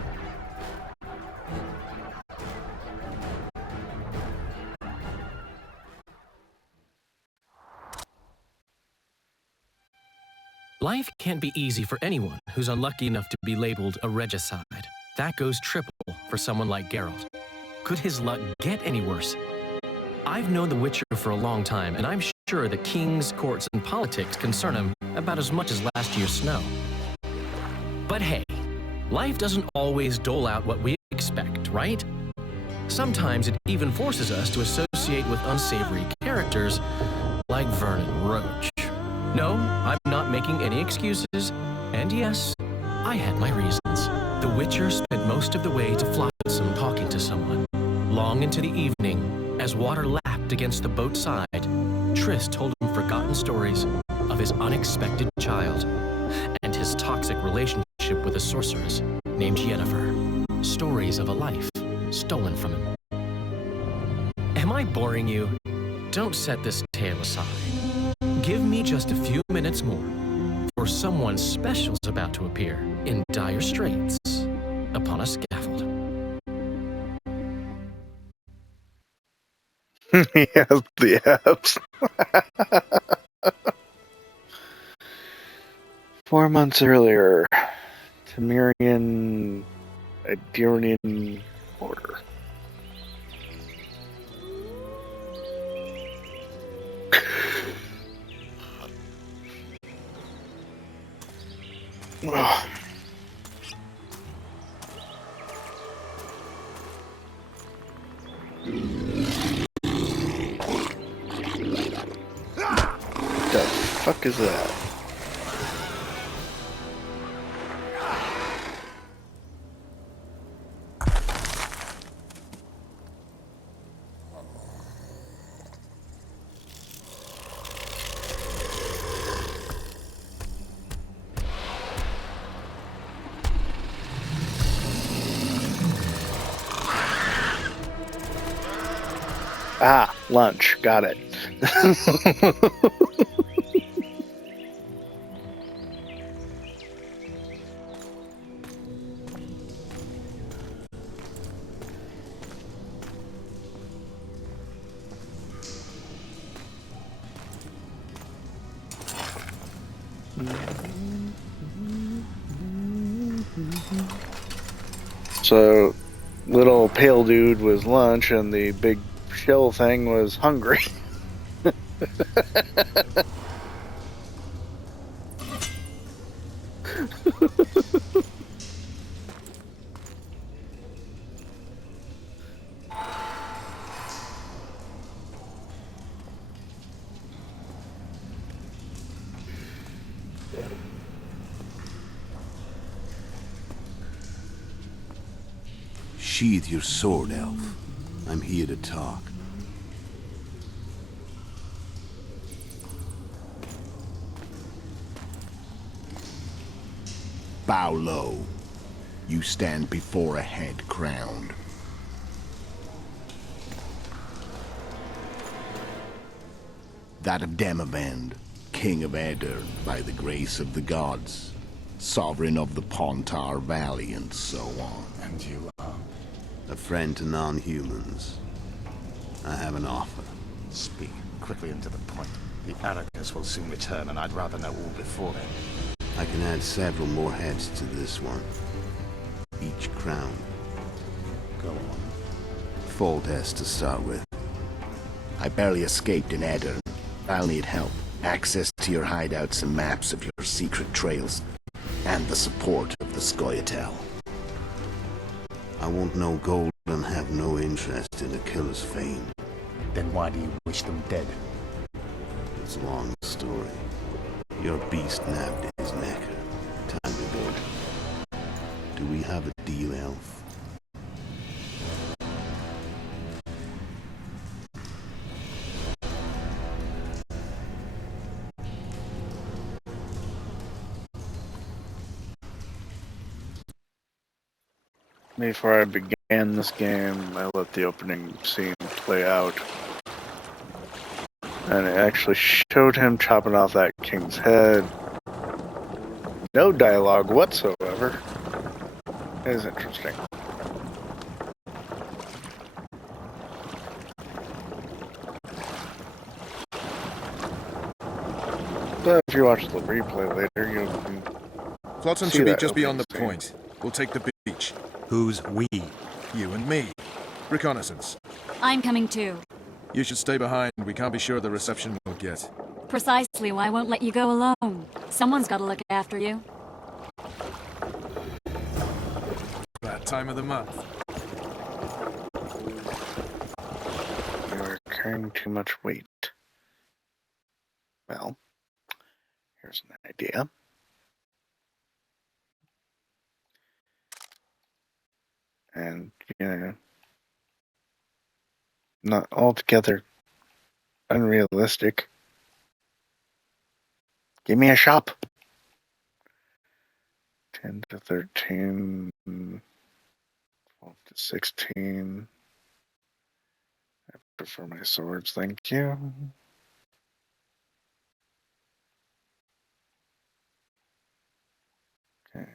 Life can't be easy for anyone who's unlucky enough to be labeled a regicide. That goes triple for someone like Geralt. Could his luck get any worse? I've known the Witcher for a long time, and I'm sure that kings, courts, and politics concern him about as much as last year's snow. But hey, life doesn't always dole out what we expect, right? Sometimes it even forces us to associate with unsavory characters like Vernon Roach. No, I'm not making any excuses, and yes, I had my reasons. The Witcher spent most of the way to Flotsam talking to someone. Long into the evening, as water lapped against the boat's side, Triss told him forgotten stories of his unexpected child and his toxic relationship with a sorceress named Yennefer. Stories of a life stolen from him. Am I boring you? Don't set this tale aside. Give me just a few minutes more, for someone special's about to appear in dire straits upon a scaffold. He has the abs. 4 months earlier, Temerian Edirnian order. What the fuck is that? Ah, lunch. Got it. So, little pale dude was lunch, and the big shell thing was hungry. Sheathe your sword, Elf. I'm here to talk. Bow low. You stand before a head crowned. That of Demavend, King of Aedirn, by the grace of the gods, sovereign of the Pontar Valley, and so on. And you are? A friend to non-humans. I have an offer. Speak quickly and to the point. The Arrakis will soon return, and I'd rather know all before then. I can add several more heads to this one. Each crown. Go on. Foltest to start with. I barely escaped in Aedirn. I'll need help. Access to your hideouts and maps of your secret trails. And the support of the Scoia'tael. I want no gold and have no interest in a killer's fame. Then why do you wish them dead? It's a long story. Your beast nabbed his neck. Time to go. Do we have a deal, Elf? Before I began this game, I let the opening scene play out. And it actually showed him chopping off that king's head. No dialogue whatsoever. It is interesting. But if you watch the replay later, you can Flotsam see should be that just beyond the opening point. We'll take the beach. Who's we? You and me. Reconnaissance. I'm coming too. You should stay behind. We can't be sure the reception we'll get. Precisely why I won't let you go alone. Someone's got to look after you. That time of the month. You're carrying too much weight. Well, here's an idea. And, you know, not altogether unrealistic. Give me a shop. 10 to 13, 12 to 16. I prefer my swords, thank you. Okay.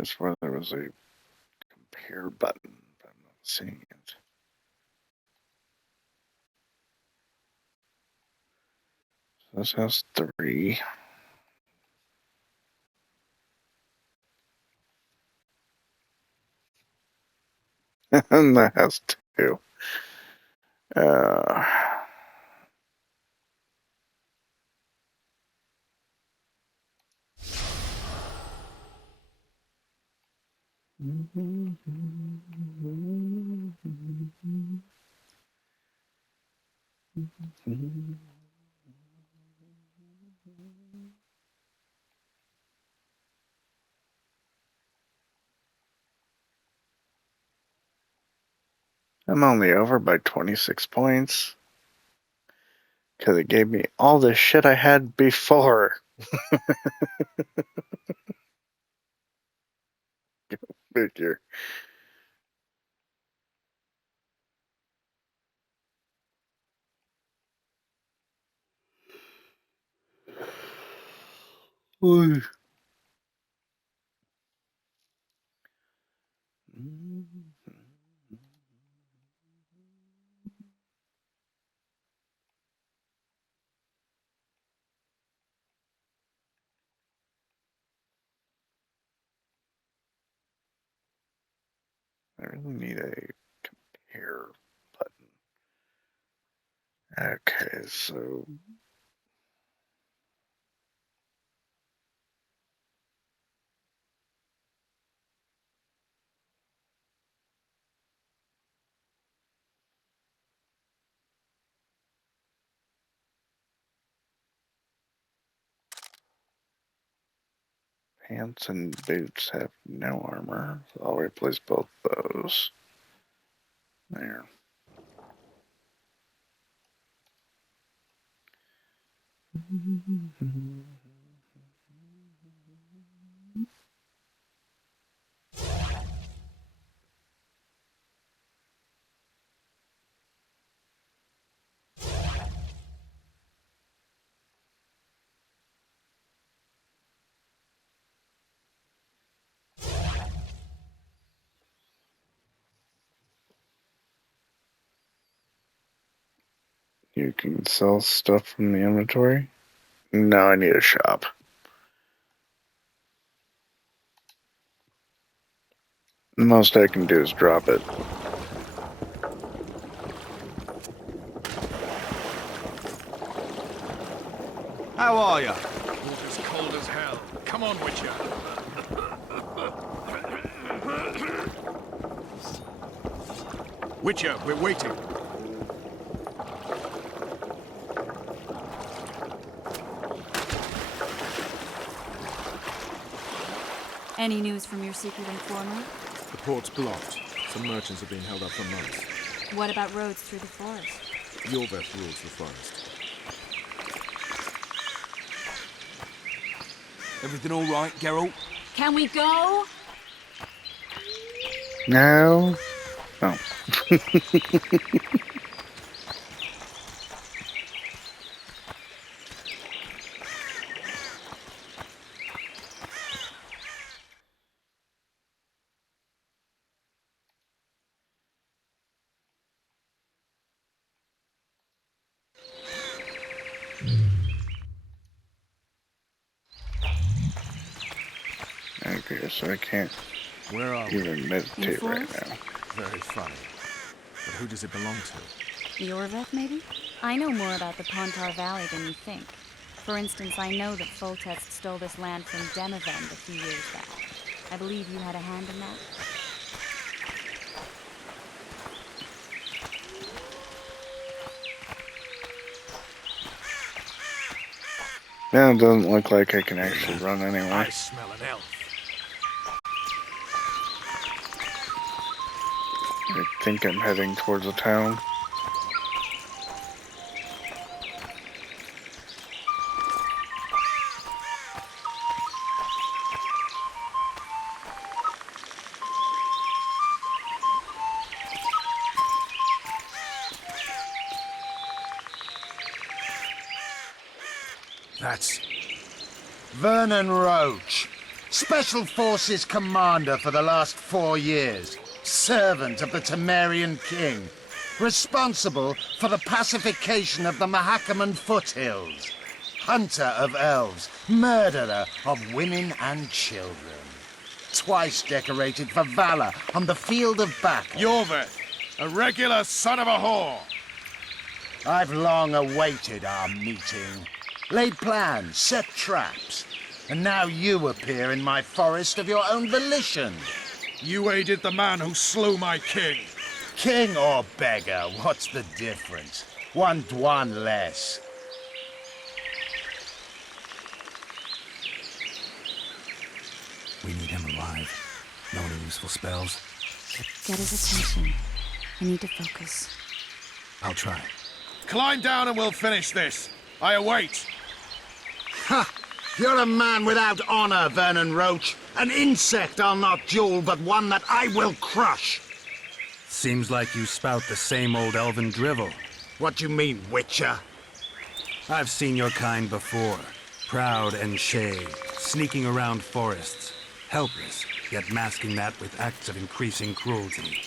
As far there was a compare button, but I'm not seeing it. So this has 3. And that has 2. I'm only over by 26 points. Because it gave me all the shit I had before. Go figure. Ooh. I really need a compare button. Okay, so pants and boots have no armor, so I'll replace both those. There. You can sell stuff from the inventory? No, I need a shop. The most I can do is drop it. How are you? Water's cold as hell. Come on, Witcher. Witcher, we're waiting. Any news from your secret informer? The port's blocked. Some merchants are being held up for months. What about roads through the forest? Yorveth rules the forest. Everything all right, Geralt? Can we go? No. Oh. Okay, so I can't Where are we? even meditate right now. Very funny. But who does it belong to? Yorveth, maybe? I know more about the Pontar Valley than you think. For instance, I know that Foltest stole this land from Demavend a few years back. I believe you had a hand in that? Now it doesn't look like I can actually run anywhere. I smell an elf. I think I'm heading towards a town. That's... Vernon Roach, Special Forces Commander for the last 4 years, servant of the Temerian King, responsible for the pacification of the Mahakaman foothills, hunter of elves, murderer of women and children, twice decorated for valor on the field of battle. Yorveth, a regular son of a whore. I've long awaited our meeting. Laid plans, set traps, and now you appear in my forest of your own volition. You aided the man who slew my king. King or beggar, what's the difference? One Dwan less. We need him alive. Know any useful spells? Get his attention. I need to focus. I'll try. Climb down and we'll finish this. I await. Ha! You're a man without honor, Vernon Roach. An insect I'll not duel, but one that I will crush. Seems like you spout the same old elven drivel. What do you mean, Witcher? I've seen your kind before. Proud and shaved, sneaking around forests. Helpless, yet masking that with acts of increasing cruelty.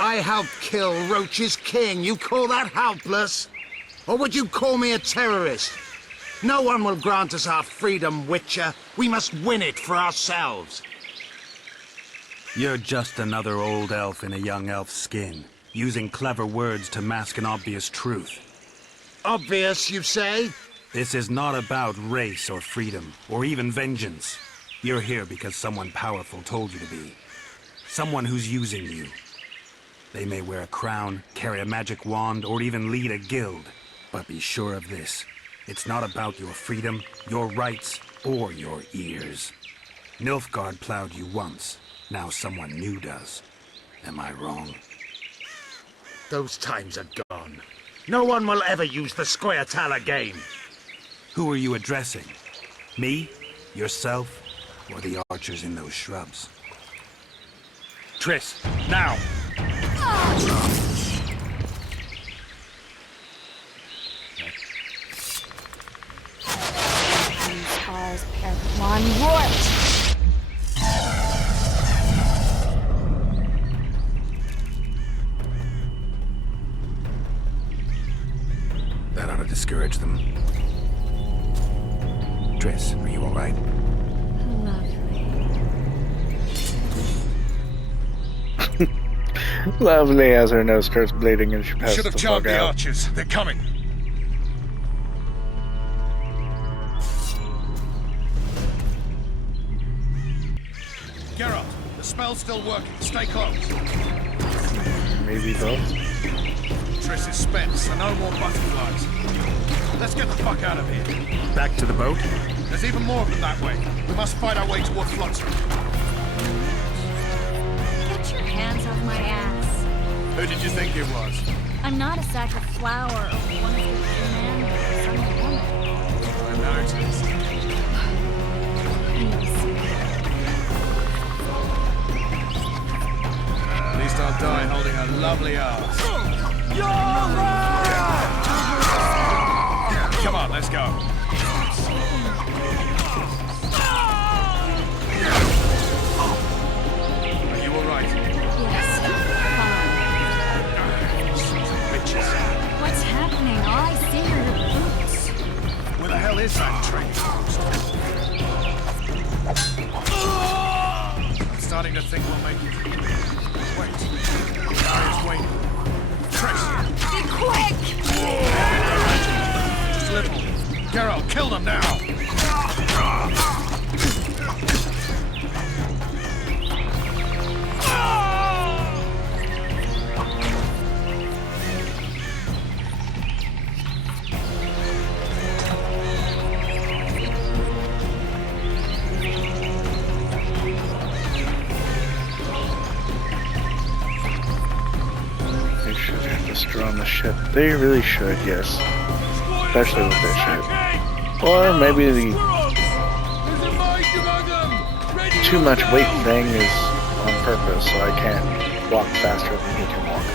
I helped kill Roach's king. You call that helpless? Or would you call me a terrorist? No one will grant us our freedom, Witcher. We must win it for ourselves. You're just another old elf in a young elf's skin, using clever words to mask an obvious truth. Obvious, you say? This is not about race or freedom, or even vengeance. You're here because someone powerful told you to be. Someone who's using you. They may wear a crown, carry a magic wand, or even lead a guild. But be sure of this. It's not about your freedom, your rights, or your ears. Nilfgaard plowed you once. Now someone new does. Am I wrong? Those times are gone. No one will ever use the Squirtle again. Who are you addressing? Me? Yourself? Or the archers in those shrubs? Triss, now! These scars are one wart! That ought to discourage them. Triss, are you all right? Lovely as her nose starts bleeding and she passes Should have the charmed fuck the out. archers. They're coming. Geralt, the spell's still working. Stay close. Maybe both. Triss is spent, so no more butterflies. Let's get the fuck out of here. Back to the boat? There's even more of them that way. We must fight our way toward Flotsam. Get your hands off my ass. Who did you think it was? I'm not a sack of flour or one of your commanders. I'm a woman. I noticed. At least I'll die holding a lovely ass. Come on, let's go. Are you all right? Yes, Bitches. fine. What's happening? All I see are your boots. Where the hell is that training post? I'm starting to think we'll make it. Wait. Arya's waiting. Triss! Be quick! Just a little. Geralt, kill them now! They should have destroyed on the ship. They really should, yes. Especially with this ship. Or maybe the too much weight thing is on purpose, so I can't walk faster than he can walk.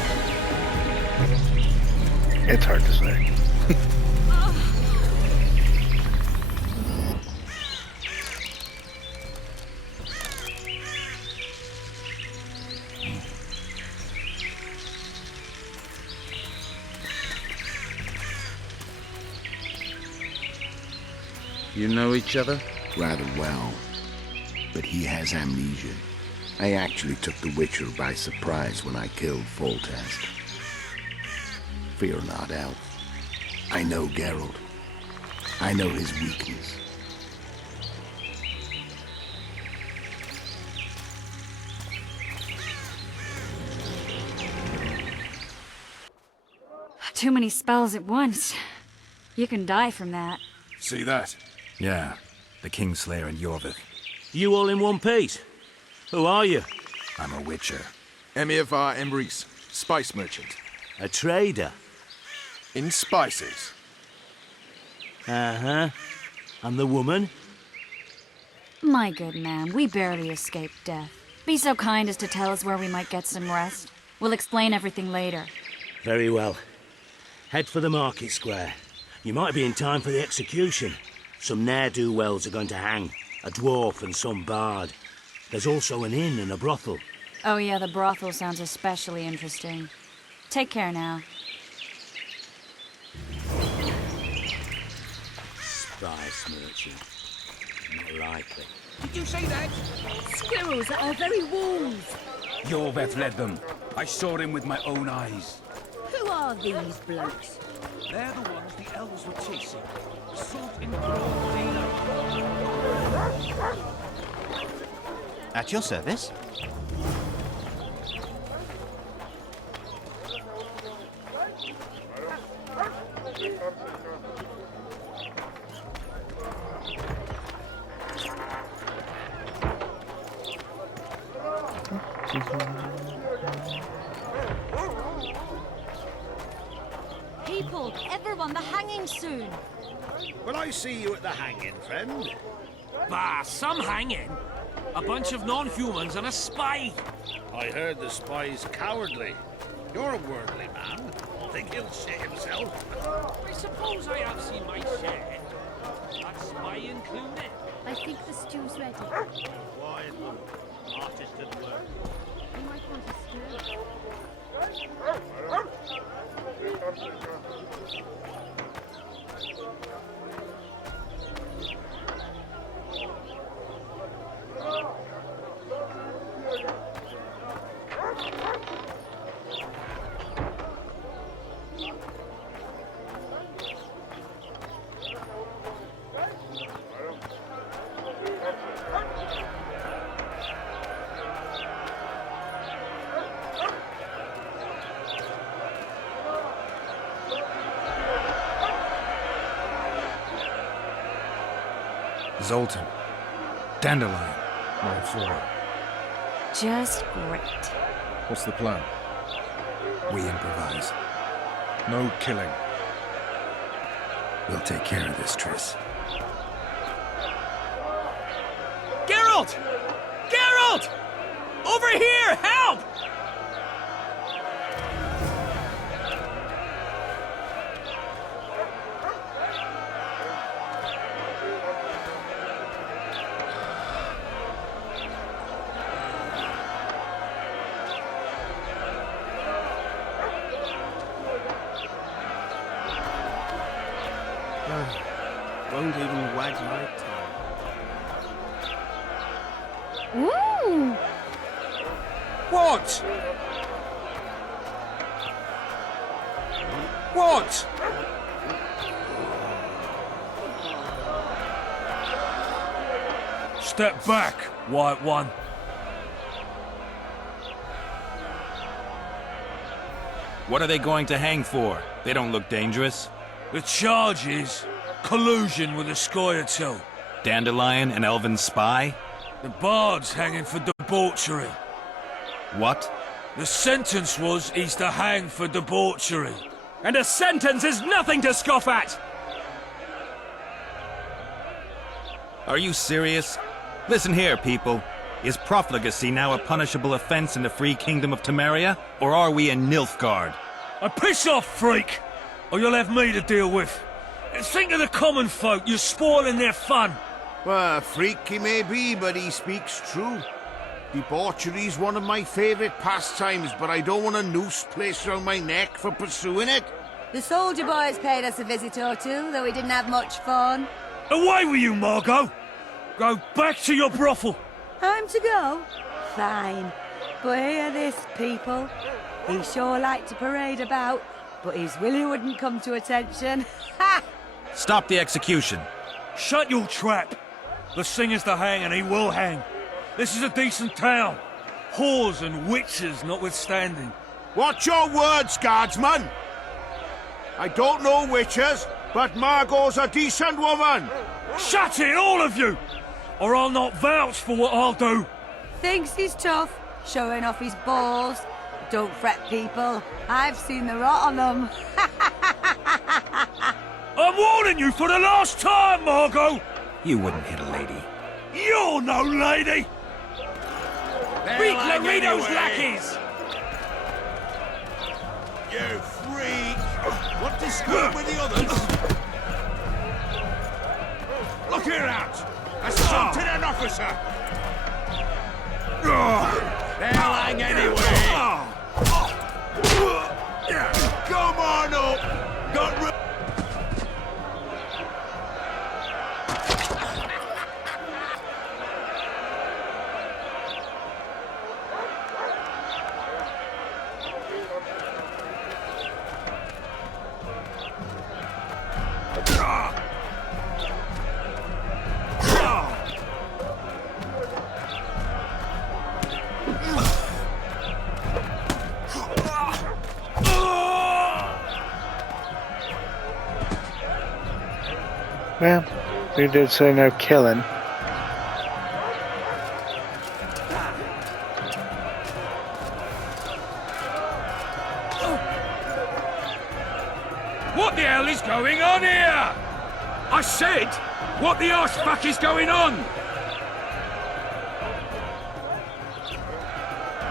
It's hard to say. You know each other? Rather well. But he has amnesia. I actually took the Witcher by surprise when I killed Foltest. Fear not, Elf. I know Geralt. I know his weakness. Too many spells at once. You can die from that. See that? Yeah, the Kingslayer and Yorvith. You all in one piece? Who are you? I'm a Witcher. Emir var Emrys, spice merchant. A trader? In spices. Uh-huh. And the woman? My good man, we barely escaped death. Be so kind as to tell us where we might get some rest. We'll explain everything later. Very well. Head for the market square. You might be in time for the execution. Some ne'er-do-wells are going to hang. A dwarf and some bard. There's also an inn and a brothel. Oh yeah, the brothel sounds especially interesting. Take care now. Spice merchant. Not likely. Did you say that? Squirrels at our very walls. Yorveth led them. I saw him with my own eyes. Who are these blokes? They're the ones the elves were chasing. Assault in broad daylight. At your service. People, everyone, the hanging soon. Will I see you at the hanging, friend? Bah, some hanging. A bunch of non-humans and a spy. I heard the spy's cowardly. You're a worldly man. Think he'll shit himself? I suppose I have seen my share. That spy included. I think the stew's ready. Quiet one. Artist at work. You might want a stew. Zoltan. Dandelion. My four. Just great. What's the plan? We improvise. No killing. We'll take care of this, Triss. Geralt! Geralt! Over here! Help! Won't even wag my tongue. Ooh! What? What? Step back, White One. What are they going to hang for? They don't look dangerous. The charge is collusion with the Scoia'tael. Dandelion, an elven spy? The bard's hanging for debauchery. What? The sentence was he's to hang for debauchery. And a sentence is nothing to scoff at! Are you serious? Listen here, people. Is profligacy now a punishable offense in the free kingdom of Temeria? Or are we in Nilfgaard? Piss off, freak! Or you'll have me to deal with. Think of the common folk, you're spoiling their fun. Well, a freak he may be, but he speaks true. Debauchery's one of my favourite pastimes, but I don't want a noose placed around my neck for pursuing it. The soldier boys paid us a visit or two, though we didn't have much fun. Away with you, Margot! Go back to your brothel! Time to go? Fine. But hear this, people. He sure liked to parade about, but his willy wouldn't come to attention. Ha! Stop the execution. Shut your trap! The singer's to hang, and he will hang. This is a decent town. Whores and witches notwithstanding. Watch your words, guardsman! I don't know witches, but Margot's a decent woman! Shut it, all of you! Or I'll not vouch for what I'll do! Thinks he's tough, showing off his balls. Don't fret, people. I've seen the rot on them. I'm warning you for the last time, Margot! You wouldn't hit a lady. You're no lady! Beat Laredo's lackeys! You freak! Want to square with the others? Look here out! Assaulted an officer! They'll hang anyway! Come on up! Got rid. Well, we did say no killing. What the hell is going on here? I said, what the arse fuck is going on?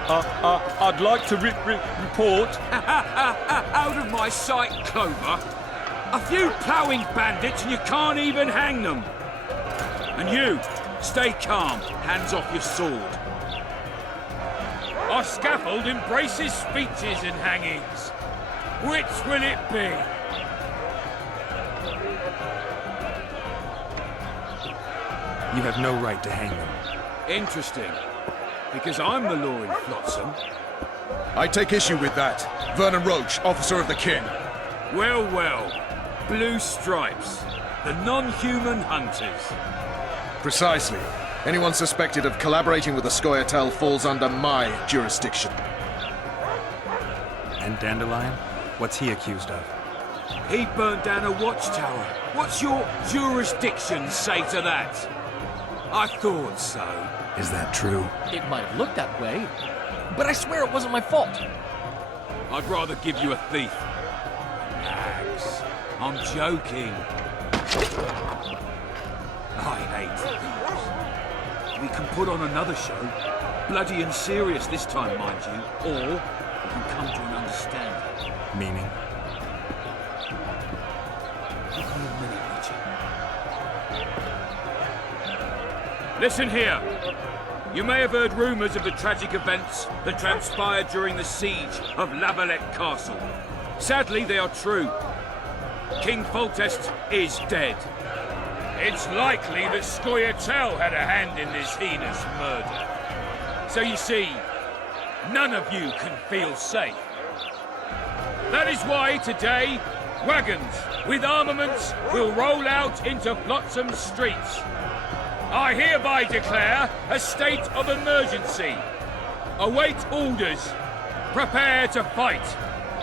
I'd like to report. Out of my sight, Clover. A few ploughing bandits and you can't even hang them. And you, stay calm, hands off your sword. Our scaffold embraces speeches and hangings. Which will it be? You have no right to hang them. Interesting. Because I'm the law in Flotsam. I take issue with that. Vernon Roach, officer of the king. Well, well. Blue Stripes. The non-human hunters. Precisely. Anyone suspected of collaborating with the Scoia'tael falls under my jurisdiction. And Dandelion? What's he accused of? He burnt down a watchtower. What's your jurisdiction say to that? I thought so. Is that true? It might have looked that way, but I swear it wasn't my fault. I'd rather give you a thief. Relax. I'm joking. I hate thieves. We can put on another show. Bloody and serious this time, mind you. Or we can come to an understanding. Meaning? Give me a minute, Richard. Listen here. You may have heard rumours of the tragic events that transpired during the siege of Lavalette Castle. Sadly, they are true. King Foltest is dead. It's likely that Scoia'tael had a hand in this heinous murder. So you see, none of you can feel safe. That is why today, wagons with armaments will roll out into Flotsam streets. I hereby declare a state of emergency. Await orders. Prepare to fight.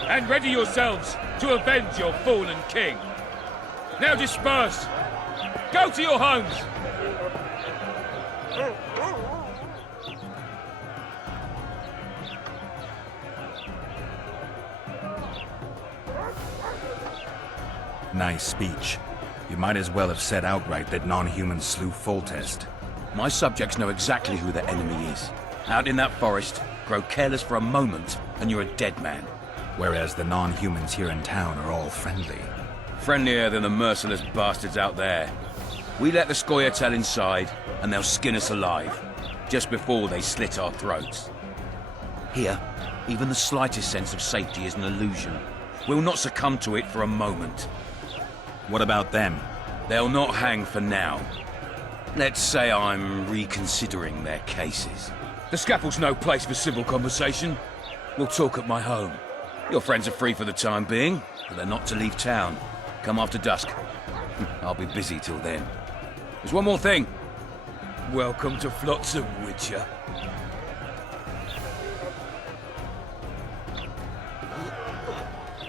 And ready yourselves to avenge your fallen king. Now disperse. Go to your homes. Nice speech. You might as well have said outright that non-humans slew Foltest. My subjects know exactly who their enemy is. Out in that forest, grow careless for a moment, and you're a dead man. Whereas the non-humans here in town are all friendly. Friendlier than the merciless bastards out there. We let the Scoia'tael inside, and they'll skin us alive, just before they slit our throats. Here, even the slightest sense of safety is an illusion. We'll not succumb to it for a moment. What about them? They'll not hang for now. Let's say I'm reconsidering their cases. The scaffold's no place for civil conversation. We'll talk at my home. Your friends are free for the time being, but they're not to leave town. Come after dusk. I'll be busy till then. There's one more thing. Welcome to Flotsam, Witcher.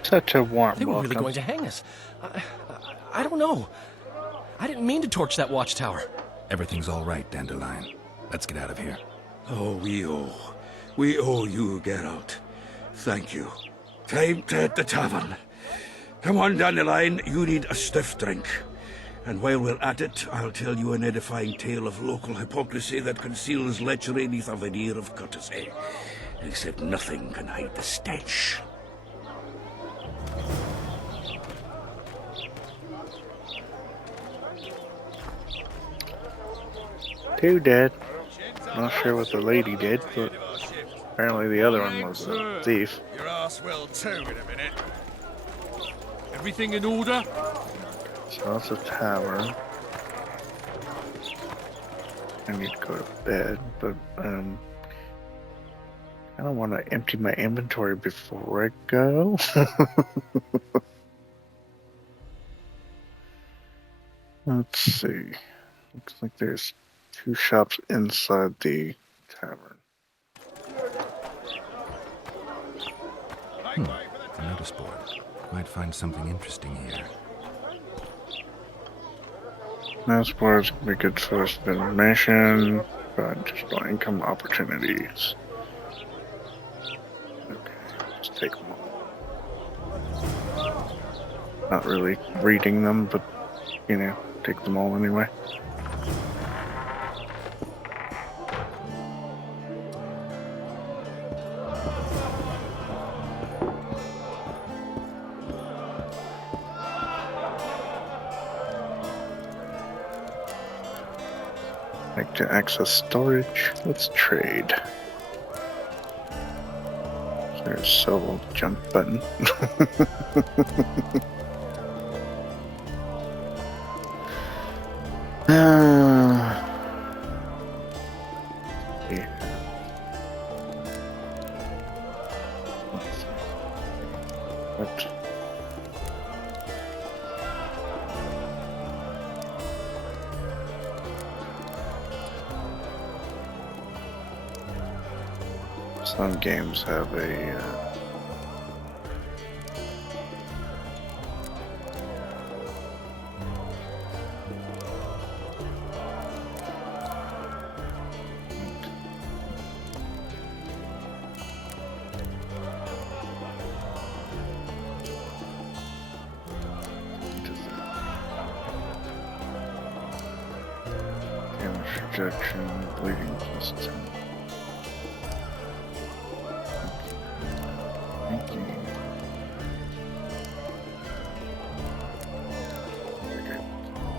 Such a warm They were welcome. really going to hang us. I don't know. I didn't mean to torch that watchtower. Everything's all right, Dandelion. Let's get out of here. Oh, we owe you, Geralt. Thank you. Time to at the tavern. Come on, Dandelion, you need a stiff drink. And while we're at it, I'll tell you an edifying tale of local hypocrisy that conceals lechery neath a veneer of courtesy. Except nothing can hide the stench. Two dead. Not sure what the lady did, but apparently the other one was a thief. Your ass will too in a minute. Everything in order? So that's a tavern. I need to go to bed, but I don't want to empty my inventory before I go. Let's see. Looks like there's 2 shops inside the tavern. A notice board. Might find something interesting here. Notice boards can be a good source of information, but additional income opportunities. Okay, just take them all. Not really reading them, but, you know, take them all anyway. Like to access storage. Let's trade. There's a sell junk button. Yeah. What? Some games have a damage rejection, bleeding plus 10.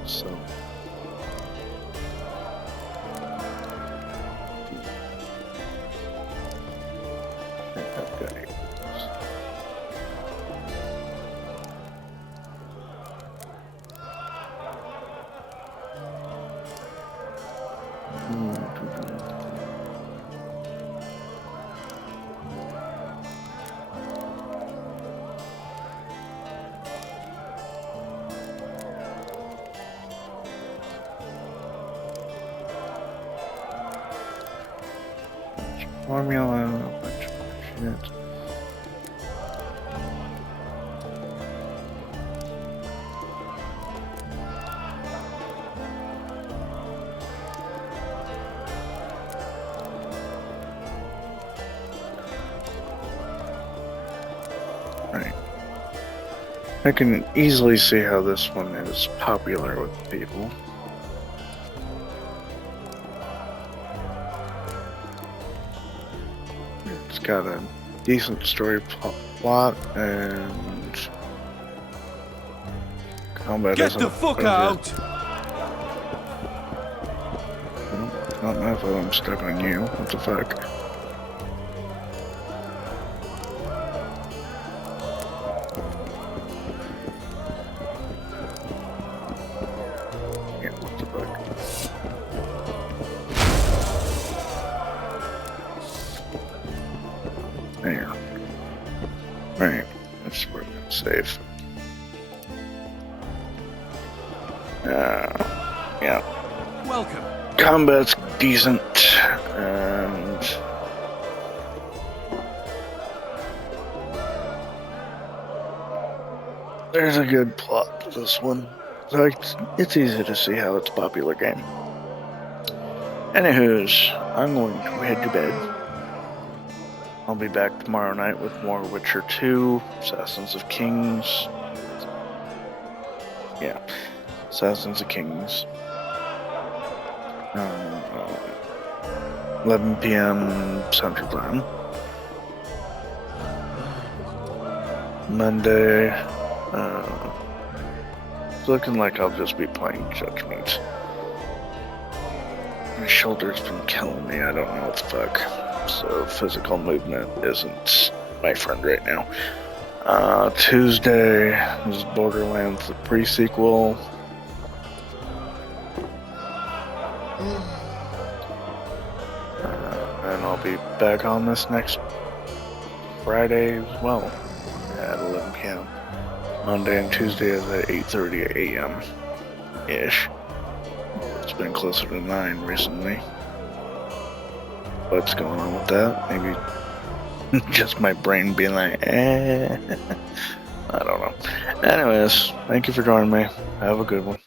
So I've got it. Formula, a bunch of shit. Right. I can easily see how this one is popular with people. It's got a decent story plot and combat. Get the fuck out! It's not my fault I'm stuck on you. What the fuck? Yeah, what the fuck? There. Right. That's where we're safe. Yeah. Welcome. Combat's decent, and there's a good plot to this one. So it's easy to see how it's a popular game. Anywho's, I'm going to head to bed. I'll be back tomorrow night with more Witcher 2, Assassins of Kings, Yeah. Assassins of Kings. 11 p.m. Central Time. Monday. It's looking like I'll just be playing Judgment. My shoulder's been killing me. I don't know what the fuck. So physical movement isn't my friend right now. Tuesday is Borderlands, the pre-sequel. And I'll be back on this next Friday as well at 11 p.m. Monday and Tuesday is at 8:30 a.m. ish. It's been closer to 9 recently. What's going on with that? Maybe just my brain being like, I don't know. Anyways, thank you for joining me. Have a good one.